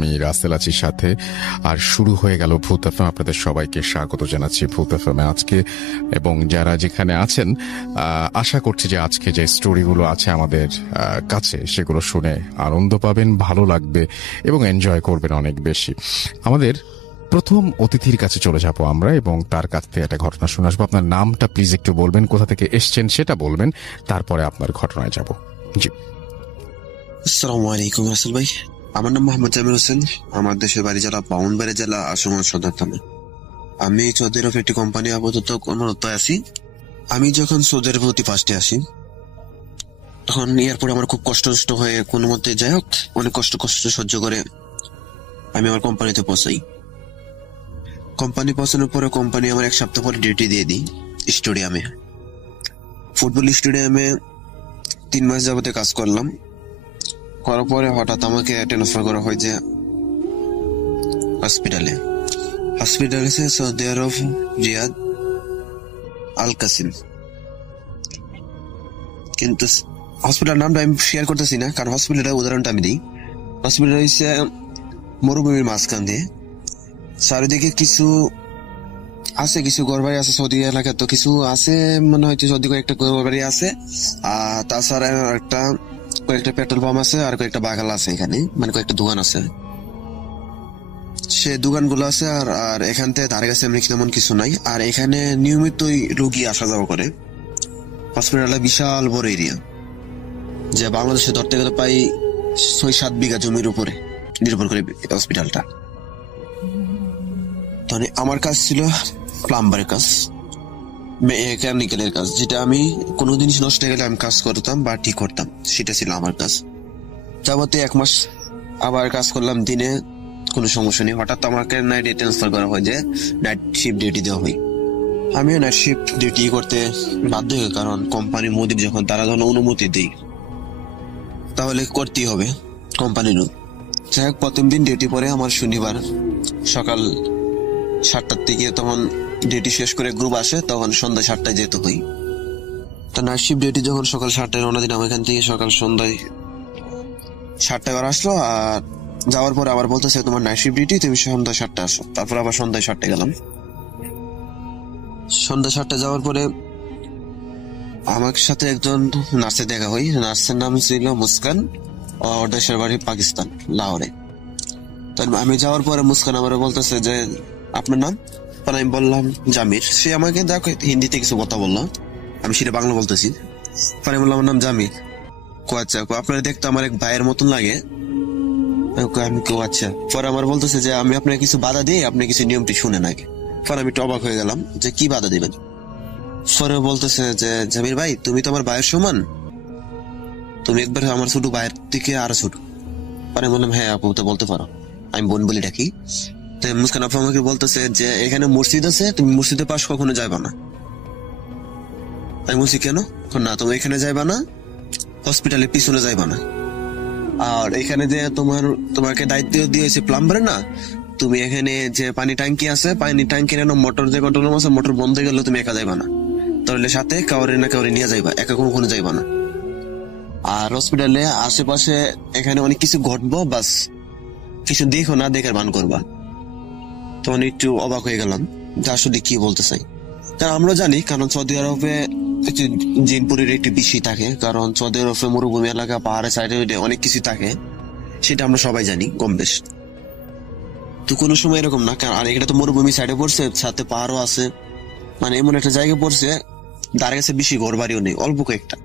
আমি রাসেল আছি সাথে। আর শুরু হয়ে গেল ভূত এফএম। আপনাদের সবাইকে স্বাগত জানাচ্ছি ভূত এফএমে আজকে, এবং যারা যেখানে আছেন আশা করছি যে আজকে যে স্টোরিগুলো আছে আমাদের কাছে সেগুলো শুনে আনন্দ পাবেন, ভালো লাগবে এবং এনজয় করবেন অনেক বেশি। আমাদের প্রথম অতিথির কাছে চলে যাব আমরা এবং তার কাছ থেকে একটা ঘটনা শুনে আসবো। আপনার নামটা প্লিজ একটু বলবেন, কোথা থেকে এসছেন সেটা বলবেন, তারপরে আপনার ঘটনায় যাব। জি। আসসালামু আলাইকুম রাসেল ভাই, আমার নাম মোহাম্মদ জামির হোসেন। আমার দেশের বাড়ি জেলা ব্রাহ্মণবাড়িয়া জেলা আশুগঞ্জ সদর থানা। আমি সৌদি আরব একটি কোম্পানি আপাতত কর্মরত আছি। আমি যখন সৌদি আরবে অতি ফার্স্টে আসি, তখন এয়ারপোর্টে আমার খুব কষ্ট হয়ে কোনো মতে যাই হোক অনেক কষ্ট সহ্য করে আমি আমার কোম্পানিতে পৌঁছাই। কোম্পানি পৌঁছানোর পরে কোম্পানি আমার এক সপ্তাহ পরে ডিউটি দিয়ে দিই স্টেডিয়ামে, ফুটবল স্টেডিয়ামে 3 মাস যাবতে কাজ করলাম। করার পরে হঠাৎ আমাকে ট্রান্সফার করা হয় যে হসপিটালে সৌদি আরব রিয়াদ আল কাসিম। কিন্তু হসপিটাল নামটা আমি শেয়ার করতেছি না, কারণ হসপিটালের উদাহরণটা আমি দিই। হসপিটাল হচ্ছে মরুভূমির মাঝখান দিয়ে, চারিদিকে কিছু আছে, কিছু ঘরবাড়ি আছে সৌদি এলাকায়, তো কিছু আছে মনে হয় সৌদি কয়েকটা ঘরবাড়ি আছে, আর তাছাড়া কয়েকটা পেট্রোল পাম্প আছে, আর কয়েকটা বাগাল আছে, এখানে মানে কয়েকটা দোকান আছে, সে দোকানগুলো আছে। আর এখান থেকে ধারে কাছে এমনি তেমন কিছু নাই। আর এখানে নিয়মিতই রোগী আসা যাওয়া করে। হসপিটালে বিশাল বড় এরিয়া, যে বাংলাদেশে ধরতে গেলে প্রায় 6-7 বিঘা জমির উপরে নির্ভর করে হসপিটালটা। তাহলে আমার কাজ ছিল প্লাম্বারের কাজ, মেকানিক্যালের কাজ, যেটা আমি কোনো জিনিস নষ্ট হয়ে গেলে আমি কাজ করতাম বা ঠিক করতাম, সেটা ছিল আমার কাজ। যাবতে 1 মাস আবার কাজ করলাম দিনে, কোনো সমস্যা নেই। হঠাৎ আমাকে নাইটে ট্রান্সফার করা হয়, যে নাইট শিফট ডিউটি দেওয়া হয়। আমিও নাইট শিফট ডিউটি করতে বাধ্য হই, কারণ কোম্পানি মোদির যখন তারা যখন অনুমতি দেয় তাহলে করতেই হবে কোম্পানিরও। যাই হোক, প্রথম দিন ডিউটি পরে আমার শনিবার সকাল 7টার থেকে, তখন ডিউটি শেষ করে গ্রুপ আসে, তখন সন্ধ্যা 7টায় যেতে হয়। তো নাইট শিফট ডিউটি যখন সকাল 7টায় রওনা দিলাম এখান থেকে, সকাল সন্ধ্যায় 7টায় বার আসলো। আর যাওয়ার পরে আবার বলতেছে তোমার নাইট শিফট ডিউটি, তুমি সন্ধ্যা 7টায় আসো। তারপর আবার সন্ধ্যায় 7টায় গেলাম। সন্ধ্যা 7টায় যাওয়ার পরে আমার সাথে একজন নার্সের দেখা হয়। নার্সের নাম ছিল মুস্কান, ওর দেশের বাড়ি পাকিস্তান, লাহোরে। তাই আমি যাওয়ার পরে মুস্কান আমার বলতেছে যে আপনার নাম? আমি বললাম জামির। সে আমাকে দেখো হিন্দিতে কিছু কথা বললো, আমি সেটা বাংলা বলতেছি। পরে বললাম আমার নাম জামির। আচ্ছা, আপনার দেখতে আমার এক ভাইয়ের মতন লাগে। আমি কেউ আচ্ছা। পরে আমার বলতেছে যে আমি আপনাকে কিছু বাধা দিই, আপনি কিছু নিয়মটি শুনে নাকি। পরে আমি একটু অবাক হয়ে গেলাম যে কি বাধা দিবেন। পরে বলতেছে যে জামির ভাই, তুমি তো আমার ভাইয়ের সমান, তুমি একবার আমার ছোট ভাইয়ের থেকে আরো ছোট। পরে বললাম হ্যাঁ আপু, তো বলতে পারো, আমি বোন বলি ডাকি। মুস্কান আপু আমাকে বলতেছে যে এখানে মসজিদ আছে, তুমি মসজিদের পাশ কখনো যাইবা না। আমি বলছি কেন? না, তুমি এখানে যাইবা না, হসপিটালের পিছনে যাইবা না। আর এখানে যে তোমাকে দায়িত্ব দিয়েছে প্লাম্বারে না, তুমি এখানে যে পানি ট্যাঙ্কি আছে, পানি ট্যাঙ্কির মোটর যে কন্ট্রোল আছে, মোটর বন্ধ হয়ে গেলে তুমি একা যাইবা না, তাহলে সাথে কাউরে না কাউরে নিয়ে যাইবা, একা কখনো যাইবা না। আর হসপিটালে আশেপাশে এখানে অনেক কিছু ঘটবো, বাস কিছু দেখো না, দেখার ভান করবা। তখন একটু অবাক হয়ে গেলাম যে আসলে কি বলতে চাই। কারণ আমরা জানি, কারণ সৌদি আরবে জিনপুরের একটি বেশি থাকে, কারণ সৌদি আরবে মরুভূমি এলাকা, পাহাড়ের সাইডে অনেক কিছু থাকে, সেটা আমরা সবাই জানি কম বেশ। তো কোনো সময় এরকম না, কারণ এটা তো মরুভূমি সাইডে পড়ছে, সাথে পাহাড়ও আছে, মানে এমন একটা জায়গায় পড়ছে তার কাছে বেশি ঘর বাড়িও নেই, অল্প কয়েকটা।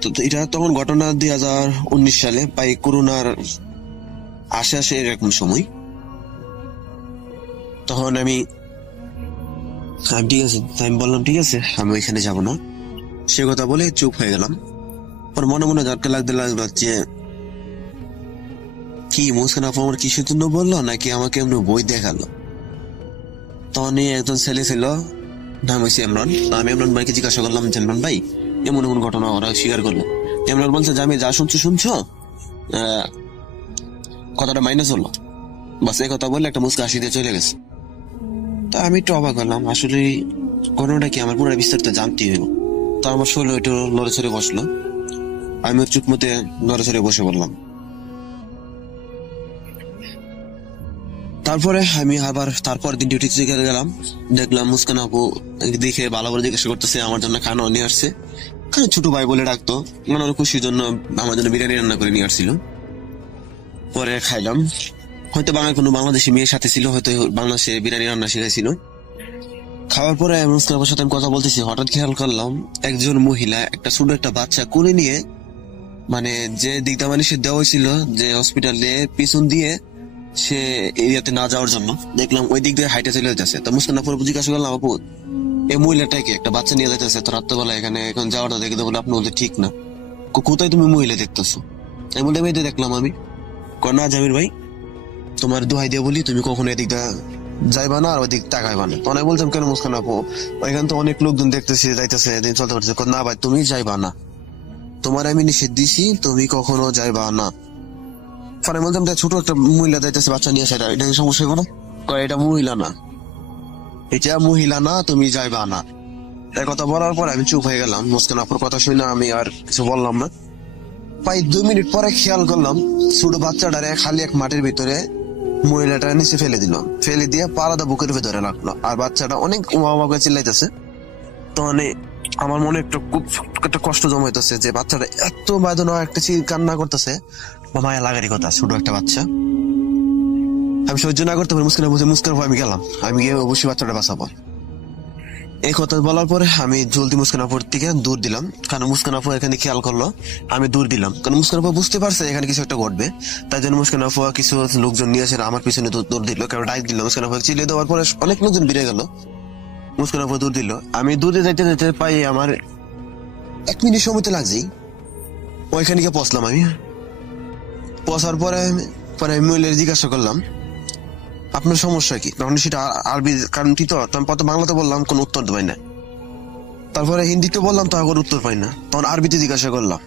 তো এটা তখন ঘটনা 2019 সালে, প্রায় করোনার আসে এরকম সময়। তখন আমি ঠিক আছে, আমি বললাম ঠিক আছে আমি ওইখানে যাব না, সে কথা বলে চুপ হয়ে গেলাম। পর মনে মনে ঝটকা লাগলো যে কি মুস্কান আপু আমার কিসের জন্য বললো, নাকি আমাকে এমনি বই দেখালো। তখন একজন ছেলে ছিল, নাম হয়েছে ইমরান। আমি ইমরান ভাইকে জিজ্ঞাসা করলাম যে ইমরান ভাই এমন এমন ঘটনা ওরা স্বীকার করলো। ইমরান বলছে যে আমি যা শুনছো কথাটা মাইনে চললো, বাস এই কথা বললে একটা মুস্কা হাসি দিয়ে চলে গেছে। তা আমি একটু অবাক হলাম, আসলে ঘটনাটা কি, আমার পুরো বিস্তারিত জানতেই হইব। তো আমার শরীর একটু লড়ে ছড়ে বসলো, আমি চুপ মতে লড়ে ছড়ে বসে বললাম তারপরে আমি আবার তারপর দিন ডিউটি থেকে গেলাম, দেখলাম মুস্কান আপু দেখে ভালো করে জিজ্ঞাসা করতেছে আমার জন্য খানা নিয়ে আসছে। কারণ ছোট ভাই বলে ডাকতো, মানে ওর খুশির জন্য আমার জন্য বিরিয়ানি রান্না করে নিয়ে আসছিল। পরে খাইলাম, হয়তো কোনো বাংলাদেশি মেয়ের সাথে ছিল, হয়তো বাংলাদেশে বিরিয়ানি রান্না শিখাইছিল। খাওয়ার পরে মুস্কান আপুর সাথে আমি কথা বলতেছি, হঠাৎ খেয়াল করলাম একজন মহিলা একটা ছোট একটা বাচ্চা কোলে নিয়ে, মানে যে দিকটা মানে সে দেওয়া হয়েছিল যে হসপিটালে পিছন দিয়ে সে এরিয়াতে না যাওয়ার জন্য, দেখলাম ওই দিক দিয়ে হাইটে চলে যেতেছে। তো মুস্কান আপুর জিজ্ঞাসা করলাম, আপু এই মহিলাটাকে একটা বাচ্চা নিয়ে যেতেছে তো রাত্রেবেলা এখানে এখন যাওয়াটা দেখে তো বলে আপনি বলতে ঠিক না, কোথায় তুমি মহিলা দেখতেছো? আমি বলতে মেয়েদের দেখলাম আমি। না জামির ভাই, তোমার দোহাই দিয়ে বলি তুমি কখনো এদিকটা যাইবা না আর ওইদিক তাকাইবা না। তখন আমি বলতাম, কেন মুস্কান আপু ওইখানে তো অনেক লোকজন দেখতেছে যাইতেছে এদিন চলতে পারতেছে। না ভাই তুমি যাইবা না, তোমার আমি নিষেধ দিছি, তুমি কখনো যাইবা না। পরে বলতাম ছোট একটা মহিলা যাইতেছে বাচ্চা নিয়ে, সেটা এটা সমস্যা কোনো, এটা মহিলা না, এটা মহিলা না, তুমি যাইবা না। এই কথা বলার পর আমি চুপ হয়ে গেলাম। মুস্কান আপুর কথা শুনে আমি আর কিছু বললাম না। প্রায় 2 মিনিট পরে খেয়াল করলাম ছোট বাচ্চাটারে খালি এক মাটির ভিতরে মহিলাটা নিচে ফেলে দিল, ফেলে দিয়ে পালাদা বুকের ভিতরে লাগলো, আর বাচ্চাটা অনেক উমা চিল্লাইতেছে। তো আমার মনে খুব একটা কষ্ট জমাইতেছে যে বাচ্চাটা এত বেদনা একটা কান্না করতেছে, মায়া লাগারই কথা, ছোট একটা বাচ্চা। আমি সহ্য না করতে পারি, মুস্কান আমি গেলাম, আমি গিয়ে অবশ্যই বাচ্চাটা বাঁচাবো। এই কথা বলার পরে আমি জলদি মুস্কান আপুর থেকে দূর দিলাম, কারণ মুস্কান আপু এখানে খেয়াল করলো আমি দূর দিলাম, কারণ মুস্কান আপু বুঝতে পারছে এখানে কিছু একটা ঘটবে। তাই জন্য মুস্কান আপু কিছু লোকজন নিয়ে এসে আমার পিছনে দৌড় দিল, কারণ ডাক দিল। মুস্কান আপু চিলিয়ে দেওয়ার পরে অনেক লোকজন বেড়ে গেল, মুস্কান আপু দূর দিল। আমি দূরে যাইতে যাইতে পাই আমার 1 মিনিট সময়তে লাগছেই ওইখানে গিয়ে পৌঁছলাম। আমি পৌঁছার পরে আমি মহিলার জিজ্ঞাসা করলাম আপনার সমস্যা কি, তখন সেটা আরবি কারণ তো আমি কত বাংলাতে বললাম, কোনো উত্তর পাই না। তারপরে হিন্দিতে বললাম, তখন উত্তর পাই না। তখন আরবিতে জিজ্ঞাসা করলাম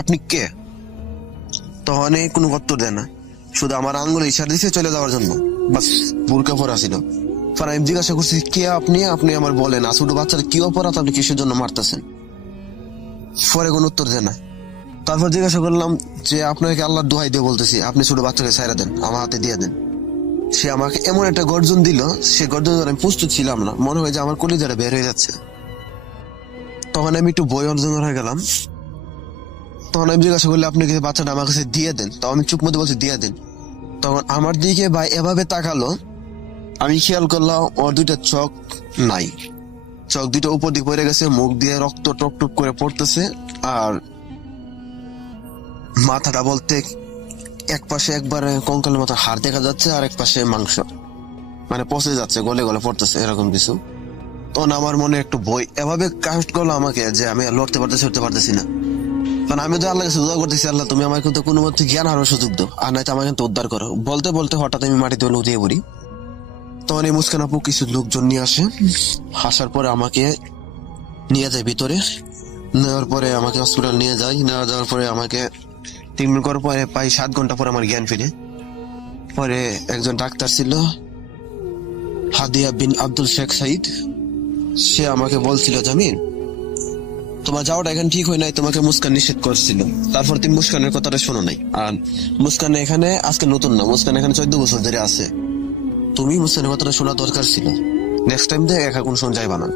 আপনি কে, তখন কোনো উত্তর দেয় না, শুধু আমার আঙ্গুলে ইশারা দিচ্ছে চলে যাওয়ার জন্য, বাস বোরকা পরা ছিল। পরে আমি জিজ্ঞাসা করছি কে আপনি, আপনি আমার বলেন ছোট বাচ্চার কি অপরাধ, আপনি কিসের জন্য মারতেছেন? পরে কোনো উত্তর দেয় না। তারপর জিজ্ঞাসা করলাম যে আপনাকে আল্লাহর দোহাই দিয়ে বলতেছি আপনি ছোট বাচ্চাকে ছাইরা দেন, আমার হাতে দিয়ে দেন। সে আমাকে এমন একটা গর্জন দিল, সে গর্জন আমি প্রস্তুত ছিলাম না, মনে হয় যে আমার কলিজাটা বের হয়ে যাচ্ছে। তখন আমি একটু ভয় অর্জন হয়ে গেলাম। তখন আমি জিজ্ঞাসা করলে আপনি কি বাচ্চাটা আমার কাছে দিয়ে দেন, তখন আমি চুপ মধ্যে বলছি দিয়ে দেন। তখন আমার দিকে ভাই এভাবে তাকালো, আমি খেয়াল করলাম ওর 2টা চোখ নাই, চোখ 2টা উপর দিকে পড়ে গেছে, মুখ দিয়ে রক্ত টপ টপ করে পড়তেছে, আর মাথাটা বলতে এক পাশে একবারে কঙ্কালের মতো হাড় দেখা যাচ্ছে, আর এক পাশে মাংস, মানে পচে যাচ্ছে, গলে গলে পড়তেছে এরকম কিছু। তখন আমার মনে একটু ভয় এভাবে কাস্ট করলো আমাকে যে আমি লড়তে পারতেছি না। কারণ আমি তো আল্লাহ কাছে দোয়া করতেছি, আল্লাহ তুমি আমাকে তো কোনো মধ্যে জ্ঞান হারানোর সুযোগ দাও, আর নয়তো আমাকে তো উদ্ধার করো। বলতে বলতে হঠাৎ আমি মাটিতে লুটিয়ে পড়ি। তখন এই মুস্কান আপু কিছু লোকজন নিয়ে আসে, আসার পরে আমাকে নিয়ে যায় ভিতরে, নেওয়ার পরে আমাকে হসপিটাল নিয়ে যাওয়ার পরে আমাকে 3 মিনিট পরে প্রায় 7 ঘন্টা পরে আমার জ্ঞান ফিরে। পরে একজন ডাক্তার ছিল হাদিয়া বিন আব্দুল শেখ সাইদ, সে আমাকে বলছিল জামিন তোমার যাওয়াটা এখন ঠিক হয় নাই, তোমাকে মুস্কান নিষেধ করছিল, তারপর তুমি মুস্কানের কথাটা শোনো নাই। আর মুস্কান এখানে আজকে নতুন না, মুস্কান এখানে 14 বছর ধরে আছে, তুমি মুস্কানের কথাটা শোনা দরকার ছিল, নেক্সট টাইম দিয়ে একা কোন সময় যাইবা না।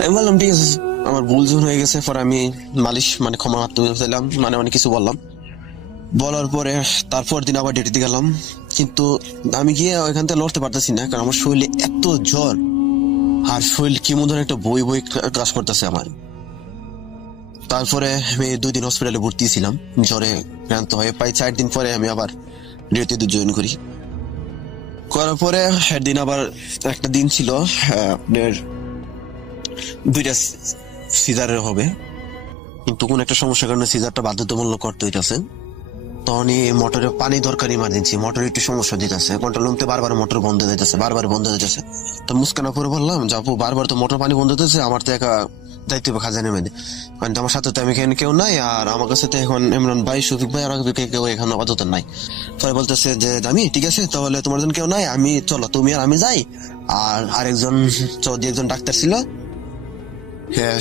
আমি বললাম ঠিক আছে, আমার ভুল হয়ে গেছে। পরে আমি মালিশ মানে ক্ষমা চাইলাম, মানে অনেক কিছু বললাম। বলার পরে তারপর দিন আবার ডিউটিতে গেলাম, কিন্তু আমি গিয়ে ওইখান থেকে লড়তে পারতেছি না, কারণ আমার শরীরে এত জ্বর, আর শরীর কি মনে একটা বই কাজ করতেছে আমার। তারপরে আমি 2 দিন হসপিটালে ভর্তি ছিলাম জ্বরে ক্লান্ত হয়ে। প্রায় 4 দিন পরে আমি আবার ডিউটিতে জয়েন করার পরে দিন আবার একটা দিন ছিল আপনার 2টা সিজারের হবে, কিন্তু কোন একটা সমস্যার কারণে সিজারটা বাধ্যতামূলক করতে হইতেছে। তখন মোটরে পানি দরকার, ইমার্জেন্সি মোটরে একটু সমস্যা দিতেছে, কন্ট্রোল রুমতে বারবার মোটর বন্ধ হয়ে যাচ্ছে, বারবার বন্ধ হয়ে যাচ্ছে। তো মুস্কান আপুরে বললাম যে আপু বারবার তো মোটর পানি বন্ধ হতেছে, আমার তো একা দায়িত্ব হবে খাজানের মেয়েদের, কারণ আমার সাথে তো আমি এখানে কেউ নাই, আর আমার কাছে তো এখন ইমরান ভাই, শফিক ভাই আর কেউ এখানে আপাতত নাই। পরে বলতেছে যে আমি ঠিক আছে তাহলে তোমার জন্য কেউ নাই, আমি চলো তুমি আর আমি যাই। আর আরেকজন চৌধুরী একজন ডাক্তার ছিল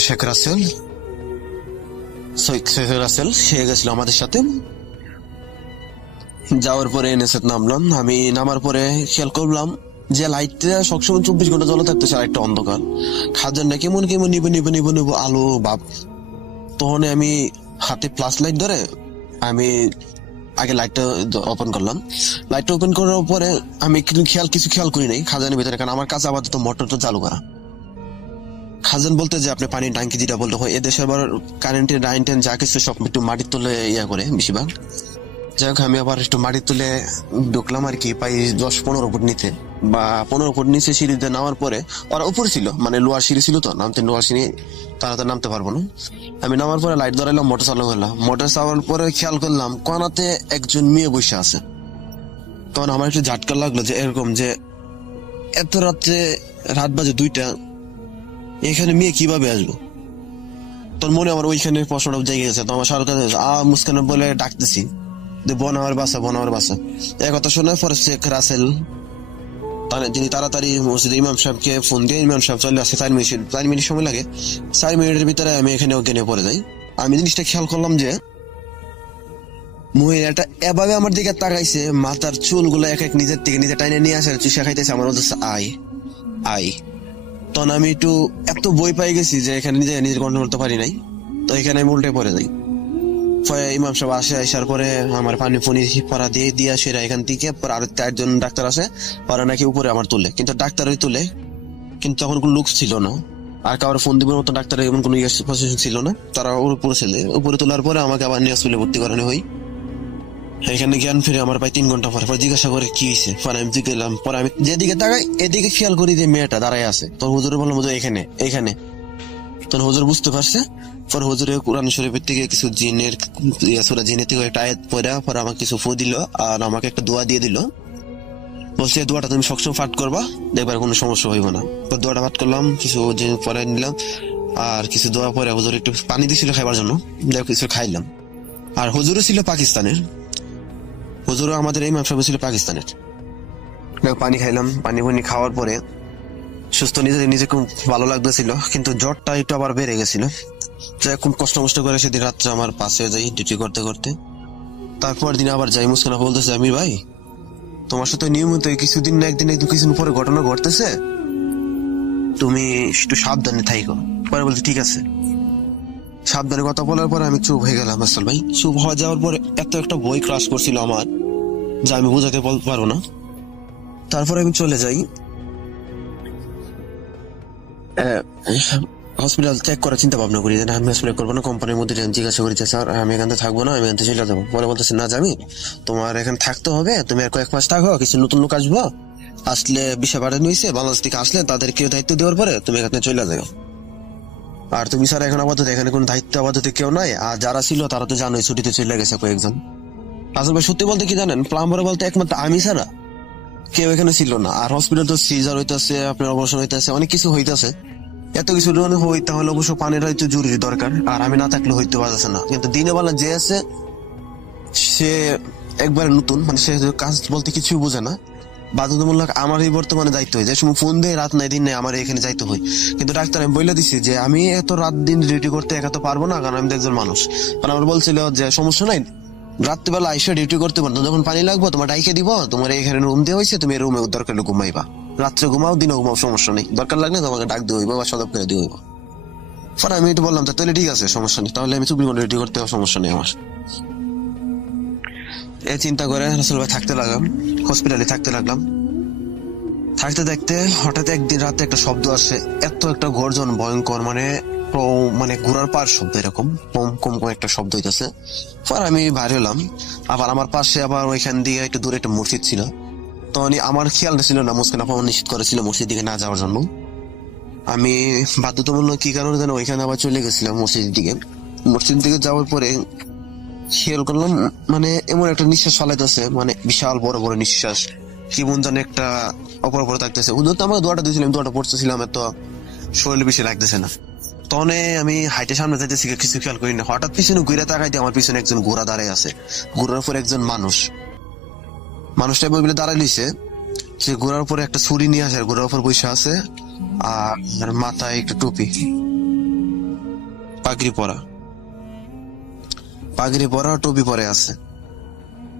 শেখ রাসেল, সে গেছিল আমাদের সাথে। যাওয়ার পরে এনএসএ নামলাম। আমি নামার পরে খেয়াল করলাম যে লাইটটা সবসময় 24 ঘন্টা জ্বলা থাকতেছে, আর একটা অন্ধকার। খাজানটা কেমন কেমন নিবো আলো ভাব। তখন আমি হাতে ফ্লাশ লাইট ধরে আমি আগে লাইটটা ওপেন করলাম। লাইটটা ওপেন করার পরে আমি কিছু খেয়াল করি নাই খাজানের ভিতরে, কারণ আমার কাছে আপাতত মোটরটা চালু করা। খাজান বলতে যে আপনি পানির ট্যাঙ্কি যেটা বলতে হয়, এদেশে আবার কারেন্টের লাইন টেন যা কিছু সব একটু মাটির তুলে করে বেশিরভাগ। যাই হোক, আমি আবার একটু মাটির তুলে ঢুকলাম আর কি, প্রায় 10-15 ফুট নিচে বা 15 ফুট নিচে সিঁড়িতে নামার পরে ওরা উপরে ছিল, মানে লোয়ার সিঁড়ি ছিল, তো নামতে লোয়ার সিঁড়ি তারা তো নামতে পারবো না। আমি নামার পরে লাইট ধরাইলাম, মোটর চালু করলাম। মোটর চালানোর পরে খেয়াল করলাম কোনাতে একজন মেয়ে বসে আছে। তখন আমার একটু ঝাটকা লাগলো যে এরকম যে এত রাত্রে, রাত বাজে 2টা, এখানে মেয়ে কিভাবে আসবো। তোর মনে আমার ওইখানে প্রশ্নটা জেগে গেছে। তো আমার সারকার মুস্কান বলে ডাকতেছি যে বনাওয়ার বাসা। এক কথা শোনার পরে শেখ রাসেল যিনি তাড়াতাড়ি মসজিদে ইমাম সাহেবকে ফোন দিয়ে, ইমাম সাহেব চলে আসে। 4 মিনিট সময় লাগে। 4 মিনিটের ভিতরে আমি এখানে অজ্ঞানে পড়ে যাই। আমি জিনিসটা খেয়াল করলাম যে মহিলাটা এভাবে আমার দিকে তাকাইছে, মাথার চুলগুলো এক এক নিজের থেকে নিজে টাইনে নিয়ে আসে, চুষা খাইতেছে। আমার বলতেছে আই। তখন আমি একটু এত বই পাই গেছি যে এখানে নিজের কন্ট্রোল করতে পারি নাই। তো এখানে আমি উল্টে পড়ে যাই। ইমাম সাহেব আসার পরে আমার পানি পরা দিয়ে সেরা এখান থেকে আর 4জন ডাক্তার আসে, ওরা নাকি উপরে আমার তুলে, কিন্তু ডাক্তারই তুলে, কিন্তু তখন কোনো লোক ছিল না। আর কারোর ফোন দিবার মতো ডাক্তার এমন কোনো পজিশন ছিল না। তারা উপরে তোলার পরে আমাকে আবার নিয়ে হসপিটালে ভর্তি করানো হয়। এখানে জ্ঞান ফিরে আমার প্রায় 3 ঘন্টা পরে জিজ্ঞাসা করে কি হয়েছে। পরে আমি গেলাম, পরে আমি যেদিকে তাকাই এদিকে খেয়াল করি যে মেয়েটা দাঁড়ায় আছে। তোর হুজুরে বললাম হুজুর এখানে। তখন হুজুর বুঝতে পারছে। পরে হুজুরে কোরআন শরীফের থেকে কিছু জিনের সূরা জিনের থেকে একটা আয়াত পরে আমাকে কিছু ফু দিল, আর আমাকে একটা দোয়া দিয়ে দিল। বলছে দোয়াটা তুমি সবসময় পাঠ করবা, দেখবার কোনো সমস্যা হইব না। দোয়াটা পাঠ করলাম, কিছু পরে নিলাম, আর কিছু দোয়া পরে হুজুর একটু পানি দিয়েছিল খাইবার জন্য, কিছু খাইলাম। আর হুজুরও ছিল পাকিস্তানের, হুজুরও আমাদের এই মাংস ছিল পাকিস্তানের। পানি খাইলাম, পানি খাওয়ার পরে সুস্থ নিজে খুব ভালো লাগতেছিল, কিন্তু জ্বরটা একটু আবার বেড়ে গেছিল। খুব কষ্ট করে সেদিন রাত্রে আমার পাশে যাই ডিউটি করতে করতে। তারপর দিন আবার যাই, মুস্কানা বলতেছে আমি ভাই তোমার সাথে নিয়মিত কিছুদিন না একদিন কিছুদিন পরে ঘটনা ঘটতেছে, তুমি একটু সাবধানে থাইকো। পরে বলতে ঠিক আছে। সাবধানে কথা বলার পরে আমি চুপ হয়ে গেলাম। আসল ভাই চুপ হওয়া যাওয়ার পরে এত একটা বই ক্রাশ করছিল আমার, যা আমি বোঝাতে পারবো না। তারপরে আমি চলে যাই হসপিটাল চেক করার চিন্তা ভাবনা করি, আমি হসপিটাল করবো না। কোম্পানির মধ্যে জিজ্ঞাসা করি স্যার আমি এখান থেকে থাকবো না, আমি এখান থেকে চলে যাবো। পরে বলতেছে না যাবি, তোমার এখানে থাকতে হবে, তুমি আর কয়েক মাস থাকো, কিছু নতুন লোক আসবো, আসলে বিষয় বাড়ানো হয়েছে, বাংলাদেশ থেকে আসলে তাদেরকে দায়িত্ব দেওয়ার পরে তুমি এখানে চলে যাও। আর তুমি স্যার এখন আপাতত এখানে কোনো দায়িত্ব আপাতত কেউ নাই, আর যারা ছিল তারা তো জানোই ছুটিতে চলে গেছে কয়েকজন। আসল ভাই সত্যি বলতে কি জানেন, প্লাম্বার বলতে একমাত্র আমি ছাড়া কেউ এখানে ছিল না। আর হসপিটাল তো সিজার হইতেছে, আপনার অপারেশন হইতেছে, অনেক কিছু হইতেছে। এত কিছু হইতে হলে অবশ্য পানির হয়তো জরুরি দরকার, আর আমি না থাকলে হইতে পারতেছে না। কিন্তু দিনের বেলা যে আছে সে একবারে নতুন, মানে সে কাজ বলতে কিছু বোঝে না। বাধ্যতামূলক আমার এই বর্তমানে দায়িত্ব হয়, যে সময় ফোন দেয় রাত নাই দিন নাই আমার এখানে যাইতে হয়। কিন্তু ডাক্তার আমি বলে দিছি যে আমি এত রাত দিন ডিউটি করতে একা তো পারবো না, কারণ আমি তো একজন মানুষ। কারণ আমার বলছিল যে সমস্যা নাই, রাত্রিবেলা আইসা ডিউটি করতে পারো, যখন পানি লাগবো তোমার ডাইকে দিব, তোমার এখানে রুম দেওয়া হয়েছে, তুমি রুমে দরকার হলে ঘুমাইবা, রাত্রে ঘুমাও দিনে ঘুমাও, সমস্যা নেই, দরকার লাগলে তোমাকে ডাক দিয়ে হইব বা সদব করে দিয়ে হইব। পরে আমি একটু বললাম তাহলে ঠিক আছে সমস্যা নেই, তাহলে আমি 24 ঘন্টা ডিউটি করতে হবে, সমস্যা নেই আমার। এই চিন্তা করে আসলে থাকতে লাগলাম, হসপিটালে থাকতে লাগলাম। থাকতে থাকতে হঠাৎ একদিন রাতে একটা শব্দ আসে, এত একটা গর্জন ভয়ঙ্কর, মানে ঘোড়ার পার শব্দ, এরকম কম কম কম একটা শব্দ হইতেছে। পর আমি বাইরে হলাম, আবার আমার পাশে আবার ওইখান দিয়ে একটু দূরে একটা মসজিদ ছিল। তখন আমার খেয়াল ছিল না, মুস্কান আপা নিষেধ করেছিল মসজিদ দিকে না যাওয়ার জন্য। আমি বাধ্যতামূলক কি কারণে যেন ওইখানে আবার চলে গেছিলাম মসজিদের দিকে। মসজিদ দিকে যাওয়ার পরে খেয়াল করলাম মানে এমন একটা নিঃশ্বাস ফালাইতেছে, মানে বিশাল বড় বড় নিঃশ্বাস, কেমন যেন একটা অপর থাকতেছে। হুজুর তো আমাকে দোয়াটা দিয়েছিলাম, দোয়াটা পড়তেছিলাম, এত শরীরে বেশি লাগতেছে না। তখন আমি হাইটে সামনে যাইতেছি, কিছু খেয়াল করি না। হঠাৎ পিছনে ঘুরে তাকাইতে আমার পিছনে একজন ঘোড়া দাঁড়ায় আছে, ঘোড়ার উপর একজন মানুষটা বইগুলো দাঁড়ায় নিছে, সে ঘোড়ার উপরে একটা ছুরি নিয়ে আসে, ঘোড়ার উপর বসে আছে, আর মাথায় একটা টুপি, পাগড়ি পরা টুপি পরে আছে।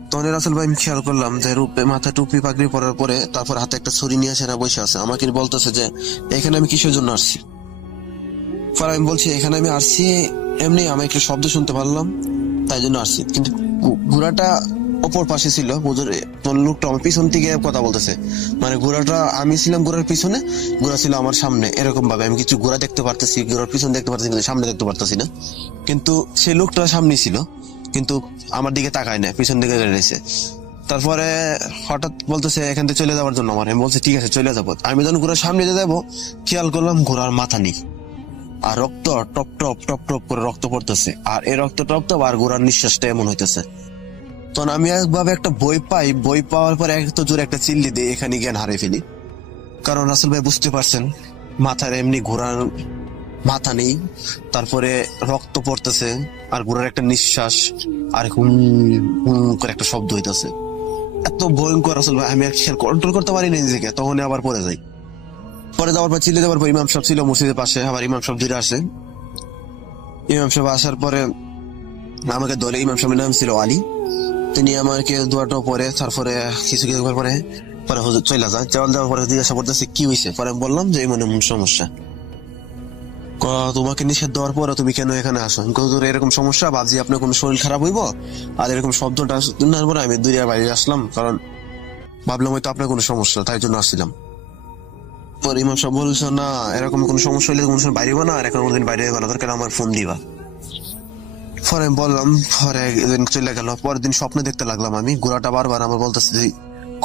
তখন রাসেল ভাই আমি খেয়াল করলাম যে রূপে মাথা টুপি পাগড়ি পরার পরে তারপর হাতে একটা ছুরি নিয়ে এসে এরা বসে আছে, আমাকে বলতেছে যে এখানে আমি কিসের জন্য আসছি। পরে আমি বলছি এখানে আমি আসছি এমনি, আমি একটু শব্দ শুনতে পারলাম তাই জন্য আসছি। কিন্তু ঘোড়াটা অপর পাশে ছিল, লোকটা আমার পিছন থেকে কথা বলতেছে, মানে ঘোড়াটা আমি ছিলাম ঘোড়ার পিছনে, ঘোড়া ছিল আমার সামনে। এরকম ভাবে আমি কিছু ঘোড়া দেখতে পারতেছি, ঘোড়ার পিছন দেখতে পারতেছি, কিন্তু সামনে দেখতে পারতেছি না। কিন্তু সেই লোকটা সামনে ছিল, কিন্তু আমার দিকে তাকায় না, পিছন দিকে রয়েছে। তারপরে হঠাৎ বলতেছে এখান থেকে চলে যাওয়ার জন্য। আমি বলছি ঠিক আছে চলে যাবো। আমি যখন ঘোড়ার সামনে দিয়ে যাবো খেয়াল করলাম ঘোড়ার মাথা নেই, আর রক্ত টপ টপ টপ টপ করে রক্ত পড়তেছে, আর এই রক্ত টপ টপ আর ঘোড়ার নিঃশ্বাসটা এমন হইতেছে। তখন আমি একভাবে একটা বই পাই, বই পাওয়ার পরে এত জোরে একটা চিল্লি দিয়ে এখানে জ্ঞান হারিয়ে ফেলি। কারণ রাসেল ভাই বুঝতে পারছেন মাথার এমনি ঘোড়ার মাথা নেই, তারপরে রক্ত পড়তেছে, আর ঘোড়ার একটা নিঃশ্বাস আর হুম হুম করে একটা শব্দ হইতেছে। এত ভয়ঙ্কর রাসেল ভাই, আমি আর কন্ট্রোল করতে পারি না নিজেকে। তখন আবার পরে যাই, পরে যাওয়ার পর চিল্লে যাওয়ার পর ইমাম সাহেব ছিল মসজিদের পাশে, আবার ইমাম সাহেব ধীরে আসে। ইমাম সাহেব আসার পরে আমাকে দলে ইমাম সাহেবের নাম ছিল আলী, তিনি আমাকে দোয়াটা পরে তারপরে কিছু কিছু পরে পরে হুজুর চলে যায়। যাওয়ার পরে জিজ্ঞাসা করতেছে কি হয়েছে। পরে আমি বললাম যে এমন এমন সমস্যা। তোমাকে নিষেধ দেওয়ার পরে তুমি কেন এখানে আসো? হুজুর এরকম সমস্যা, ভাবছি আপনার কোনো শরীর খারাপ হইব, আর এরকম শব্দটা শোনার পরে আমি দূরে বাইরে আসলাম, কারণ ভাবলাম হয়তো আপনার কোনো সমস্যা, তাই জন্য আসছিলাম। পরে ইমাম সাহেব বলছে না, এরকম কোনো সমস্যা হইলে কোনো সময় বাইরে হইবা না, আর এখন কোনদিন বাইরে হইবা না, দরকার আমার ফোন দিবা। পরে আমি বললাম, পরে একদিন চলে গেল। পরের দিন স্বপ্নে দেখতে লাগলাম আমি ঘোড়াটা বারবার আমার বলতেছে যে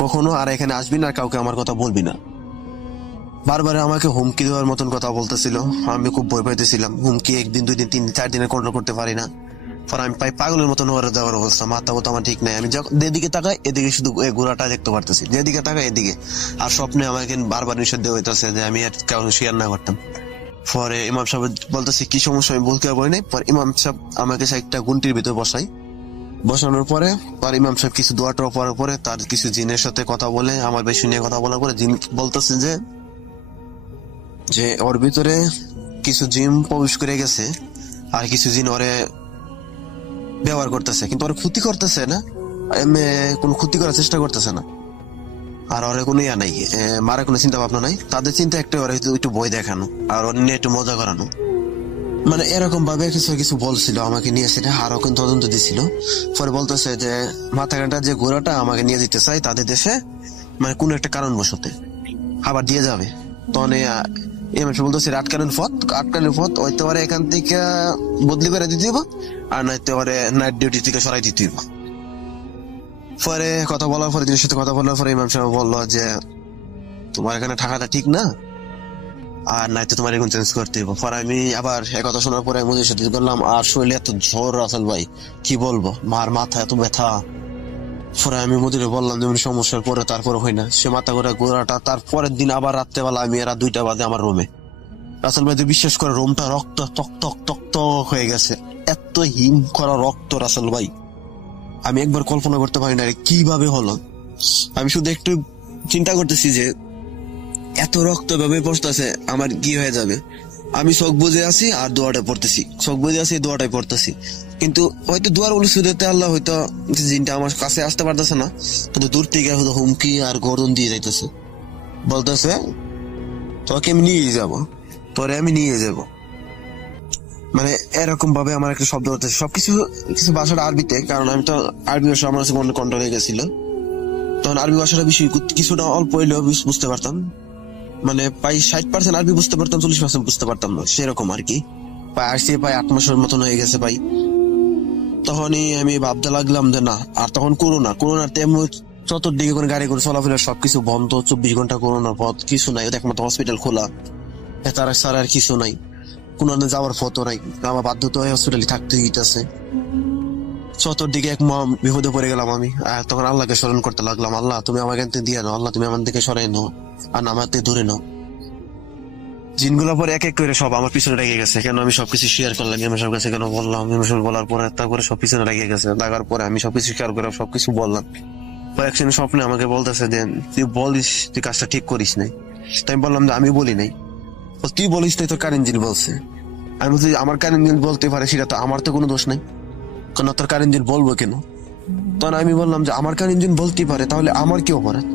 কখনো আর এখানে আসবি না, কাউকে আমার কথা বলবি না। বারবার আমাকে হুমকি দেওয়ার মতন কথা বলতেছিল। আমি খুব ভয় পাইতেছিলাম, হুমকি একদিন দুই দিন তিন দিন 4 দিনে কন্ট্রোল করতে পারি না। পরে আমি পাগলের মতন হয়ে যাওয়ার অবস্থা, মাথা মতো আমার ঠিক নাই। আমি যেদিকে তাকাই এদিকে শুধু ঘোড়াটা দেখতে পারতেছি, যেদিকে তাকাই এদিকে। আর স্বপ্নে আমাকে বারবার নিষেধ দেওয়া হইতেছে যে আমি আর কারণ শেয়ার না করতাম। পরে ইমাম সাহেব বলতেছে কি সমস্যা, আমি বলতে পারি নাই। পরে ইমাম সাহেব আমাকে একটা গুন্টির ভিতরে বসাই, বসানোর পরে আর ইমাম সাহেব কিছু দোয়া টোয়া পড়ার পরে তার কিছু জিনের সাথে কথা বলে, আমার বেশি নিয়ে কথা বলার পরে জিন বলতেছে যে ওর ভিতরে কিছু জিন প্রবেশ করে গেছে, আর কিছু জিন ওরে ব্যবহার করতেছে, কিন্তু ওর ক্ষতি করতেছে না, কোনো ক্ষতি করার চেষ্টা করতেছে না। আর ওরে কোনো ইয়া নাই, মারা কোনো চিন্তা ভাবনা নাই। তাদের চিন্তা একটা, ওরা একটু ভয় দেখানো আর ওর নিয়ে একটু মজা করানো। মানে এরকম ভাবে কিছু কিছু বলছিল আমাকে নিয়ে, সেটা আরো কিন্তু তদন্ত দিছিল। পরে বলতেছে যে মাথা কাটা যে ঘোড়াটা আমাকে নিয়ে যেতে চাই তাদের দেশে, মানে কোন একটা কারণ বসতে আবার দিয়ে যাবে। তখন বলতেছে আটকানোর পথ হইতে পারে এখান থেকে বদলি করে দিতে হইব, আর নয়তো পারে নাইট ডিউটি থেকে সরাই দিতে হইব। পরে কথা বলার পরে জিনিসের সাথে কথা বলার পরে ইমাম সাহেব বললো যে তোমার এখানে থাকাটা ঠিক না, আর নয়তো তোমার এখন চেঞ্জ করতে হইব। পরে আমি আবার একথা শোনার পরে মুদির সাথে করলাম, আর শরীরে এত ঝড় রাসেল ভাই কি বলবো, মার মাথা এত ব্যথা। পরে আমি মুদিরে বললাম যেমন সমস্যার পরে তারপরে হয় না, সে মাথা করে ঘোরাটা। তারপরের দিন আবার রাত্রেবেলা আমি রাত 2টা বাজে আমার রুমে, রাসেল ভাই বিশ্বাস করে রুমটা রক্ত তক তক তক তক হয়ে গেছে, এত হিম করা রক্ত রাসেল ভাই, আমি একবার কল্পনা করতে পারি না কিভাবে হলো। আমি শুধু একটু চিন্তা করতেছি যে এত রক্ত ভাবে পড়তেছে, আমার কি হয়ে যাবে। আমি চোখ বুঝে আছি আর দোয়াটা পড়তেছি, চোখ বুঝে আছি দোয়াটাই পড়তেছি, কিন্তু হয়তো দোয়ার অনুসুদে আল্লাহ হয়তো জিনটা আমার কাছে আসতে পারতেছে না, কিন্তু দূর থেকে হয়তো হুমকি আর গর্দন দিয়ে যাইতেছে, বলতেছে তোকে আমি নিয়ে যাবো, তোরে আমি নিয়ে যাব। মানে এরকম ভাবে আমার একটা শব্দ করতেছে, সবকিছু কিছু ভাষাটা আরবিতে, কারণ আমি তো আরবি ভাষা আমার কাছে কন্ট্রোল হয়ে গেছিল। তখন আরবি ভাষাটা বেশি কিছুটা অল্প হইলেও বুঝতে পারতাম, মানে প্রায় 60% আরবি বুঝতে পারতাম, 40% বুঝতে পারতাম না, সেরকম আর কি। প্রায় 8 মাসের মতন হয়ে গেছে ভাই। তখনই আমি ভাবতে লাগলাম যে না, আর তখন করোনার তেমন চতুর্দিকে কোনো গাড়ি করে চলাফেরা সবকিছু বন্ধ, 24 ঘন্টা করোনার পথ, কিছু নাই, একমাত্র হসপিটাল খোলা, তারা ছাড়া আর কিছু নাই, কোনো যাওয়ার পথও নাই, আমার বাধ্যতা হয়ে হসপিটালে থাকতে হইতেছে। চতুর্দিকে এক বিপদে পড়ে গেলাম আমি। আর তখন আল্লাহকে স্মরণ করতে লাগলাম, আল্লাহ তুমি আমাকে এখান থেকে দিয়ে নাও, আল্লাহ তুমি আমার দিকে সরাই নাও, আর আমার থেকে দূরে নাও। জিনগুলো পরে এক এক করে সব আমার পিছনে রেগে গেছে, কেন আমি সবকিছু শেয়ার করলাম ইমাম সাহেবের কাছে, কেন বললাম ইমাম সাহেব বলার পরে তারপরে সব পিছনে রেগে গেছে, লাগার পরে আমি সবকিছু শেয়ার করে সবকিছু বললাম। একদিন স্বপ্নে আমাকে বলতেছে যে তুই বলিস তুই কাজটা ঠিক করিস নাই। তাই আমি বললাম যে আমি বলি নাই। তুই বলিস তাই তোর কারেন্ট জিন বলছে। আমি বলছি আমার কারেন্ট জিন বলতে পারে, সেটা তো আমার তো কোনো দোষ নাই, কারণ তোর কারেন্ট জিন বলবো কেন, তখন আমি বললাম যে আমার কারণ ইঞ্জিন বলতেই পারে, তাহলে আমার কি অপরাধ?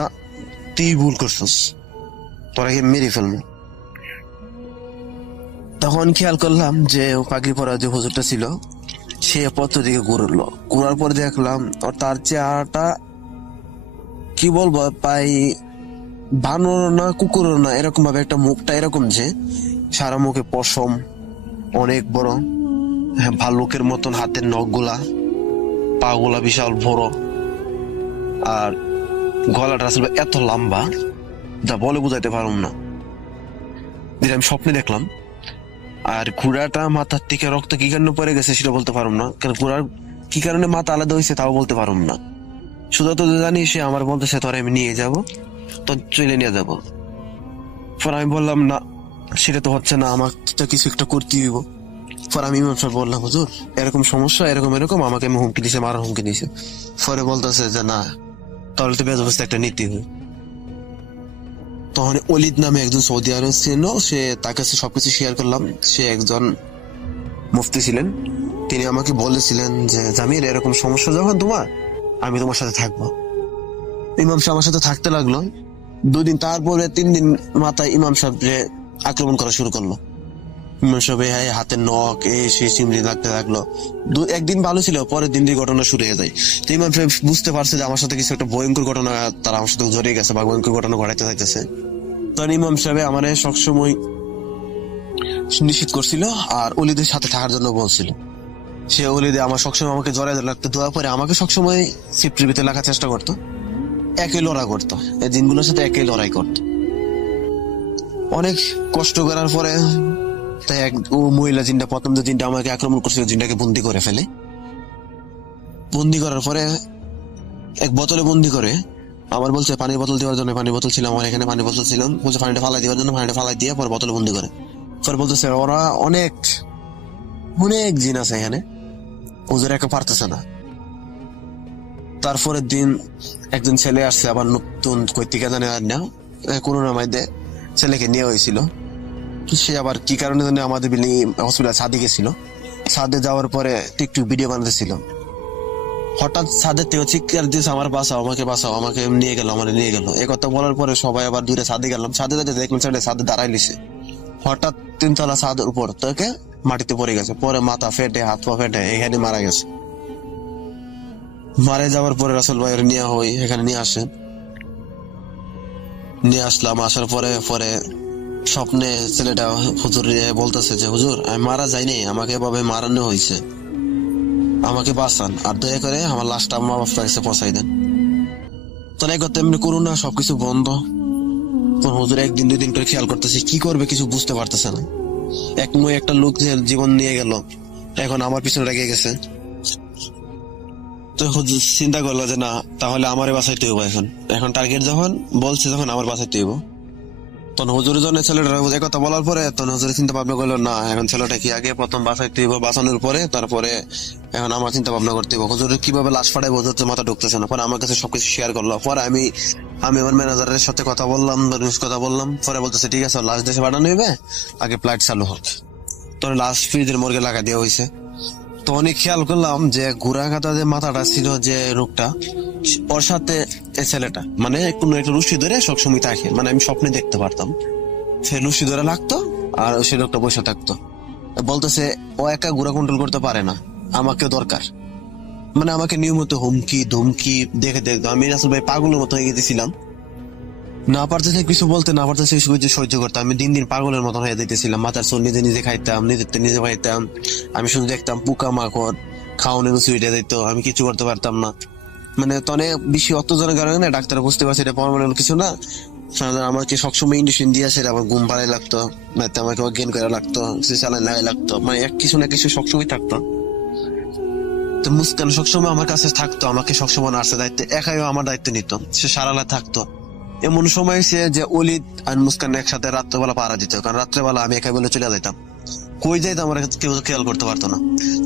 না, তুই ভুল করছিস, তোরাকে মেরে ফেলবো। তখন খেয়াল করলাম যে পাগড়ি পরা যে হুজুরটা ছিল সে পথ দিকে ঘুরলো, ঘুরার পর দেখলাম তার চেহারাটা কি বলবো, প্রায় বানর না কুকুর না এরকম ভাবে একটা মুখটা এরকম যে সারা মুখে পশম অনেক বড়, হ্যাঁ ভাল্লুকের মতন হাতের নখগুলা, পা গুলা বিশাল বড়, আর গলাটা আসলে এত লম্বা যা বলে বুঝাইতে পারলাম না, যেটা আমি স্বপ্নে দেখলাম। আর ঘোড়াটা মাথার থেকে রক্ত কি কারণে পড়ে গেছে সেটা বলতে পারলাম না, কারণ ঘোড়ার কি কারণে মাথা আলাদা হয়েছে তাও বলতে পারলাম না। শুধু তো জানি সে আমার বলতেছে তোরা আমি নিয়ে যাব, তো চলে নিয়ে যাব। পর আমি বললাম না, সেটা তো হচ্ছে না, আমার তো কিছু একটা করতে হইব। পর আমি ইমাম সাহেব বললাম হুজুর এরকম সমস্যা, এরকম এরকম, আমাকে আমি হুমকি দিছে, মারার হুমকি দিছে। পরে বলতেছে যে না, তাহলে তো বেজবস্তি একটা নীতি হয়। তখন অলিদ নামে একজন সৌদি আরব ছিল, সে তার কাছে সবকিছু শেয়ার করলাম। সে একজন মুফতি ছিলেন, তিনি আমাকে বলেছিলেন যে জামির এরকম সমস্যা যখন তোমার, আমি তোমার সাথে থাকবো। ইমাম সাহেব আমার সাথে থাকতে লাগলো 2 দিন। তারপরে 3 দিন মাথায় ইমাম সাহেব আক্রমণ করা শুরু করলো। ইমাম সাহেব হাতের নখ সে চিমড়ি লাগতে লাগলো। একদিন ভালো ছিল, পরের দিন দিয়ে ঘটনা শুরু হয়ে যায়। তো ইমাম সাহেব বুঝতে পারছে যে আমার সাথে কিছু একটা ভয়ঙ্কর ঘটনা তারা আমার সাথে জড়িয়ে গেছে বা ভয়ঙ্কর ঘটনা ঘটাইতে থাকতেছে। তখন ইমাম সাহেব আমার সবসময় নিশ্চিত করছিল আর অলিদের সাথে থাকার জন্য বলছিল। সে অলিদে আমার সবসময় আমাকে জড়াই লাগতো, দেওয়ার পরে আমাকে সবসময় সিপ্রির ভিতরে রাখার চেষ্টা করতো, একই লড়াই করতো, এই জিনগুলোর সাথে একই লড়াই করতো। অনেক কষ্ট করার পরে তাই ও মহিলা জিনটা, প্রথম যে জিনটা আমাকে আক্রমণ করছিল, জিনটাকে বন্দি করে ফেলে। বন্দি করার পরে এক বোতলে বন্দি করে আমার বলছে পানির বোতল দেওয়ার জন্য, পানির বোতল ছিল আমার এখানে, পানির বোতল ছিল, বলছে পানিটা ফালাই দেওয়ার জন্য, পানিটা ফালাই দিয়ে পরে বোতলে বন্দি করে। পরে বলতেছে ওরা অনেক অনেক জিন আছে এখানে, ওদের একা পারতেছে না। তারপরের দিন একজন ছেলে আসছে আবার নতুন কৈতিকা জানে আর না, করোনার মধ্যে ছেলেকে নিয়ে হয়েছিল। সে আবার কি কারণে জানে আমাদের বিল্ডিং হসপিটাল ছাদে গেছিল। ছাদে যাওয়ার পরে টিকটক ভিডিও বানাতেছিল, হঠাৎ ছাদের থেকে চিৎকার দিয়েছে আমার বাঁচাও, আমাকে বাঁচাও, আমাকে নিয়ে গেল, আমার নিয়ে গেল। এই কথা বলার পরে সবাই আবার দূরে ছাদে গেলাম। ছাদে যাতে দেখলাম ছাদে দাঁড়াই লিছে। হঠাৎ 3 তলা ছাদের উপর থেকে মাটিতে পড়ে গেছে, পরে মাথা ফেটে হাত পা ফেটে এখানে মারা গেছে। মারা যাওয়ার পরে রাসেল ভাইয়ের নিয়ে হই এখানে নিয়ে আসে, নিয়ে আসলাম। আসার পরে পরে স্বপ্নে ছেলেটা হুজুর বলতেছে যে হুজুর আমি মারা যাইনি, আমাকে এভাবে মারানো হয়েছে, আমাকে বাঁচান, আর দয়া করে আমার লাশটা মা বাবার কাছে পৌঁছাই দেন। তো এই করতে এমনি করুন না, সবকিছু বন্ধ। হুজুর 1 দিন 2 দিন করে খেয়াল করতেছে, কি করবে কিছু বুঝতে পারতেছে না। একটা লোক যে জীবন নিয়ে গেল, এখন আমার পিছনে রেগে গেছে। তো হুজুর চিন্তা করলো যে না, তাহলে আমারে বাঁচাইতে হইব। এখন টার্গেট যখন বলছে, যখন আমার বাঁচাইতে হইব। তখন হুজুরের জন্য ছেলেটা কথা বলার পরে তখন হুজুরের চিন্তা ভাবনা করলো না, এখন ছেলেটা কি আগে প্রথম বাঁচাইতে হইব, বাঁচানোর পরে তারপরে এখন আমার চিন্তা ভাবনা করতে হইব। হুজুরের কিভাবে লাশ ফাটাইবো, হুজুর তো মাথা ঢুকতেছে না। পরে আমার কাছে সবকিছু শেয়ার করলো। পরে আমি আমার ম্যানেজারের সাথে কথা বললাম, কথা বললাম। পরে বলতেছে ঠিক আছে, লাশ দেশে পাঠানো হইবে, আগে ফ্লাইট চালু হোক। তখন লাশ ফ্রিজের মর্গে লাগা দেওয়া হয়েছে। তো অনেক খেয়াল করলাম যে ঘোড়া কাটা যে মাথাটা ছিল, যে রোগটা, ওর সাথে এই ছেলেটা মানে কোনো একটা রুশি ধরে সবসময় থাকে, মানে আমি স্বপ্নে দেখতে পারতাম সে রুশি ধরে লাগতো আর সে লোকটা বসে থাকতো। বলতেছে ও একা ঘোড়া কন্ট্রোল করতে পারে না, আমাকে দরকার। মানে আমাকে নিয়মিত হুমকি ধুমকি দেখে দেখতো। আমি আসলে ভাই পাগলের মতো হয়ে গেছিলাম, না পারতেছে কিছু বলতে, না পারতেছে কিছু সহ্য করতাম। আমি দিন দিন পাগলের মতন হয়ে যেতেছিলাম। মাথার চুল নিজে নিজে খাইতাম, নিজে খাইতাম। আমি শুধু দেখতাম পোকা মাকড় খাওয়ানোর সুইটে দিত, আমি কিছু করতে পারতাম না। মানে তনে বেশি অত্যাচারের কারণে ডাক্তার বুঝতে পারছে এটা পার্মানেন্ট কিছু না। আমাকে সবসময় ইঞ্জেকশন দিয়ে আসে, আমার ঘুম পাড়াই লাগতো, আমাকে অজ্ঞান করা লাগতো, স্যালাইন লাগাই লাগতো, মানে কিছু না কিছু সবসময় থাকতো। তো মুস্কান সবসময় আমার কাছে থাকতো, আমাকে সবসময় নার্সের দায়িত্ব, একাই আমার দায়িত্ব নিত, সে সারালা থাকতো। এমন সময় সে যে অলিদ আর মুস্কান একসাথে রাত্রেবেলা পাড়া দিত, কারণ রাত্রেবেলা আমি একাই বলে চলে যেতাম, কই যাইতো আমার কেউ খেয়াল করতে পারতো না।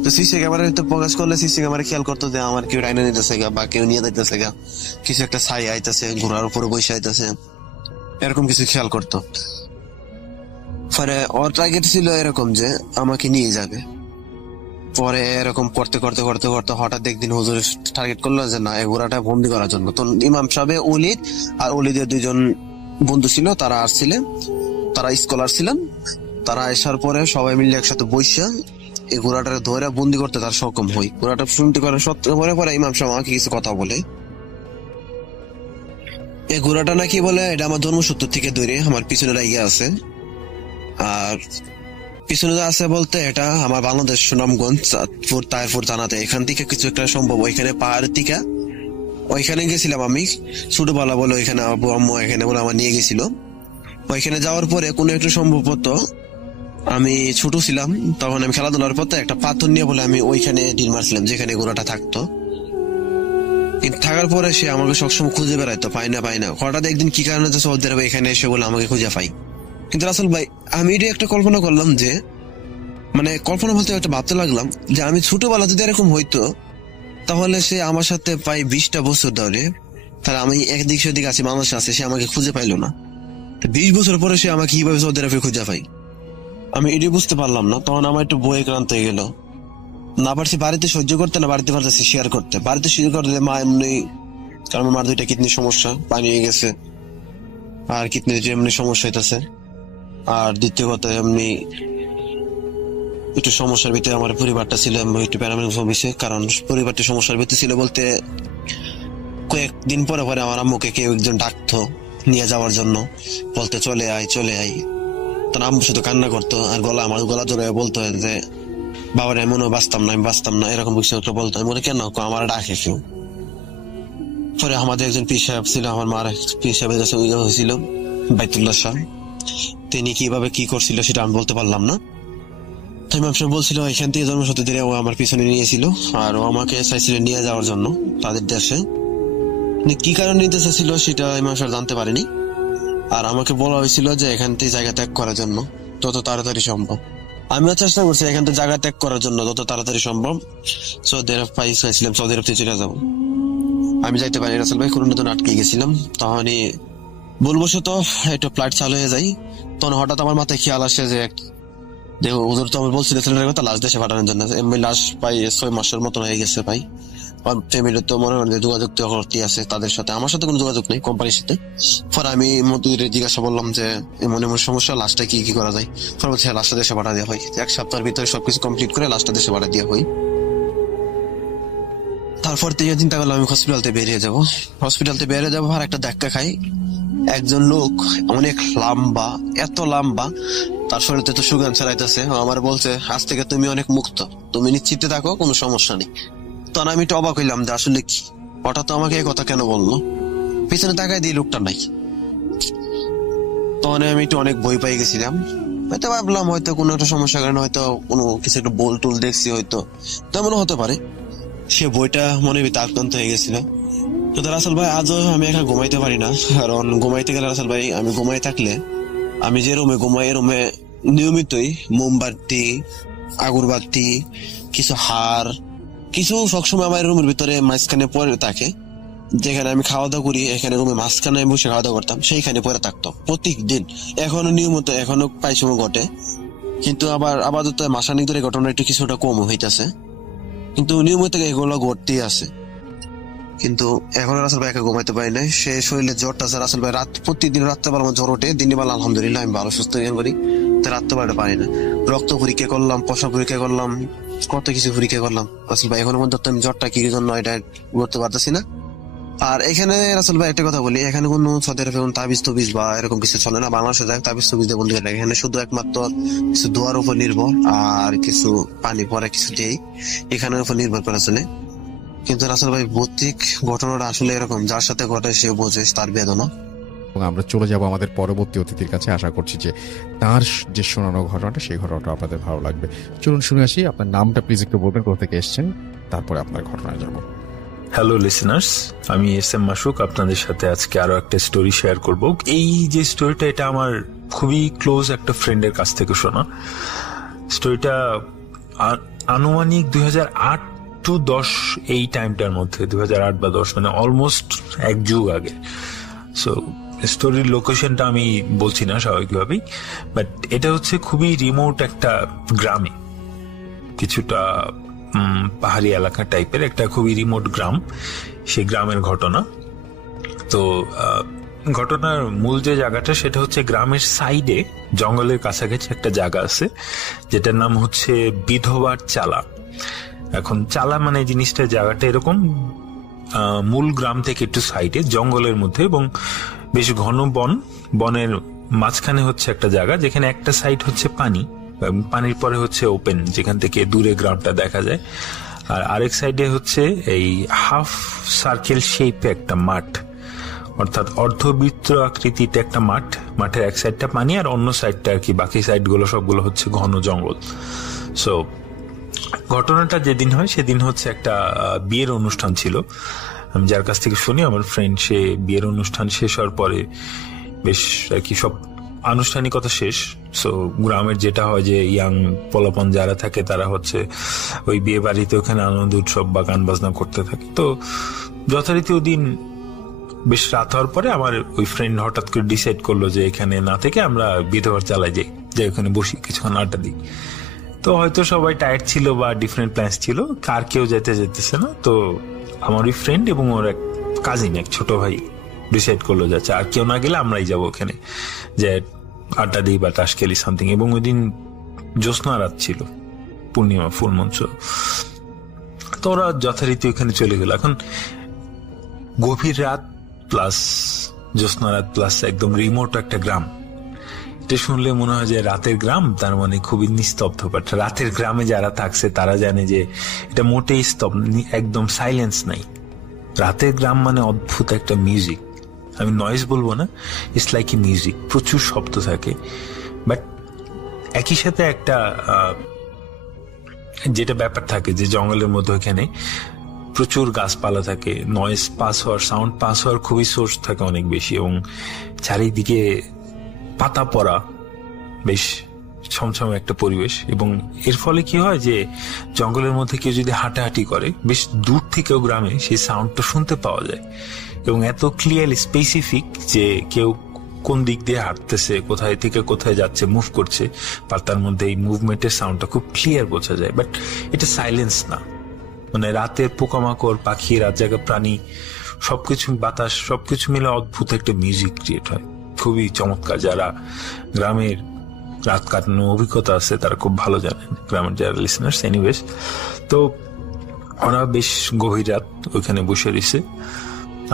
তো সিসি ক্যামেরা প্রকাশ করলে সিসি ক্যামেরা খেয়াল করতো যে আমার কেউ রাইনা নিতেছে গা বা কেউ নিয়ে যাইতেছে গা, কিছু একটা ছাই আইতেছে, ঘোড়ার উপরে বসে আইতেছে, এরকম কিছু খেয়াল করতো। পরে ওর টার্গেট ছিল এরকম যে আমাকে নিয়ে যাবে। পরে এরকম করতে করতে করতে করতে হঠাৎ একদিন হুজুর টার্গেট করলো যে না, এই ঘোড়াটা বন্দি করার জন্য। তো ইমাম সাহেব ওলিদ আর ওলিদের দুইজন বন্ধু ছিল, তারা আসছিলেন, তারা স্কলার ছিলেন। তারা আসার পরে সবাই মিলে একসাথে বসে এই ঘোড়াটা ধরে বন্দি করতে তার সক্ষম হই। ঘোড়াটা শুনতে করে সত্য পরে পরে ইমাম সাহেব আমাকে কিছু কথা বলে, এই ঘোড়াটা নাকি বলে এটা আমার জন্মসূত্র থেকে ধরে আমার পিছনে লাগিয়ে আছে। আর পিছনে যা আছে বলতে এটা আমার বাংলাদেশ সুনামগঞ্জ চাঁদপুর তাহিরপুর থানাতে, এখান থেকে কিছু একটা সম্ভব ওইখানে পাহাড়ের থেকে ওইখানে গেছিলাম আমি ছোটবেলা বলে, ওইখানে আব্বু আম্মু এখানে বলে আমার নিয়ে গেছিল। ওইখানে যাওয়ার পরে কোনো একটু সম্ভবত আমি ছোট ছিলাম, তখন আমি খেলাধুলার পথে একটা পাথর নিয়ে বলে আমি ওইখানে ডিল মারছিলাম যেখানে ঘোড়াটা থাকতো। কিন্তু থাকার পরে সে আমাকে সবসময় খুঁজে বেড়াইতো, পাই না হঠাৎ একদিন কি কারণে যে সৌদি আরবে এখানে এসে বলে আমাকে খুঁজে পাই। কিন্তু রাসেল ভাই আমি এটা একটা কল্পনা করলাম যে, মানে কল্পনা বলতে একটা ভাবতে লাগলাম যে আমি ছোটবেলা যদি এরকম হইতো তাহলে সে আমার সাথে প্রায় 20টা বছর ধরে, তাহলে আমি একদিক সেদিক আছি, মানুষ আছে, সে আমাকে খুঁজে পাইলো না। 20 বছর পরে সে আমাকে কিভাবে সৌদি আরবে খুঁজে পাই, আমি এটি বুঝতে পারলাম না। তখন আমার একটু বই ক্লান্ত হয়ে গেল, না পারছি বাড়িতে সহ্য করতে, না বাড়িতে পারতেছি শেয়ার করতে। বাড়িতে শেয়ার করতে মা এমনি, কারণ মার 2টা কিডনির সমস্যা, পানি হয়ে গেছে, আর কিডনির এমনি সমস্যা হইতেছে। আর দ্বিতীয় কথা এমনি একটু সমস্যার ভিতরে আমার পরিবারটা ছিল, একটু প্যারামেডিক অফিসে, কারণ পরিবারটি সমস্যার ভিতরে ছিল বলতে কয়েকদিন পরে পরে আমার আম্মুকে কেউ একজন ডাকতো নিয়ে যাওয়ার জন্য, বলতে চলে আয় চলে আয়। তখন আম্মু শুধু কান্না করতো আর আমার গলা জোরে বলতো যে বাবার আমি মনে বাঁচতাম না, আমি বাঁচতাম না, এরকম কিছু একটা বলতো। আমি মনে কেন আমার ডাকে কেউ। পরে আমাদের একজন পীর সাহেব ছিল, আমার মার পীর সাহেবের কাছে হয়েছিল বাইতুল্লাহ শাহ, তিনি কিভাবে কি করছিল সেটা আমি বলতে পারলাম না। ইমাম সাহেব বলছিল এখান থেকে জন্মসূত্র ধরে ও আমার পিছনে নিয়েছিল, আর ও আমাকে চাইছিল নিয়ে যাওয়ার জন্য তাদের দেশে। কি কারণে নিতে চাইছিল সেটা ইমাম সাহেব জানতে পারেনি। আর আমাকে বলা হয়েছিল যে এখান থেকে জায়গা ত্যাগ করার জন্য যত তাড়াতাড়ি সম্ভব। আমিও চেষ্টা করছি এখান থেকে জায়গা ত্যাগ করার জন্য যত তাড়াতাড়ি সম্ভব সৌদি আরব চাইছিলাম, সৌদি আরব থেকে চলে যাবো। আমি যাইতে পারি রাসেল ভাই, করোনার জন্য আটকে গেছিলাম। তখনই ভুলবশত একটা ফ্লাইট চালু হয়ে যায়। তখন হঠাৎ আমার মাথায় খেয়াল আসে যে দেখো হুজুর তো আমার বলছিল ছেলেটার কথা লাশ দেশে পাঠানোর জন্য। এমনি লাশ প্রায় 6 মাসের মতন হয়ে গেছে ভাই। আমার ফ্যামিলির তো মনে হয় যোগাযোগ করতে আছে তাদের সাথে, আমার সাথে কোনো যোগাযোগ নেই কোম্পানির সাথে। পরে আমি মধুরে জিজ্ঞাসা বললাম যে এমন এমন সমস্যা, লাশটা কি কি করা যায়। পরে বলছে লাশটা দেশে পাঠা দেওয়া হয়, 1 সপ্তাহের ভিতরে সবকিছু কমপ্লিট করে লাশটা দেশে পাঠা দেওয়া হয়। তারপর থেকে চিন্তা করলাম আমি হসপিটালতে বেরিয়ে যাবো আর একটা ধাক্কা খাই। একজন লোক অনেক লম্বা, এত লম্বা, তার শরীরে তো সুগান ছড়াইতেছে। আমার বলছে আজ থেকে তুমি অনেক মুক্ত, তুমি নিশ্চিন্তে থাকো, কোনো সমস্যা নেই। তখন আমি একটু অবাক হইলাম যে আসলে কি, হঠাৎ আমাকে এই কথা কেন বললো। পিছনে তাকায় দিয়ে লোকটা নাই। তখন আমি একটু অনেক ভয় পাই গেছিলাম। হয়তো ভাবলাম হয়তো কোনো একটা সমস্যার কারণে হয়তো কোনো কিছু একটা বোল টুল দেখছি, হয়তো তেমনও হতে পারে। সে বইটা মনে ভিতরে আক্রান্ত হয়ে গেছিল। তো রাসেল ভাই আজও আমি একা ঘুমাইতে পারি না, কারণ ঘুমাইতে গেলে রাসেল ভাই আমি ঘুমাই থাকলে আমি যে রুমে ঘুমাই এ রুমে নিয়মিতই মোমবাতি, আগরবাতি, কিছু হার, কিছু সবসময় আমার রুমের ভিতরে মাঝখানে পরে থাকে। যেখানে আমি খাওয়া দাওয়া করি এখানে রুমে মাঝখানে বসে খাওয়া দাওয়া করতাম, সেইখানে পরে থাকতো প্রত্যেকদিন। এখনো নিয়মিত, এখনো প্রায় সময় ঘটে, কিন্তু আবার আপাতত মাসানিক ধরে ঘটনা একটু কিছুটা কম হইতেছে, কিন্তু নিয়মিত এগুলো ঘটতেই আছে। কিন্তু এখন রাসেল ভাই একা ঘুমাইতে পারি না, সে শরীরে জ্বরটা আছে। রাসেল ভাই প্রতিদিন রাত্রেবেলা আমার জ্বর ওঠে, দিনের বেলা আলহামদুলিল্লাহ আমি ভালো সুস্থ করি, রাত্রেবেলা পারি না। রক্ত পরীক্ষা করলাম, পশা পরীক্ষা করলাম, কত কিছু পরীক্ষা করলাম। রাসেল ভাই এখনো পর্যন্ত আমি জ্বরটা কি জন্য এটা করতে পারতেছি না। আর এখানে রাসেল ভাই একটা কথা বলি, এখানে কোনো সৌদি আরবে তাবিজ তবিজ বা এরকম কিছু চলে না। বাংলাদেশে যায় তাবিজ তবিজ দিয়ে বন্ধু, এখানে শুধু একমাত্র কিছু দোয়ার উপর নির্ভর আর কিছু পানি পরে কিছু দিয়েই এখানের উপর নির্ভর করা চলে। কিন্তু রাসেল ভাই ভৌতিক ঘটনাটা আসলে এরকম, যার সাথে ঘটে সে বোঝে তার বেদনা। এবং আমরা চলে যাব আমাদের পরবর্তী অতিথির কাছে। আশা করছি যে তার যে শোনানো ঘটনাটা সেই ঘটনাটা আপনাদের ভালো লাগবে। চলুন শুনে আসি। আপনার নামটা প্লিজ একটু বলবেন, কোথা থেকে এসেছেন, তারপরে আপনার ঘটনায় যাব। হ্যালো লিসেনার্স, আমি SM মাসুক আপনাদের সাথে আজকে আরো একটা স্টোরি শেয়ার করব। এই যে স্টোরিটা, এটা আমার খুবই ক্লোজ একটা ফ্রেন্ডের কাছ থেকে শোনা। স্টোরিটা আনুমানিক 2008 to 10 এই টাইমটার মধ্যে, 2008 বা 10, মানে অলমোস্ট 1 যুগ আগে। সো স্টোরির লোকেশনটা আমি বলছি না স্বাভাবিকভাবেই, বাট এটা হচ্ছে খুবই রিমোট একটা গ্রামে, কিছুটা পাহাড়ি এলাকা টাইপের একটা খুবই রিমোট গ্রাম, সেই গ্রামের ঘটনা। তো ঘটনার মূল যে জায়গাটা সেটা হচ্ছে গ্রামের সাইডে জঙ্গলের কাছাকাছি একটা জায়গা আছে যেটার নাম হচ্ছে বিধবার চালা। এখন চালা মানে জিনিসটা জায়গাটা এরকম, মূল গ্রাম থেকে একটু সাইডে জঙ্গলের মধ্যে, এবং বেশ ঘন বনের মাঝখানে হচ্ছে একটা জায়গা যেখানে একটা সাইড হচ্ছে পানি, পানির পরে হচ্ছে ওপেন, যেখান থেকে দূরে গ্রামটা দেখা যায়। আর আরেক সাইডে হচ্ছে এই হাফ সার্কেল শেপে একটা মাঠ, অর্থাৎ অর্ধবৃত্ত আকৃতিতে একটা মাঠ। মাঠের এক সাইডটা পানি আর অন্য সাইডটা আর কি, বাকি সাইডগুলো সবগুলো হচ্ছে ঘন জঙ্গল। সো ঘটনাটা যেদিন হয় সেদিন হচ্ছে একটা বিয়ের অনুষ্ঠান ছিল। আমি যার কাছ থেকে শুনি, আমার ফ্রেন্ড, সে বিয়ের অনুষ্ঠান শেষ হওয়ার পরে বেশ আর কি সব আনুষ্ঠানিকতা শেষ। সো গ্রামের যেটা হয় যে ইয়াং পোলাপন যারা থাকে তারা হচ্ছে ওই বিয়ে বাড়িতে ওখানে আনন্দ উৎসব বা গান বাজনা করতে থাকে। তো যথারীতি ওই দিন বেশ রাত হওয়ার পরে আমার ওই ফ্রেন্ড হঠাৎ করে ডিসাইড করলো যে এখানে না থেকে আমরা বিধবার চালায় যাই, ওখানে বসি কিছুক্ষণ আড্ডা দিই। তো হয়তো সবাই টায়ার্ড ছিল বা ডিফারেন্ট প্ল্যান্স ছিল, কার কেউ যেতেছে না। তো আমার ওই ফ্রেন্ড এবং ওর এক কাজিন, এক ছোট ভাই ডিসাইড করলো যাচ্ছে আর কেউ না গেলে আমরাই যাবো ওখানে, যে আড্ডা দিই বা তাস খেলি সামথিং। এবং ওই দিন জ্যোৎস্না রাত ছিল, পূর্ণিমা, ফুল মুন। তো ওরা যথারীতি ওখানে চলে গেল। এখন গভীর রাত প্লাস জ্যোৎস্না রাত প্লাস একদম রিমোট একটা গ্রাম, এটা শুনলে মনে হয় যে রাতের গ্রাম, তার মানে খুবই নিস্তব্ধ। বাট রাতের গ্রামে যারা থাকছে তারা জানে যে এটা মোটেই একদম সাইলেন্স নাই। রাতের গ্রাম মানে অদ্ভুত একটা মিউজিক, আমি নয়েজ বলবো না, ইটস লাইক এ মিউজিক, প্রচুর শব্দ থাকে। বাট একই সাথে একটা যেটা ব্যাপার থাকে যে জঙ্গলের মধ্যে ওখানে প্রচুর গাছপালা থাকে, নয়েজ পাস হওয়ার, সাউন্ড পাস হওয়ার খুবই সোর্স থাকে অনেক বেশি, এবং চারিদিকে পাতা পড়া, বেশ ছমছম একটা পরিবেশ। এবং এর ফলে কি হয় যে জঙ্গলের মধ্যে কেউ যদি হাঁটাহাঁটি করে, বেশ দূর থেকেও গ্রামে সেই সাউন্ডটা শুনতে পাওয়া যায়, এবং এত ক্লিয়ার স্পেসিফিক যে কেউ কোন দিক দিয়ে হাঁটতেছে, কোথায় থেকে কোথায় যাচ্ছে, মুভ করছে, পাতার মধ্যে এই মুভমেন্টের সাউন্ডটা খুব ক্লিয়ার বোঝা যায়। বাট এটা সাইলেন্স না, মানে রাতের পোকামাকড়, পাখি, রাত জাগা প্রাণী, সবকিছু, বাতাস, সবকিছু মিলে অদ্ভুত একটা মিউজিক ক্রিয়েট হয়, খুবই চমৎকার। যারা গ্রামের রাত কাটানোর অভিজ্ঞতা আছে তারা খুব ভালো জানেন, গ্রামের যারা লিসনার্স। এনিওয়েজ, তো ওরা বেশ গভীর রাত ওইখানে বসে রয়েছে,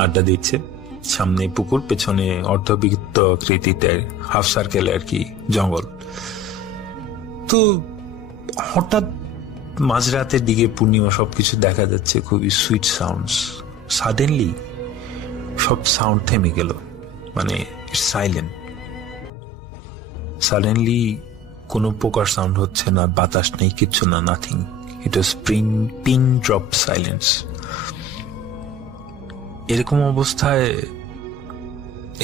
আড্ডা দিচ্ছে। সামনে পুকুর, পেছনে অর্ধবৃত্ত আকৃতিতে হাফ সার্কেল আর কি জঙ্গল। তো হঠাৎ মাঝরাতের দিকে পূর্ণিমা, সবকিছু দেখা যাচ্ছে, খুবই সুইট সাউন্ডস। সাডেনলি সব সাউন্ড থেমে গেল, মানে ইটস সাইলেন্ট। সাডেনলি কোনো প্রকার সাউন্ড হচ্ছে না, বাতাস নেই, কিচ্ছু না, নাথিং। ইট ওয়াজ পিন ড্রপ সাইলেন্স। এরকম অবস্থায়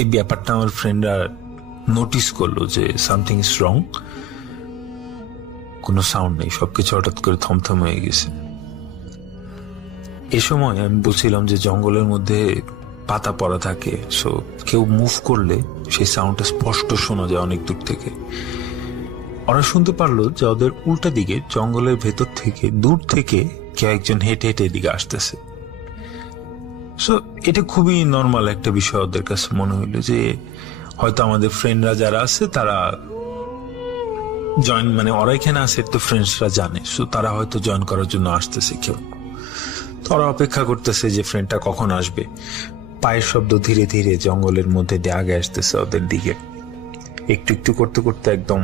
এই ব্যাপারটা আমার ফ্রেন্ডরা নোটিস করলো যে সামথিং ইজ রং। কোনো সাউন্ড নেই, সবকিছু হঠাৎ করে থমথম হয়ে গেছে। এ সময় আমি বলছিলাম যে জঙ্গলের মধ্যে পাতা পড়া থাকে, সো কেউ মুভ করলে সেই সাউন্ডটা স্পষ্ট শোনা যায় অনেক দূর থেকে। ওরা শুনতে পারলো যে ওদের উল্টা দিকে জঙ্গলের ভেতর থেকে, দূর থেকে কেউ একজন হেঁটে হেঁটে এদিকে আসতেছে। সো এটা খুবই নর্মাল একটা বিষয় ওদের কাছে মনে হইলো, যে হয়তো আমাদের ফ্রেন্ডরা যারা আছে তারা জয়েন, মানে ওরা এখানে আসে তো ফ্রেন্ডসরা জানে, সো তারা হয়তো জয়েন করার জন্য আসতেছে কেউ। তো ওরা অপেক্ষা করতেছে যে ফ্রেন্ডটা কখন আসবে। পায়ের শব্দ ধীরে ধীরে জঙ্গলের মধ্যে দিয়ে আগে আসতেছে ওদের দিকে, একটু একটু করতে করতে একদম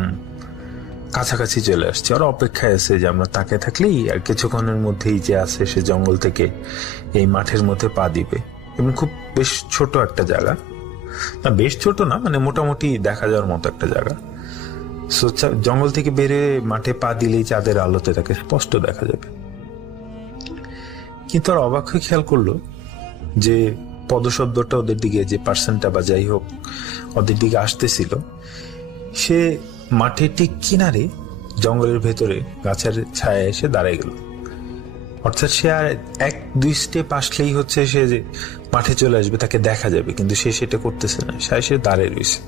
কাছাকাছি চলে আসছে। ওরা অপেক্ষায় আছে যে আমরা তাকে থাকলেই আর কিছুক্ষণের মধ্যেই যে আছে সে জঙ্গল থেকে এই মাঠের মধ্যে পা দিবে। এবং খুব বেশ ছোট একটা জায়গা, না বেশ ছোট না, মানে মোটামুটি দেখা যাওয়ার মতো একটা জায়গা। জঙ্গল থেকে বেরে মাঠে পা দিলেই চাঁদের আলোতে তাকে স্পষ্ট দেখা যাবে। কিন্তু আর অবাক হয়ে খেয়াল করলো যে পদশব্দটা ওদের দিকে, যে পার্সনটা বা যাই হোক ওদের দিকে আসতেছিল, সে মাঠের ঠিক কিনারে জঙ্গলের ভেতরে গাছের ছায়া এসে দাঁড়ায় গেল। অর্থাৎ সে আর 1-2 স্টেপ আসলেই হচ্ছে সে যে মাঠে চলে আসবে, তাকে দেখা যাবে, কিন্তু সে সেটা করতেছে না, সে দাঁড়িয়ে রয়েছে।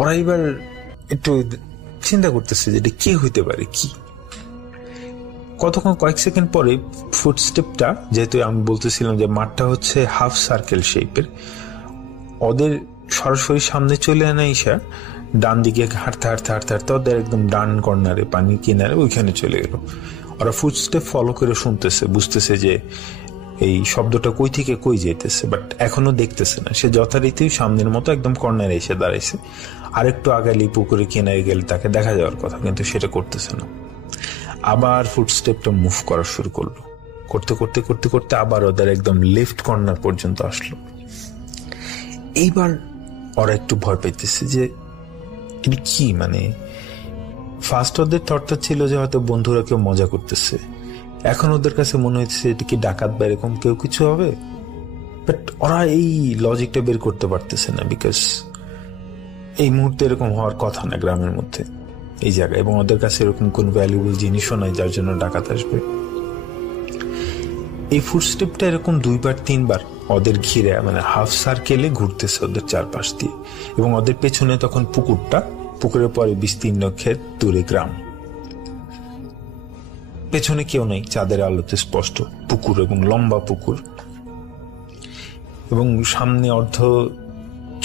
ওরা এবার একটু চিন্তা করতেছে যে এটা কে হইতে পারে, কি কয়েক সেকেন্ড পরে ফুটস্টেপটা, যেহেতু আমি বলতেছিলাম যে মাঠটা হচ্ছে হাফ সার্কেল শেপের, ওদের সরাসরি সামনে চলে আনা ইসা ডান দিকে হাঁটতে হাঁটতে হাঁটতে হাঁটতে ওদের একদম ডান কর্নারে পানির কিনারে ওইখানে চলে গেল। ওরা ফুটস্টেপ ফলো করে শুনতেছে, বুঝতেছে যে এই শব্দটা কই থেকে কই যেতেছে, বাট এখনো দেখতেছে না। সে যথারীতি সামনের মতো একদম কর্নারে এসে দাঁড়াইছে। আরেকটু আগালি পুকুরে কিনারে গেলে তাকে দেখা যাওয়ার কথা, কিন্তু সেটা করতেছে না। আবার ফুটস্টেপটা মুভ করা শুরু করলো, করতে করতে করতে করতে আবার ওদের একদম লেফট কর্নার পর্যন্ত আসলো। এইবার ওরা একটু ভয় পাইতেছে যে এটা কি, মানে ফার্স্ট ওদের থটটা ছিল যে হয়তো বন্ধুরা কেউ মজা করতেছে, এখন ওদের কাছে মনে হচ্ছে এটা কি ডাকাত বা এরকম কেউ কিছু হবে। বাট ওরা এই লজিকটা বের করতে পারতেছে না, বিকজ এই মুহূর্তে এরকম হওয়ার কথা না গ্রামের মধ্যে এই জায়গায়, এবং ওদের কাছে এরকম কোন ভ্যালুয়েবল জিনিসও নাই যার জন্য ডাকাত আসবে। এই ফুটস্টেপটা এরকম 2-3 ওদের ঘিরে, মানে হাফ সার্কেলে ঘুরতেছে ওদের চারপাশ দিয়ে, এবং ওদের পেছনে তখন পুকুরের পরে বিস্তীর্ণ ক্ষেত, দূরে গ্রাম, পেছনে কেউ নেই, চাঁদের আলোতে স্পষ্ট পুকুর এবং লম্বা পুকুর, এবং সামনে অর্ধ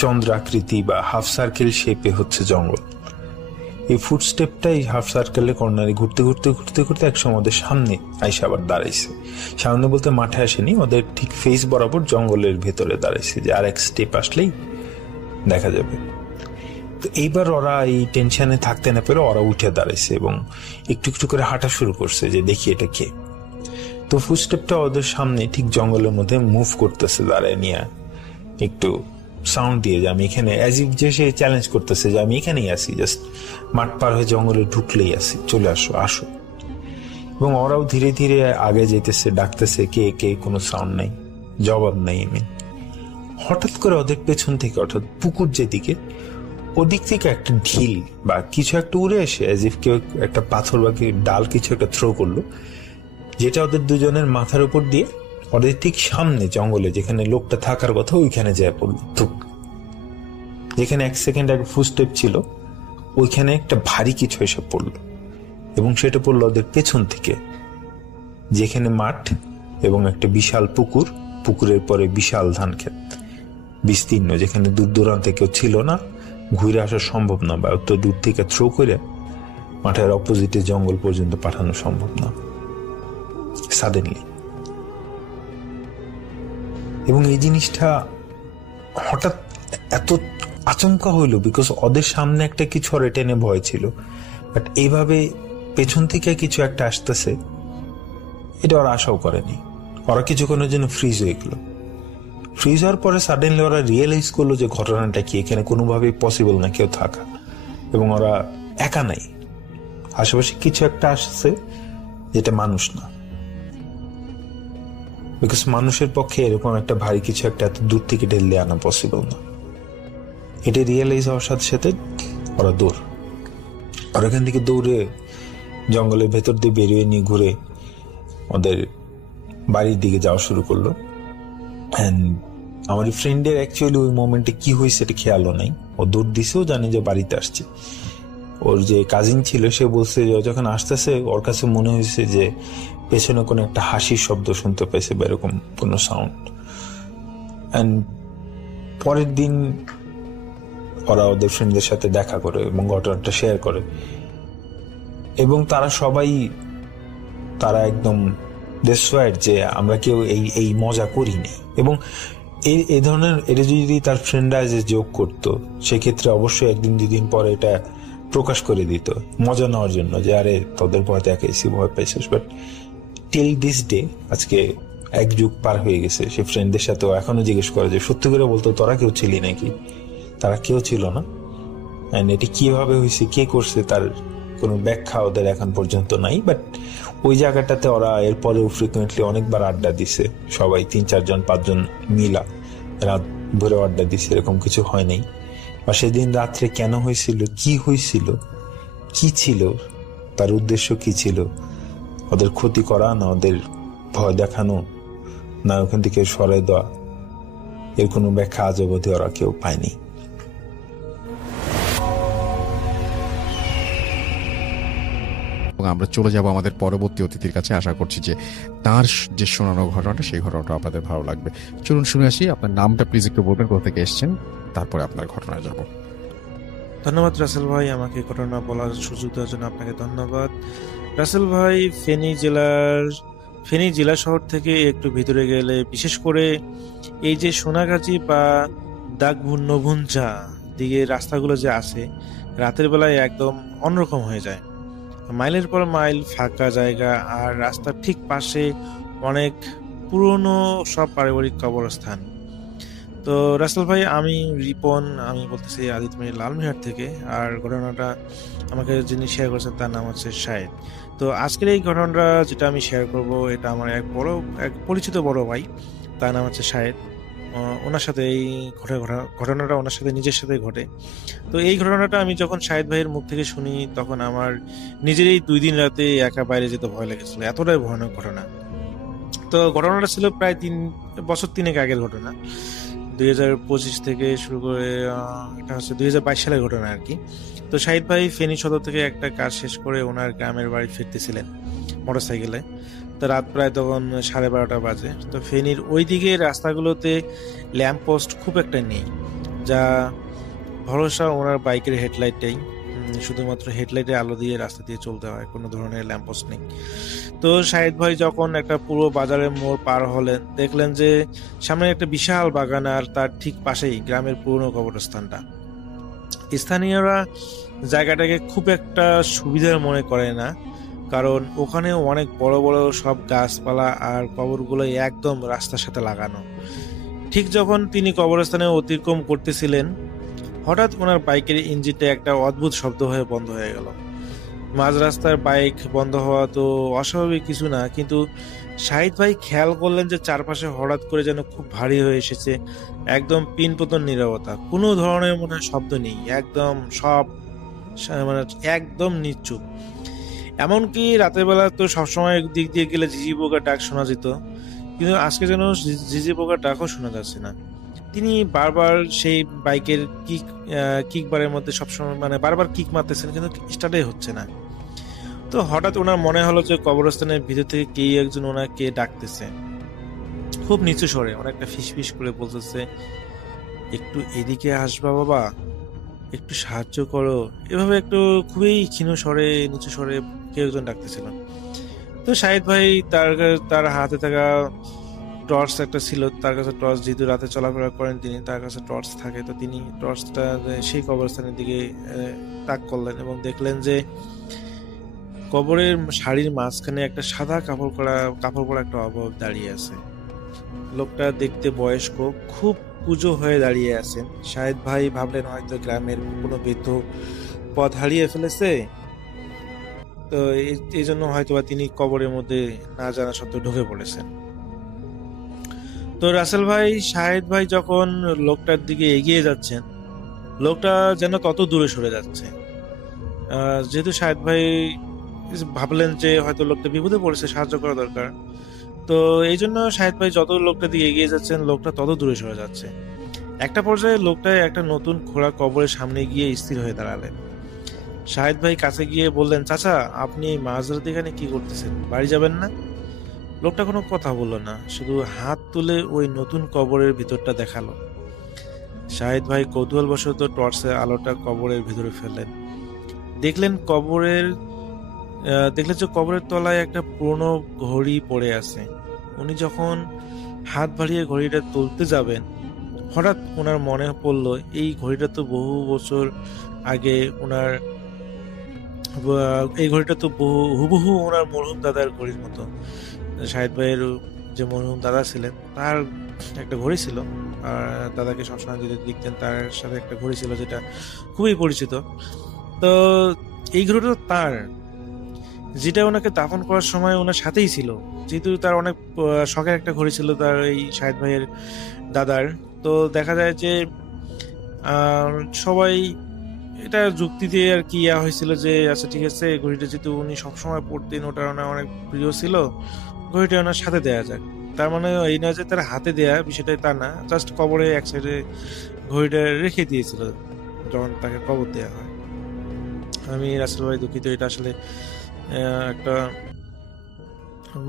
চন্দ্রাকৃতি বা হাফ সার্কেল শেপে হচ্ছে জঙ্গল। এই ফুটস্টেপটা এই হাফ সার্কেলে কর্নারে ঘুরতে ঘুরতে ঘুরতে ঘুরতে একসময় ওদের সামনে আইসা আবার দাঁড়াইছে। সামনে বলতে মাঠে আসেনি, ওদের ঠিক ফেস বরাবর জঙ্গলের ভেতরে দাঁড়াইছে, যে আর এক স্টেপ আসলেই দেখা যাবে। তো এইবার ওরা এই টেনশনে থাকতে না পেরে ওরা উঠে দাঁড়াইছে এবং একটু একটু করে হাঁটা শুরু করছে যে দেখি এটা কে। তো ফুটস্টেপটা ওদের সামনে ঠিক জঙ্গলের মধ্যে মুভ করতেছে, দাঁড়ায় নিয়ে একটু সাউন্ড দিয়ে যে আমি এখানে, অ্যাজ ইফ যে সে চ্যালেঞ্জ করতেছে যে আমি এখানেই আসি, জাস্ট মাঠ পার হয়ে জঙ্গলে ঢুকলেই আসি, চলে আসো আসো। এবং ওরাও ধীরে ধীরে আগে যেতেছে, ডাকতেছে কে কে, কোনো সাউন্ড নাই, জবাব নাই। হঠাৎ করে ওদের পেছন থেকে, অর্থাৎ পুকুর যেদিকে, ওদিক থেকে একটা ঢিল বা কিছু একটা উড়ে এসে অ্যাজ ইফ কেউ একটা পাথর বা ডাল কিছু একটা থ্রো করলো, যেটা ওদের দুজনের মাথার উপর দিয়ে ওদের ঠিক সামনে জঙ্গলে যেখানে লোকটা থাকার কথা ওইখানে যায় পড়লো। যেখানে 1 সেকেন্ড আগে ফুটস্টেপ ছিল ওইখানে একটা ভারী কিছু এসে পড়লো, এবং সেটা পড়লো ওদের পেছন থেকে, যেখানে মাঠ এবং একটা বিশাল পুকুর, পুকুরের পরে বিশাল ধান ক্ষেত বিস্তীর্ণ, যেখানে দূর দূরান্তে কেউ ছিল না, ঘুরে আসা সম্ভব না, বা অত দূর থেকে থ্রো করে মাঠের অপোজিটে জঙ্গল পর্যন্ত পাঠানো সম্ভব না সাডেনলি। এবং এই জিনিসটা হঠাৎ এত আচমকা হইলো বিকজ ওদের সামনে একটা কিছু টেনে ভয় ছিল, বাট এইভাবে পেছন থেকে কিছু একটা আসতেছে এটা ওরা আশাও করেনি। ওরা কিছুক্ষণের জন্য ফ্রিজ হয়ে গেল। ফ্রিজ হওয়ার পরে সাডেনলি ওরা রিয়েলাইজ করলো যে ঘটনাটা কি, এখানে কোনোভাবেই পসিবল না কেউ থাকা, এবং ওরা একা নাই, আশেপাশে কিছু একটা আসছে যেটা মানুষ না, বিকজ মানুষের পক্ষে এরকম একটা ভারী কিছু একটা এত দূর থেকে ঢেলে আনা পসিবল না। এটা রিয়েলাইজ হওয়ার সাথে সাথে ওরা ওরা এখান থেকে দৌড়ে জঙ্গলের ভেতর দিয়ে বেরিয়ে নিয়ে ঘুরে ওদের বাড়ির দিকে যাওয়া শুরু করলো। অ্যান্ড আমার ফ্রেন্ডের অ্যাকচুয়ালি ওই মোমেন্টে কি হয়েছে এটা খেয়ালও নাই, ও দৌড় দিছেও জানে যে বাড়িতে আসছে। ওর যে কাজিন ছিল সে বলছে যে যখন আসতেছে ওর কাছে মনে হয়েছে যে পেছনে কোনো একটা হাসির শব্দ শুনতে পাইছে বা এরকম কোনো সাউন্ড। অ্যান্ড পরের দিন ওরা ওদের ফ্রেন্ডদের সাথে দেখা করে এবং ঘটনাটা শেয়ার করে, এবং তারা একদম ডেসপায়ার্ড যে আমরা কেউ এই মজা করিনি। এবং এই ধরনের এটা যদি তার ফ্রেন্ডরা যে যোগ করতো সেক্ষেত্রে অবশ্যই 1-2 দিন পরে এটা প্রকাশ করে দিত মজা নেওয়ার জন্য যে আরে তোদের ভয়তে একাইছি, ভয় পাইছিস। বাট টিল দিস ডে, আজকে 1 যুগ পার হয়ে গেছে, সে ফ্রেন্ডদের সাথেও এখনো জিজ্ঞেস করে যে সত্যি করে বলতো তোরা কেউ ছিলি নাকি? তারা কেউ ছিল না। অ্যান্ড এটি কিভাবে হয়েছে, কে করছে, তার কোনো ব্যাখ্যা ওদের এখন পর্যন্ত নাই। বাট ওই জায়গাটাতে ওরা এরপরেও ফ্রিকুয়েন্টলি অনেকবার আড্ডা দিছে, সবাই 3-4 জন 5 জন মিলা রাত ভরে আড্ডা দিছে, এরকম কিছু হয় নাই। বা সেদিন রাত্রে কেন হয়েছিল, কি ছিল, তার উদ্দেশ্য কি ছিল, ওদের ক্ষতি করা না ওদের ভয় দেখানো না ওখান থেকে সরাই দেওয়া, এর কোনো ব্যাখ্যা আজ অবধি ওরা কেউ পায়নি। এবং আমরা চলে যাব আমাদের পরবর্তী অতিথির কাছে। আশা করছি যে তার যে শোনানো ঘটনাটা সেই ঘটনাটা আপনাদের ভালো লাগবে। চলুন শুনে আসি। আপনার নামটা প্লিজ একটু বলবেন, কোথা থেকে এসেছেন, তারপরে আপনার ঘটনায় যাব। ধন্যবাদ রাসেল ভাই, আমাকে ঘটনা বলার সুযোগ দেওয়ার জন্য আপনাকে ধন্যবাদ। রাসেল ভাই, ফেনী জেলা শহর থেকে একটু ভিতরে গেলে, বিশেষ করে এই যে সোনাগাজী বা নভুঞ্জা দিকে রাস্তাগুলো যে আছে, রাতের বেলায় একদম অন্যরকম হয়ে যায়। মাইলের পর মাইল ফাঁকা জায়গা, আর রাস্তার ঠিক পাশে অনেক পুরনো সব পারিবারিক কবরস্থান। তো রাসেল ভাই, আমি রিপন, আমি বলতেছি আদিতমণি লালমিহাট থেকে। আর ঘটনাটা আমাকে যিনি শেয়ার করেছেন তার নাম হচ্ছে শাহেদ। তো আজকের এই ঘটনাটা যেটা আমি শেয়ার করব, এটা আমার এক পরিচিত বড় ভাই, তার নাম হচ্ছে শাহেদ। ওনার সাথে এই ঘটনাটা ওনার সাথে নিজের সাথে ঘটে। তো এই ঘটনাটা আমি যখন শাহেদ ভাইয়ের মুখ থেকে শুনি, তখন আমার নিজেরই 2 দিন রাতে একা বাইরে যেতে ভয় লেগেছিল, এতটাই ভয়ানক ঘটনা। তো ঘটনাটা ছিল প্রায় 3 বছর 3 আগের ঘটনা। 2025 থেকে শুরু করে এটা হচ্ছে 2022 সালের ঘটনা আর কি। তো শাহিদ ভাই ফেনী সদর থেকে একটা কাজ শেষ করে ওনার গ্রামের বাড়ি ফিরতেছিলেন মোটরসাইকেলে। তো রাত প্রায় তখন 12:30 বাজে। তো ফেনীর ওই দিকে রাস্তাগুলোতে ল্যাম্প পোস্ট খুব একটা নেই, যা ভরসা ওনার বাইকের হেডলাইটটাই। শুধুমাত্র হেডলাইটের আলো দিয়ে রাস্তা দিয়ে চলতে হয়, কোনো ধরনের ল্যাম্প পোস্ট নেই। তো শাহিদ ভাই যখন একটা পুরো বাজারের মোড় পার হলেন, দেখলেন যে সামনে একটা বিশাল বাগান, আর তার ঠিক পাশেই গ্রামের পুরনো কবরস্থানটা। স্থানীয়রা জায়গাটাকে খুব একটা সুবিধার মনে করে না, কারণ ওখানে অনেক বড় বড় সব গাছপালা আর কবরগুলো একদম রাস্তার সাথে লাগানো। ঠিক যখন তিনি কবরস্থানে অতিক্রম করতেছিলেন, হঠাৎ ওনার বাইকের ইঞ্জিনটা একটা অদ্ভুত শব্দ হয়ে বন্ধ হয়ে গেল। মাঝ রাস্তার বাইক বন্ধ হওয়া তো অস্বাভাবিক কিছু না, কিন্তু শাহিদ ভাই খেয়াল করলেন যে চারপাশে হঠাৎ করে যেন খুব ভারী হয়ে এসেছে। একদম পিনপতন নীরবতা, কোনো ধরনের মনে হয় শব্দ নেই, একদম সব মানে একদম নিশ্চুপ। এমনকি রাতের বেলা তো সবসময় দিক দিয়ে গেলে ঝিঝি পোকার ডাক শোনা যেত, কিন্তু আজকে যেন ঝিঝি পোকার ডাকও শোনা যাচ্ছে না। তিনি বারবার সেই বাইকের কিক বারের মধ্যে সবসময় মানে বারবার কিক মারতেছেন, কিন্তু স্টার্টই হচ্ছে না। তো হঠাৎ ওনার মনে হলো যে কবরস্থানের ভিতর থেকে কে একজন ওনাকে ডাকতেছে, খুব নিচু স্বরে, অনেকটা ফিসফিস করে বলতেছে, একটু এদিকে আসবা বাবা, একটু সাহায্য করো। এভাবে একটু খুবই ক্ষীণ স্বরে, নিচু স্বরে কেউ একজন ডাকতেছিল। তো শাহিদ ভাই তার হাতে থাকা টর্চ একটা ছিল, তার কাছে টর্চ, যেহেতু রাতে চলাফেরা করেন তিনি, তার কাছে টর্চ থাকে, তো তিনি টর্চটা সেই কবরস্থানের দিকে তাক করলেন এবং দেখলেন যে কবরের শাড়ির মাঝখানে একটা সাদা কাপড় পরা একটা অবয়ব দাঁড়িয়ে আছে। লোকটা দেখতে বয়স্ক, খুব কুঁজো হয়ে দাঁড়িয়ে আছেন। শাহেদ ভাই ভাবলেন হয়তো গ্রামের কোনো বৃদ্ধ পথ হারিয়ে ফেলেছে, তো এই জন্য হয়তোবা তিনি কবরের মধ্যে না জানা সত্ত্বেও ঢুকে পড়েছেন। তো রাসেল ভাই, শাহেদ ভাই যখন লোকটার দিকে এগিয়ে যাচ্ছেন, লোকটা যেন তত দূরে সরে যাচ্ছে। যেহেতু শাহেদ ভাই ভাবলেন যে হয়তো লোকটা বিপদে পড়েছে, সাহায্য করা দরকার, তো এই জন্য শাহেদ ভাই যত লোকটা দিকে এগিয়ে যাচ্ছেন, লোকটা তত দূরে সরে যাচ্ছে। একটা পর্যায়ে লোকটা একটা নতুন খোঁড়া কবরের সামনে গিয়ে স্থির হয়ে দাঁড়ালেন। শাহেদ ভাই কাছে গিয়ে বললেন, চাচা, আপনি মাঝরাতে এখানে কি করতেছেন, বাড়ি যাবেন না? লোকটা কোনো কথা বললো না, শুধু হাত তুলে ওই নতুন কবরের ভিতরটা দেখালো। শাহেদ ভাই কৌতূহলবশত টর্চের আলোটা কবরের ভিতরে ফেললেন। দেখলেন যে কবরের তলায় একটা পুরনো ঘড়ি পড়ে আছে। উনি যখন হাত বাড়িয়ে ঘড়িটা তুলতে যাবেন, হঠাৎ ওনার মনে পড়লো এই ঘড়িটা তো বহু বছর আগে হুবহু ওনার মরহুম দাদার ঘড়ির মতো। শাহেদ ভাইয়ের যে মরহুম দাদা ছিলেন, তার একটা ঘড়ি ছিল, আর দাদাকে সবসময় যদি দেখতেন, তার সাথে একটা ঘড়ি ছিল যেটা খুবই পরিচিত। তো এই ঘড়িটা তার, যেটা ওনাকে দাফন করার সময় ওনার সাথেই ছিল। যেহেতু তার অনেক শখের একটা ঘড়ি ছিল তার এই শাহেদ ভাইয়ের দাদার, তো দেখা যায় যে সবাই এটা যুক্তি দিয়ে আর কি ইয়া হয়েছিল যে আচ্ছা ঠিক আছে, ঘড়িটা যেহেতু উনি সবসময় পড়তেন, ওটা ওনার অনেক প্রিয় ছিল, ঘড়িটা ওনার সাথে দেয়া যাক। তার মানে এই না যে তার হাতে দেয়া, বিষয়টাই তা না, জাস্ট কবরে এক সাইডে ঘড়িটা রেখে দিয়েছিল যখন তাকে কবর দেওয়া হয়। আমি রাসেল ভাই দুঃখিত, এটা আসলে একটা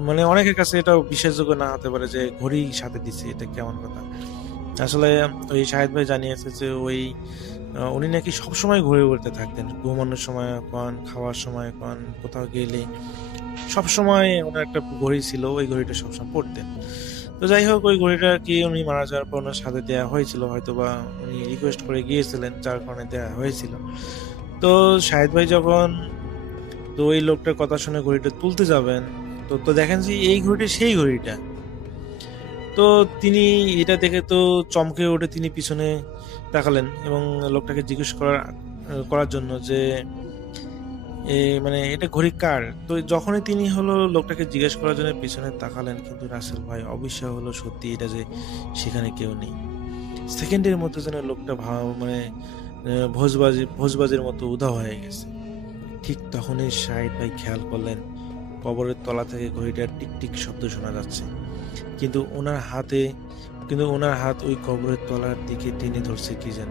মানে অনেকের কাছে এটা বিশ্বাসযোগ্য না হতে পারে যে ঘড়ি সাথে দিচ্ছে, এটা কেমন কথা। আসলে ওই শাহিদ ভাই জানিয়েছে যে উনি নাকি সবসময় ঘড়ি পড়তে থাকতেন, ঘুমানোর সময় কন, খাওয়ার সময় কন, কোথাও গেলে সবসময় ওনার একটা ঘড়ি ছিল, ওই ঘড়িটা সবসময় পড়তেন। তো যাই হোক, ওই ঘড়িটা কি উনি মারা যাওয়ার পর ওনার সাথে দেওয়া হয়েছিল, হয়তো বা উনি রিকোয়েস্ট করে গিয়েছিলেন, যার কারণে দেওয়া হয়েছিল। তো শাহিদ ভাই যখন তো ওই লোকটার কথা শুনে ঘড়িটা তুলতে যাবেন, তো দেখেন যে এই ঘড়িটা সেই ঘড়িটা। তো তিনি এটা দেখে তো চমকে উঠে তিনি পিছনে তাকালেন এবং লোকটাকে জিজ্ঞেস করার জন্য যে মানে এটা ঘড়ি কার। তো যখনই তিনি হলো লোকটাকে জিজ্ঞেস করার জন্য পিছনে তাকালেন, কিন্তু রাসেল ভাই অবিশ্বাস হলো সত্যি এটা যে সেখানে কেউ নেই। সেকেন্ডের মধ্যে যেন লোকটা মানে ভোজবাজির মতো উধাও হয়ে গেছে। ঠিক তখনই শাহিদ ভাই খেয়াল করলেন কবরের তলা থেকে ঘড়িটার টিকটিক শব্দ শোনা যাচ্ছে, কিন্তু ওনার হাত ওই কবরের তলার দিকে টেনে ধরছে কি যেন।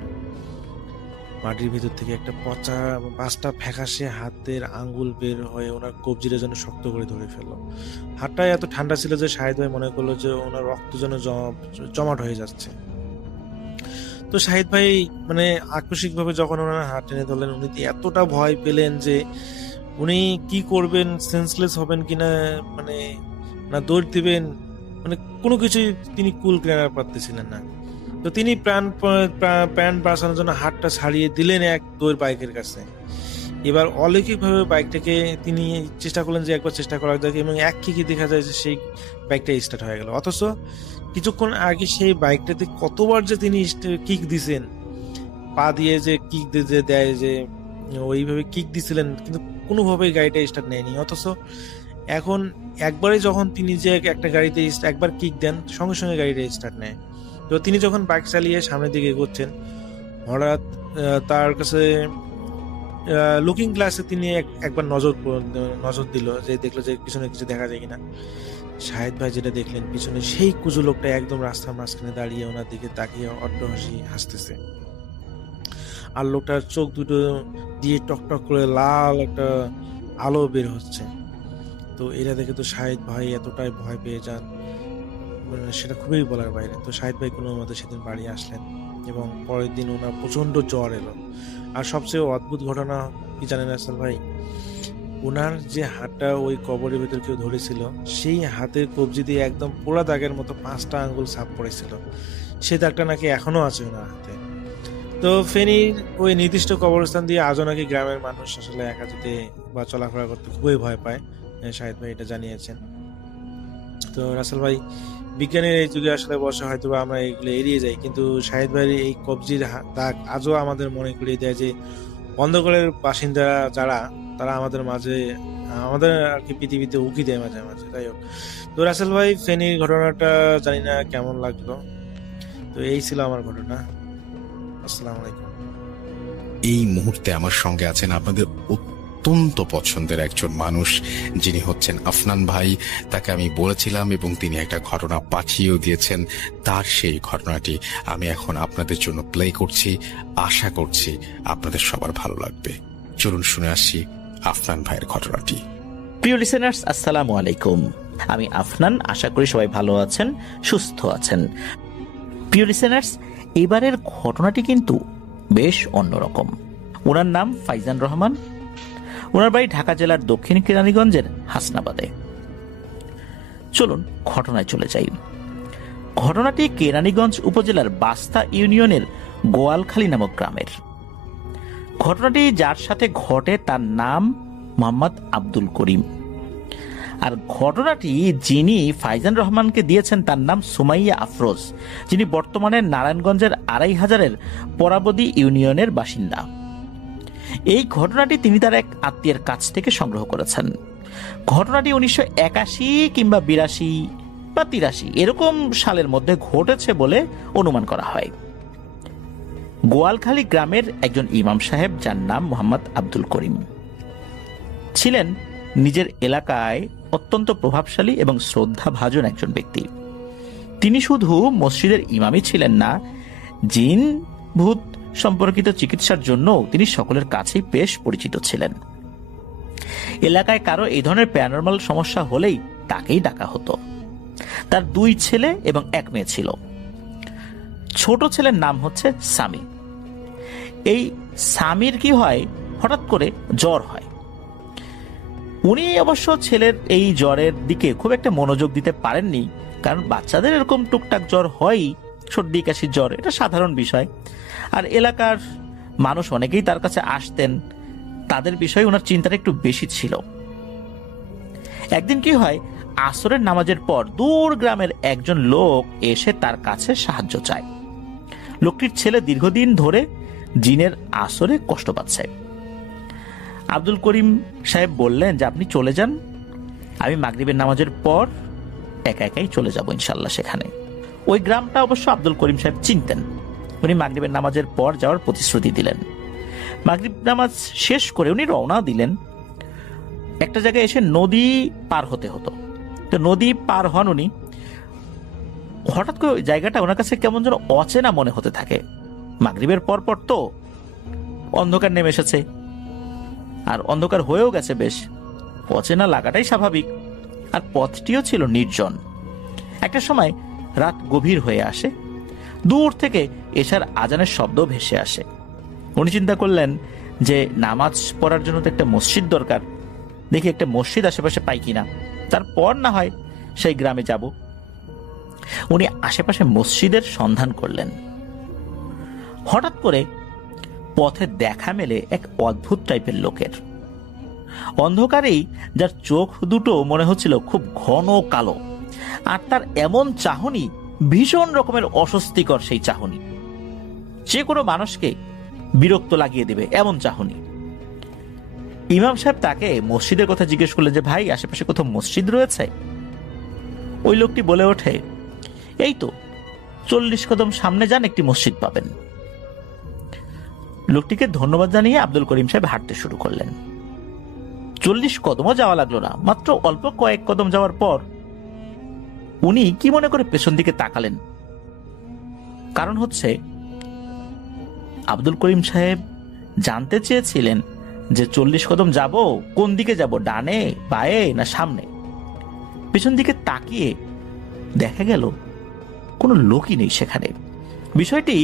মাটির ভিতর থেকে একটা পচা 5টা ফ্যাকাশে হাতের আঙ্গুল বের হয়ে ওনার কবজিটা যেন শক্ত করে ধরে ফেললো। হাতটা এত ঠান্ডা ছিল যে শাহিদ ভাই মনে করলো যে ওনার রক্ত যেন জমাট হয়ে যাচ্ছে। তো শাহিদ ভাই মানে আকস্মিকভাবে যখন ওনার হাত টেনে ধরলেন, উনি এতটা ভয় পেলেন যে উনি কি করবেন, সেন্সলেস হবেন কিনা, মানে না দৌড় দিবেন, মানে কোনো কিছুই তিনি কুল কিনারা পারতেছিলেন না। তো তিনি প্রাণ বাঁচানোর জন্য হাতটা ছাড়িয়ে দিলেন এক দৌড় বাইকের কাছে। এবার অলৌকিকভাবে বাইকটাকে তিনি চেষ্টা করলেন যে একবার চেষ্টা করা যাক, এবং এক কিকে দেখা যায় যে সেই বাইকটা স্টার্ট হয়ে গেল। অথচ কিছুক্ষণ আগে সেই বাইকটাতে কতবার যে তিনি কিক দিছেন, পা দিয়ে যে কিক দিয়ে দেয় যে ওইভাবে কিক দিছিলেন, কিন্তু কোনোভাবেই গাড়িটা স্টার্ট নেয়নি। অথচ এখন একবারে যখন তিনি যে একটা গাড়িতে একবার কিক দেন, সঙ্গে সঙ্গে গাড়িটা স্টার্ট নেয়। তো তিনি যখন বাইক চালিয়ে সামনের দিকে এগোচ্ছেন, হঠাৎ তার কাছে লুকিং গ্লাসে তিনি একবার নজর দিল, যে দেখলো যে পিছনে কিছু দেখা যায় কিনা। শাহিদ ভাই যেটা দেখলেন, পিছনে সেই কুজো লোকটা একদম রাস্তার মাঝখানে দাঁড়িয়ে ওনার দিকে তাকিয়ে অট্টহাসি হাসতেছে, আর লোকটার চোখ দুটো দিয়ে টকটক করে লাল একটা আলো বের হচ্ছে। তো এটা দেখে তো শাহিদ ভাই এতটাই ভয় পেয়ে যান, মানে সেটা খুবই বলার বাইরে। তো শাহিদ ভাই কোনো মতে সেদিন বাড়ি আসলেন এবং পরের দিন ওনার প্রচন্ড জ্বর এলো। আর সবচেয়ে অদ্ভুত ঘটনা কি জানেন আসল ভাই, ওনার যে হাতটা ওই কবরের ভেতর কেউ ধরেছিল, সেই হাতের কবজি দিয়ে একদম পোড়া দাগের মতো 5টা আঙ্গুল ছাপ পড়েছিল। সেই দাগটা নাকি এখনো আছে ওনার হাতে। তো ফেনীর ওই নির্দিষ্ট কবরস্থান দিয়ে আজও নাকি গ্রামের মানুষ আসলে একা যেতে বা চলাফেরা করতে খুবই ভয় পায়। শাহিদ ভাই এটা জানিয়েছেন। তো রাসেল ভাই, বিজ্ঞানের এই যুগে আসলে বসে হয়তো আমরা এগুলো এড়িয়ে যাই, কিন্তু শাহিদ ভাইয়ের এই কবজির দাগ আজও আমাদের মনে করিয়ে দেয় যে অন্ধকারের বাসিন্দা যারা, তারা আমাদের মাঝে, আমাদের আর কি পৃথিবীতে উকি দেয় মাঝে মাঝে। যাই হোক, তো রাসেল ভাই ফেনীর ঘটনাটা জানি না কেমন লাগলো। তো এই ছিল আমার ঘটনা। আসসালামু আলাইকুম। এই মুহূর্তে আমার সঙ্গে আছেন আপনাদের অত্যন্ত পছন্দের একজন মানুষ, যিনি হচ্ছেন আফনান ভাই। তাকে আমি বলেছিলাম এবং তিনি একটা ঘটনা পাঠিয়েও দিয়েছেন। তার সেই ঘটনাটি আমি এখন আপনাদের জন্য প্লে করছি। আশা করছি আপনাদের সবার ভালো লাগবে। চলুন শুনে আসি আফনান ভাইয়ের ঘটনাটি। প্রিয় লিসেনার্স, আসসালামু আলাইকুম। আমি আফনান, আশা করি সবাই ভালো আছেন, সুস্থ আছেন। প্রিয় লিসেনার্স, এবারের ঘটনাটি কিন্তু বেশ অন্যরকম। ওনার নাম ফাইজান রহমান। ওনার বাড়ি ঢাকা জেলার দক্ষিণ কেরানীগঞ্জের হাসনাবাদে। চলুন ঘটনায় চলে যাই। ঘটনাটি কেরানীগঞ্জ উপজেলার বাস্তা ইউনিয়নের গোয়ালখালী নামক গ্রামের। ঘটনাটি যার সাথে ঘটে তার নাম মোহাম্মদ আব্দুল করিম, আর ঘটনাটি যিনি ফাইজান রহমানকে দিয়েছেন তার নাম সুমাইয়া আফরোজ, যিনি বর্তমানে নারায়ণগঞ্জের 2500-এর পরাবদী ইউনিয়নের বাসিন্দা। এই ঘটনাটি তিনি তার এক আত্মীয়ের কাছ থেকে সংগ্রহ করেছেন। ঘটনাটি 1981 কিংবা 82 বা 83 এরকম সালের মধ্যে ঘটেছে বলে অনুমান করা হয়। গোয়ালখালী গ্রামের একজন ইমাম সাহেব, যার নাম মোহাম্মদ আব্দুল করিম, ছিলেন নিজের এলাকায় অত্যন্ত প্রভাবশালী এবং শ্রদ্ধাভাজন একজন ব্যক্তি। তিনি শুধু মসজিদের ইমামই ছিলেন না, জিন ভূত সম্পর্কিত চিকিৎসার জন্য তিনি সকলের কাছেই বেশ পরিচিত ছিলেন। এলাকায় কারো এই ধরনের প্যারানরমাল সমস্যা হলেই তাকেই ডাকা হতো। তার 2 ছেলে এবং 1 মেয়ে ছিল। ছোট ছেলের নাম হচ্ছে সামি। এই সামির কি হয়, হঠাৎ করে জ্বর হয়। উনি অবশ্য ছেলের এই জ্বরের দিকে খুব একটা মনোযোগ দিতে পারেননি, কারণ বাচ্চাদের এরকম টুকটাক জ্বর হয়ই, সর্দি কাশির জ্বর, এটা সাধারণ বিষয়। আর এলাকার মানুষ অনেকেই তার কাছে আসতেন, তাদের বিষয়ে ওনার চিন্তাটা একটু বেশি ছিল। একদিন কি হয়, আসরের নামাজের পর দূর গ্রামের একজন লোক এসে তার কাছে সাহায্য চায়। লোকটির ছেলে দীর্ঘদিন ধরে জিনের আসরে কষ্ট পাচ্ছে। আব্দুল করিম সাহেব বললেন যে আপনি চলে যান, আমি মাগরিবের নামাজের পর একা একাই চলে যাব ইনশাল্লাহ সেখানে। ওই গ্রামটা অবশ্য আব্দুল করিম সাহেব চিনতেন। উনি মাগরিবের নামাজের পর যাওয়ার প্রতিশ্রুতি দিলেন। মাগরিব নামাজ শেষ করে উনি রওনা দিলেন। একটা জায়গায় এসে নদী পার হতে হতো, তো নদী পার হন উনি। হঠাৎ করে ওই জায়গাটা ওনার কাছে কেমন যেন অচেনা মনে হতে থাকে। মাগরিবের পর পর তো অন্ধকার নেমে এসেছে, আর অন্ধকার হয়েও গেছে, বেশ অচেনা লাগাটাই স্বাভাবিক। আর পথটিও ছিল নির্জন। একটা সময় রাত গভীর হয়ে আসে, দূর থেকে এশার আজানের শব্দ ভেসে আসে। উনি চিন্তা করলেন যে নামাজ পড়ার জন্য তো একটা মসজিদ দরকার, দেখি একটা মসজিদ আশেপাশে পাই কিনা, তারপর না হয় সেই গ্রামে যাব। উনি আশেপাশে মসজিদের সন্ধান করলেন। হঠাৎ করে পথে দেখা মেলে এক অদ্ভুত টাইপের লোকের। অন্ধকারেই যার চোখ দুটো মনে হচ্ছিল খুব ঘন কালো, আর তার এমন চাহনি, ভীষণ রকমের অস্বস্তিকর সেই চাহনি, যে কোনো মানুষকে বিরক্ত লাগিয়ে দেবে এমন চাহনি। ইমাম সাহেব তাকে মসজিদের কথা জিজ্ঞেস করলেন যে ভাই, আশেপাশে কোথাও মসজিদ রয়েছে? ওই লোকটি বলে ওঠে, এই তো 40 কদম সামনে যান, একটি মসজিদ পাবেন। লোকটিকে ধন্যবাদ জানিয়ে আব্দুল করিম সাহেব হাঁটতে শুরু করলেন। 40 কদমও যাওয়া লাগলো না, মাত্র অল্প কয়েক কদম যাওয়ার পর উনি কি মনে করে পেছন দিকে তাকালেন। কারণ হচ্ছে আব্দুল করিম সাহেব জানতে চেয়েছিলেন যে 40 কদম যাব, কোন দিকে যাব, ডানে বায়ে না সামনে। পেছন দিকে তাকিয়ে দেখা গেল কোনো লোকই নেই সেখানে। বিষয়টি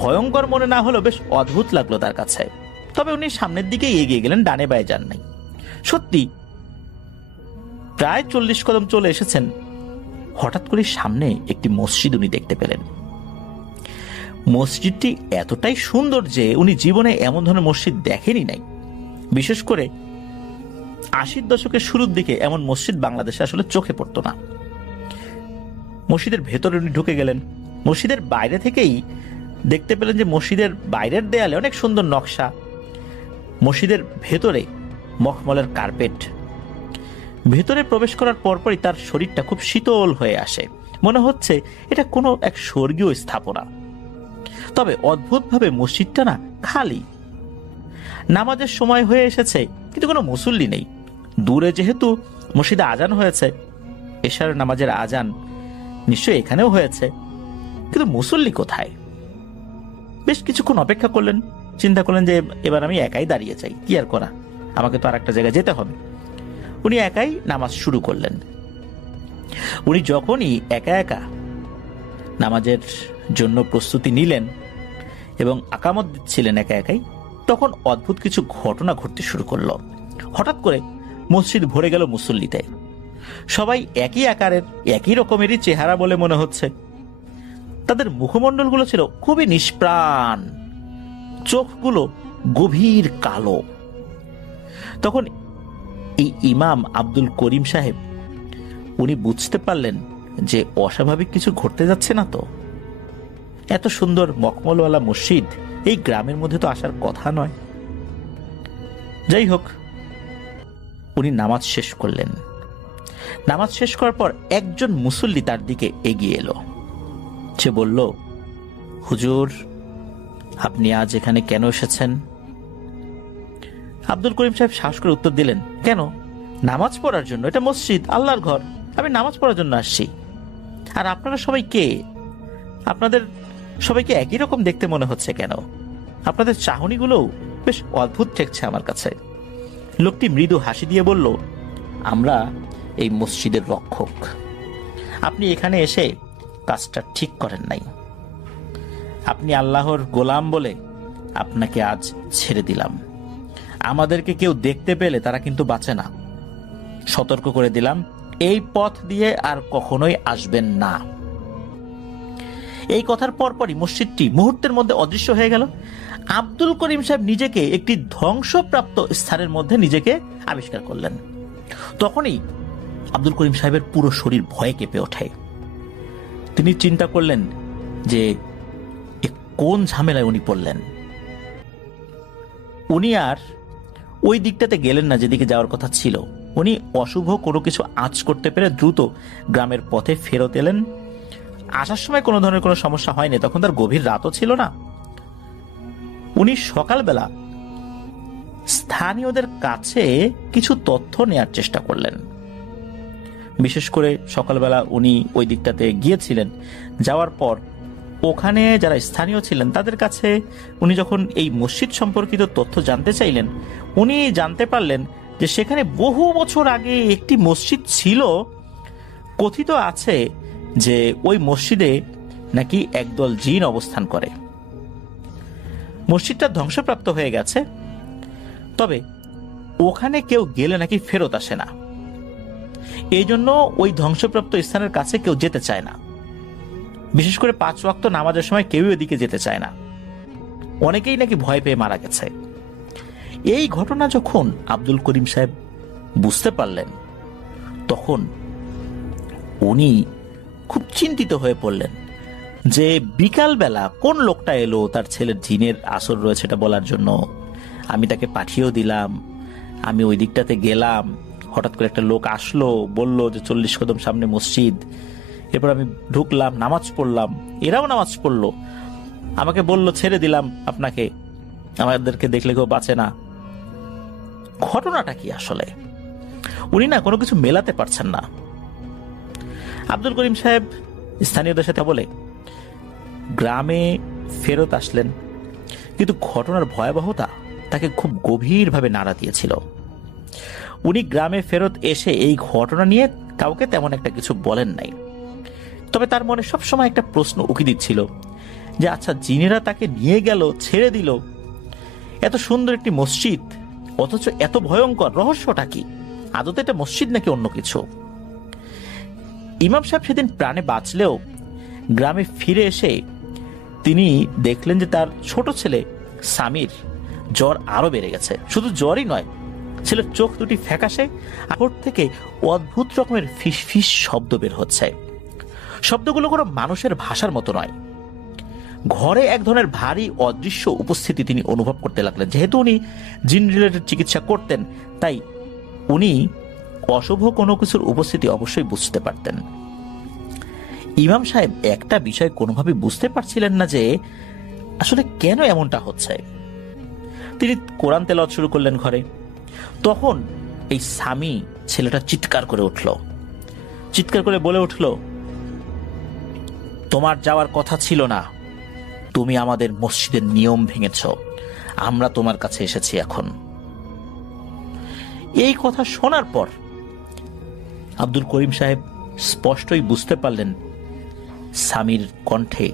ভয়ঙ্কর মনে না হলেও বেশ অদ্ভুত লাগলো তার কাছে। তবে উনি সামনের দিকে এগিয়ে গেলেন, ডানে বায়ে যান নাই। সত্যি প্রায় 40 কদম চলে এসেছেন, হঠাৎ করে সামনে একটি মসজিদ উনি দেখতে পেলেন। মসজিদটি এতটাই সুন্দর যে উনি জীবনে এমন ধরনের মসজিদ দেখেনি নাই। বিশেষ করে 80 দশকের শুরুর দিকে এমন মসজিদ বাংলাদেশে আসলে চোখে পড়তো না। মসজিদের ভেতরে উনি ঢুকে গেলেন। মসজিদের বাইরে থেকেই দেখতে পেলেন যে মসজিদের বাইরের দেয়ালে অনেক সুন্দর নকশা, মসজিদের ভেতরে মখমলের কার্পেট। ভেতরে প্রবেশ করার পরপরই তার শরীরটা খুব শীতল হয়ে আসে, মনে হচ্ছে এটা কোনো এক স্বর্গীয় স্থাপনা। তবে অদ্ভুতভাবে মসজিদটা না খালি। নামাজের সময় হয়ে এসেছে, কিন্তু কোনো মুসল্লি নেই। দূরে যেহেতু মসজিদে আজান হয়েছে, এশার নামাজের আজান নিশ্চয়ই এখানেও হয়েছে, কিন্তু মুসল্লি কোথায়? বেশ কিছুক্ষণ অপেক্ষা করলেন, চিন্তা করলেন যে এবার আমি একাই দাঁড়িয়ে যাই, কি আর করা, আমাকে তো আর একটা জায়গায় যেতে হবে। উনি একাই নামাজ শুরু করলেন। উনি যখনই একা একা নামাজের জন্য প্রস্তুতি নিলেন এবং আকামত দিচ্ছিলেন একা একাই, তখন অদ্ভুত কিছু ঘটনা ঘটতে শুরু করলো। হঠাৎ করে মসজিদ ভরে গেল মুসল্লিতে। সবাই একই আকারের, একই রকমেরই চেহারা বলে মনে হচ্ছে। তাদের মুখমণ্ডলগুলো ছিল খুবই নিষ্প্রাণ, চোখগুলো গভীর কালো। তখন এই ইমাম আব্দুল করিম সাহেব উনি বুঝতে পারলেন যে অস্বাভাবিক কিছু ঘটতে যাচ্ছে না। তো এত সুন্দর মখমলওয়ালা মসজিদ এই গ্রামের মধ্যে তো আসার কথা নয়। যাই হোক, উনি নামাজ শেষ করলেন। নামাজ শেষ করার পর একজন মুসল্লি তার দিকে এগিয়ে এলো। সে বলল, হুজুর, আপনি আজ এখানে কেন এসেছেন? আব্দুল করিম সাহেব সাহস করে উত্তর দিলেন, কেন? নামাজ পড়ার জন্য, এটা মসজিদ, আল্লাহর ঘর, আমি নামাজ পড়ার জন্য আসছি। আর আপনারা সবাই কে? আপনাদের সবাইকে একই রকম দেখতে মনে হচ্ছে কেন? আপনাদের চাহনিগুলোও বেশ অদ্ভুত ঠেকছে আমার কাছে। লোকটি মৃদু হাসি দিয়ে বলল, আমরা এই মসজিদের রক্ষক। আপনি এখানে এসে কাজটা ঠিক করেন নাই। আপনি আল্লাহর গোলাম বলে আপনাকে আজ ছেড়ে দিলাম। আমাদেরকে কেউ দেখতে পেলে তারা কিন্তু বাঁচে না। সতর্ক করে দিলাম, এই পথ দিয়ে আর কখনোই আসবেন না। এই কথার পরপরই মসজিদটি মুহূর্তের মধ্যে অদৃশ্য হয়ে গেল। আব্দুল করিম সাহেব নিজেকে একটি ধ্বংসপ্রাপ্ত স্থানের মধ্যে নিজেকে আবিষ্কার করলেন। তখনই আব্দুল করিম সাহেবের পুরো শরীর ভয়ে কেঁপে ওঠে। তিনি চিন্তা করলেন যে কোন ঝামেলায় উনি পড়লেন। উনি আর ওই দিকটাতে গেলেন না যেদিকে যাওয়ার কথা ছিল। উনি অশুভ কোনো কিছু আঁচ করতে পেরে দ্রুত গ্রামের পথে ফেরত এলেন। আসার সময় কোনো ধরনের কোনো সমস্যা হয়নি, তখন তার গভীর রাতও ছিল না। উনি সকালবেলা স্থানীয়দের কাছে কিছু তথ্য নেয়ার চেষ্টা করলেন। বিশেষ করে সকালবেলা উনি ওই দিকটাতে গিয়েছিলেন। যাওয়ার পর ওখানে যারা স্থানীয় ছিলেন তাদের কাছে উনি যখন এই মসজিদ সম্পর্কিত তথ্য জানতে চাইলেন, উনি জানতে পারলেন যে সেখানে বহু বছর আগে একটি মসজিদ ছিল। কথিত আছে যে ওই মসজিদে নাকি একদল জিন অবস্থান করে। মসজিদটা ধ্বংসপ্রাপ্ত হয়ে গেছে, তবে ওখানে কেউ গেলে নাকি ফেরত আসে না। এই জন্য ওই ধ্বংসপ্রাপ্ত স্থানের কাছে কেউ যেতে চায় না। বিশেষ করে 5 ওয়াক্ত নামাজের সময় কেউ এদিকে যেতে চায় না। অনেকেই নাকি ভয় পেয়ে মারা গেছে। এই ঘটনা যখন আব্দুল করিম সাহেব বুঝতে পারলেন, তখন উনি খুব চিন্তিত হয়ে পড়লেন যে বিকালবেলা কোন লোকটা এলো তার ছেলের জিনের আসর রয়েছে এটা বলার জন্য। আমি তাকে পাঠিয়েও দিলাম, আমি ওই দিকটাতে গেলাম, হঠাৎ করে একটা লোক আসলো, বলল যে 40 কদম সামনে মসজিদ। এরপর আমি ঢুকলাম, নামাজ পড়লাম, এরাও নামাজ পড়লো, আমাকে বলল ছেড়ে দিলাম আপনাকে, আমাদেরকে দেখলে কেউ বাঁচে না। ঘটনাটা কি আসলে? উনি না কোনো কিছু মেলাতে পারছেন না। আব্দুল করিম সাহেব স্থানীয়দের সাথে বলে গ্রামে ফেরত আসলেন, কিন্তু ঘটনার ভয়াবহতা তাকে খুব গভীরভাবে নাড়া দিয়েছিল। উনি গ্রামে ফেরত এসে এই ঘটনা নিয়ে কাউকে তেমন একটা কিছু বলেন নাই। তবে তার মনে সবসময় একটা প্রশ্ন উকি দিচ্ছিল যে আচ্ছা, জিনেরা তাকে নিয়ে গেল, ছেড়ে দিল, এত সুন্দর একটি মসজিদ, অথচ এত ভয়ঙ্কর, রহস্যটা কি? আদতে এটা মসজিদ নাকি অন্য কিছু? ইমাম সাহেব সেদিন প্রাণে বাঁচলেও গ্রামে ফিরে এসে তিনি দেখলেন যে তার ছোট ছেলে সামির জ্বর আরো বেড়ে গেছে। শুধু জ্বরই নয়, ছেলের চোখ দুটি ফ্যাকাশে, আপর থেকে অদ্ভুত রকমের ফিস ফিস শব্দ বের হচ্ছে। শব্দগুলো কোনো মানুষের ভাষার মতো নয়। ঘরে এক ধরনের ভারী অদৃশ্য উপস্থিতি তিনি অনুভব করতে লাগলেন। যেহেতু উনি জিন রিলেটেড চিকিৎসা করতেন, তাই উনি অশুভ কোনো কিছুর উপস্থিতি অবশ্যই বুঝতে পারতেন। ইমাম সাহেব একটা বিষয় কোনোভাবে বুঝতে পারছিলেন না যে আসলে কেন এমনটা হচ্ছে। তিনি কোরআন তেলাওয়াত শুরু করলেন ঘরে। তখন এই স্বামী ছেলেটা চিৎকার করে উঠল, চিৎকার করে বলে উঠল, তোমার যাওয়ার কথা ছিল না, তুমি আমাদের মসজিদের নিয়ম ভেঙেছ, আমরা তোমার কাছে এসেছি এখন। এই কথা শোনার পর আব্দুল করিম সাহেব স্পষ্টই বুঝতে পারলেন স্বামীর কণ্ঠে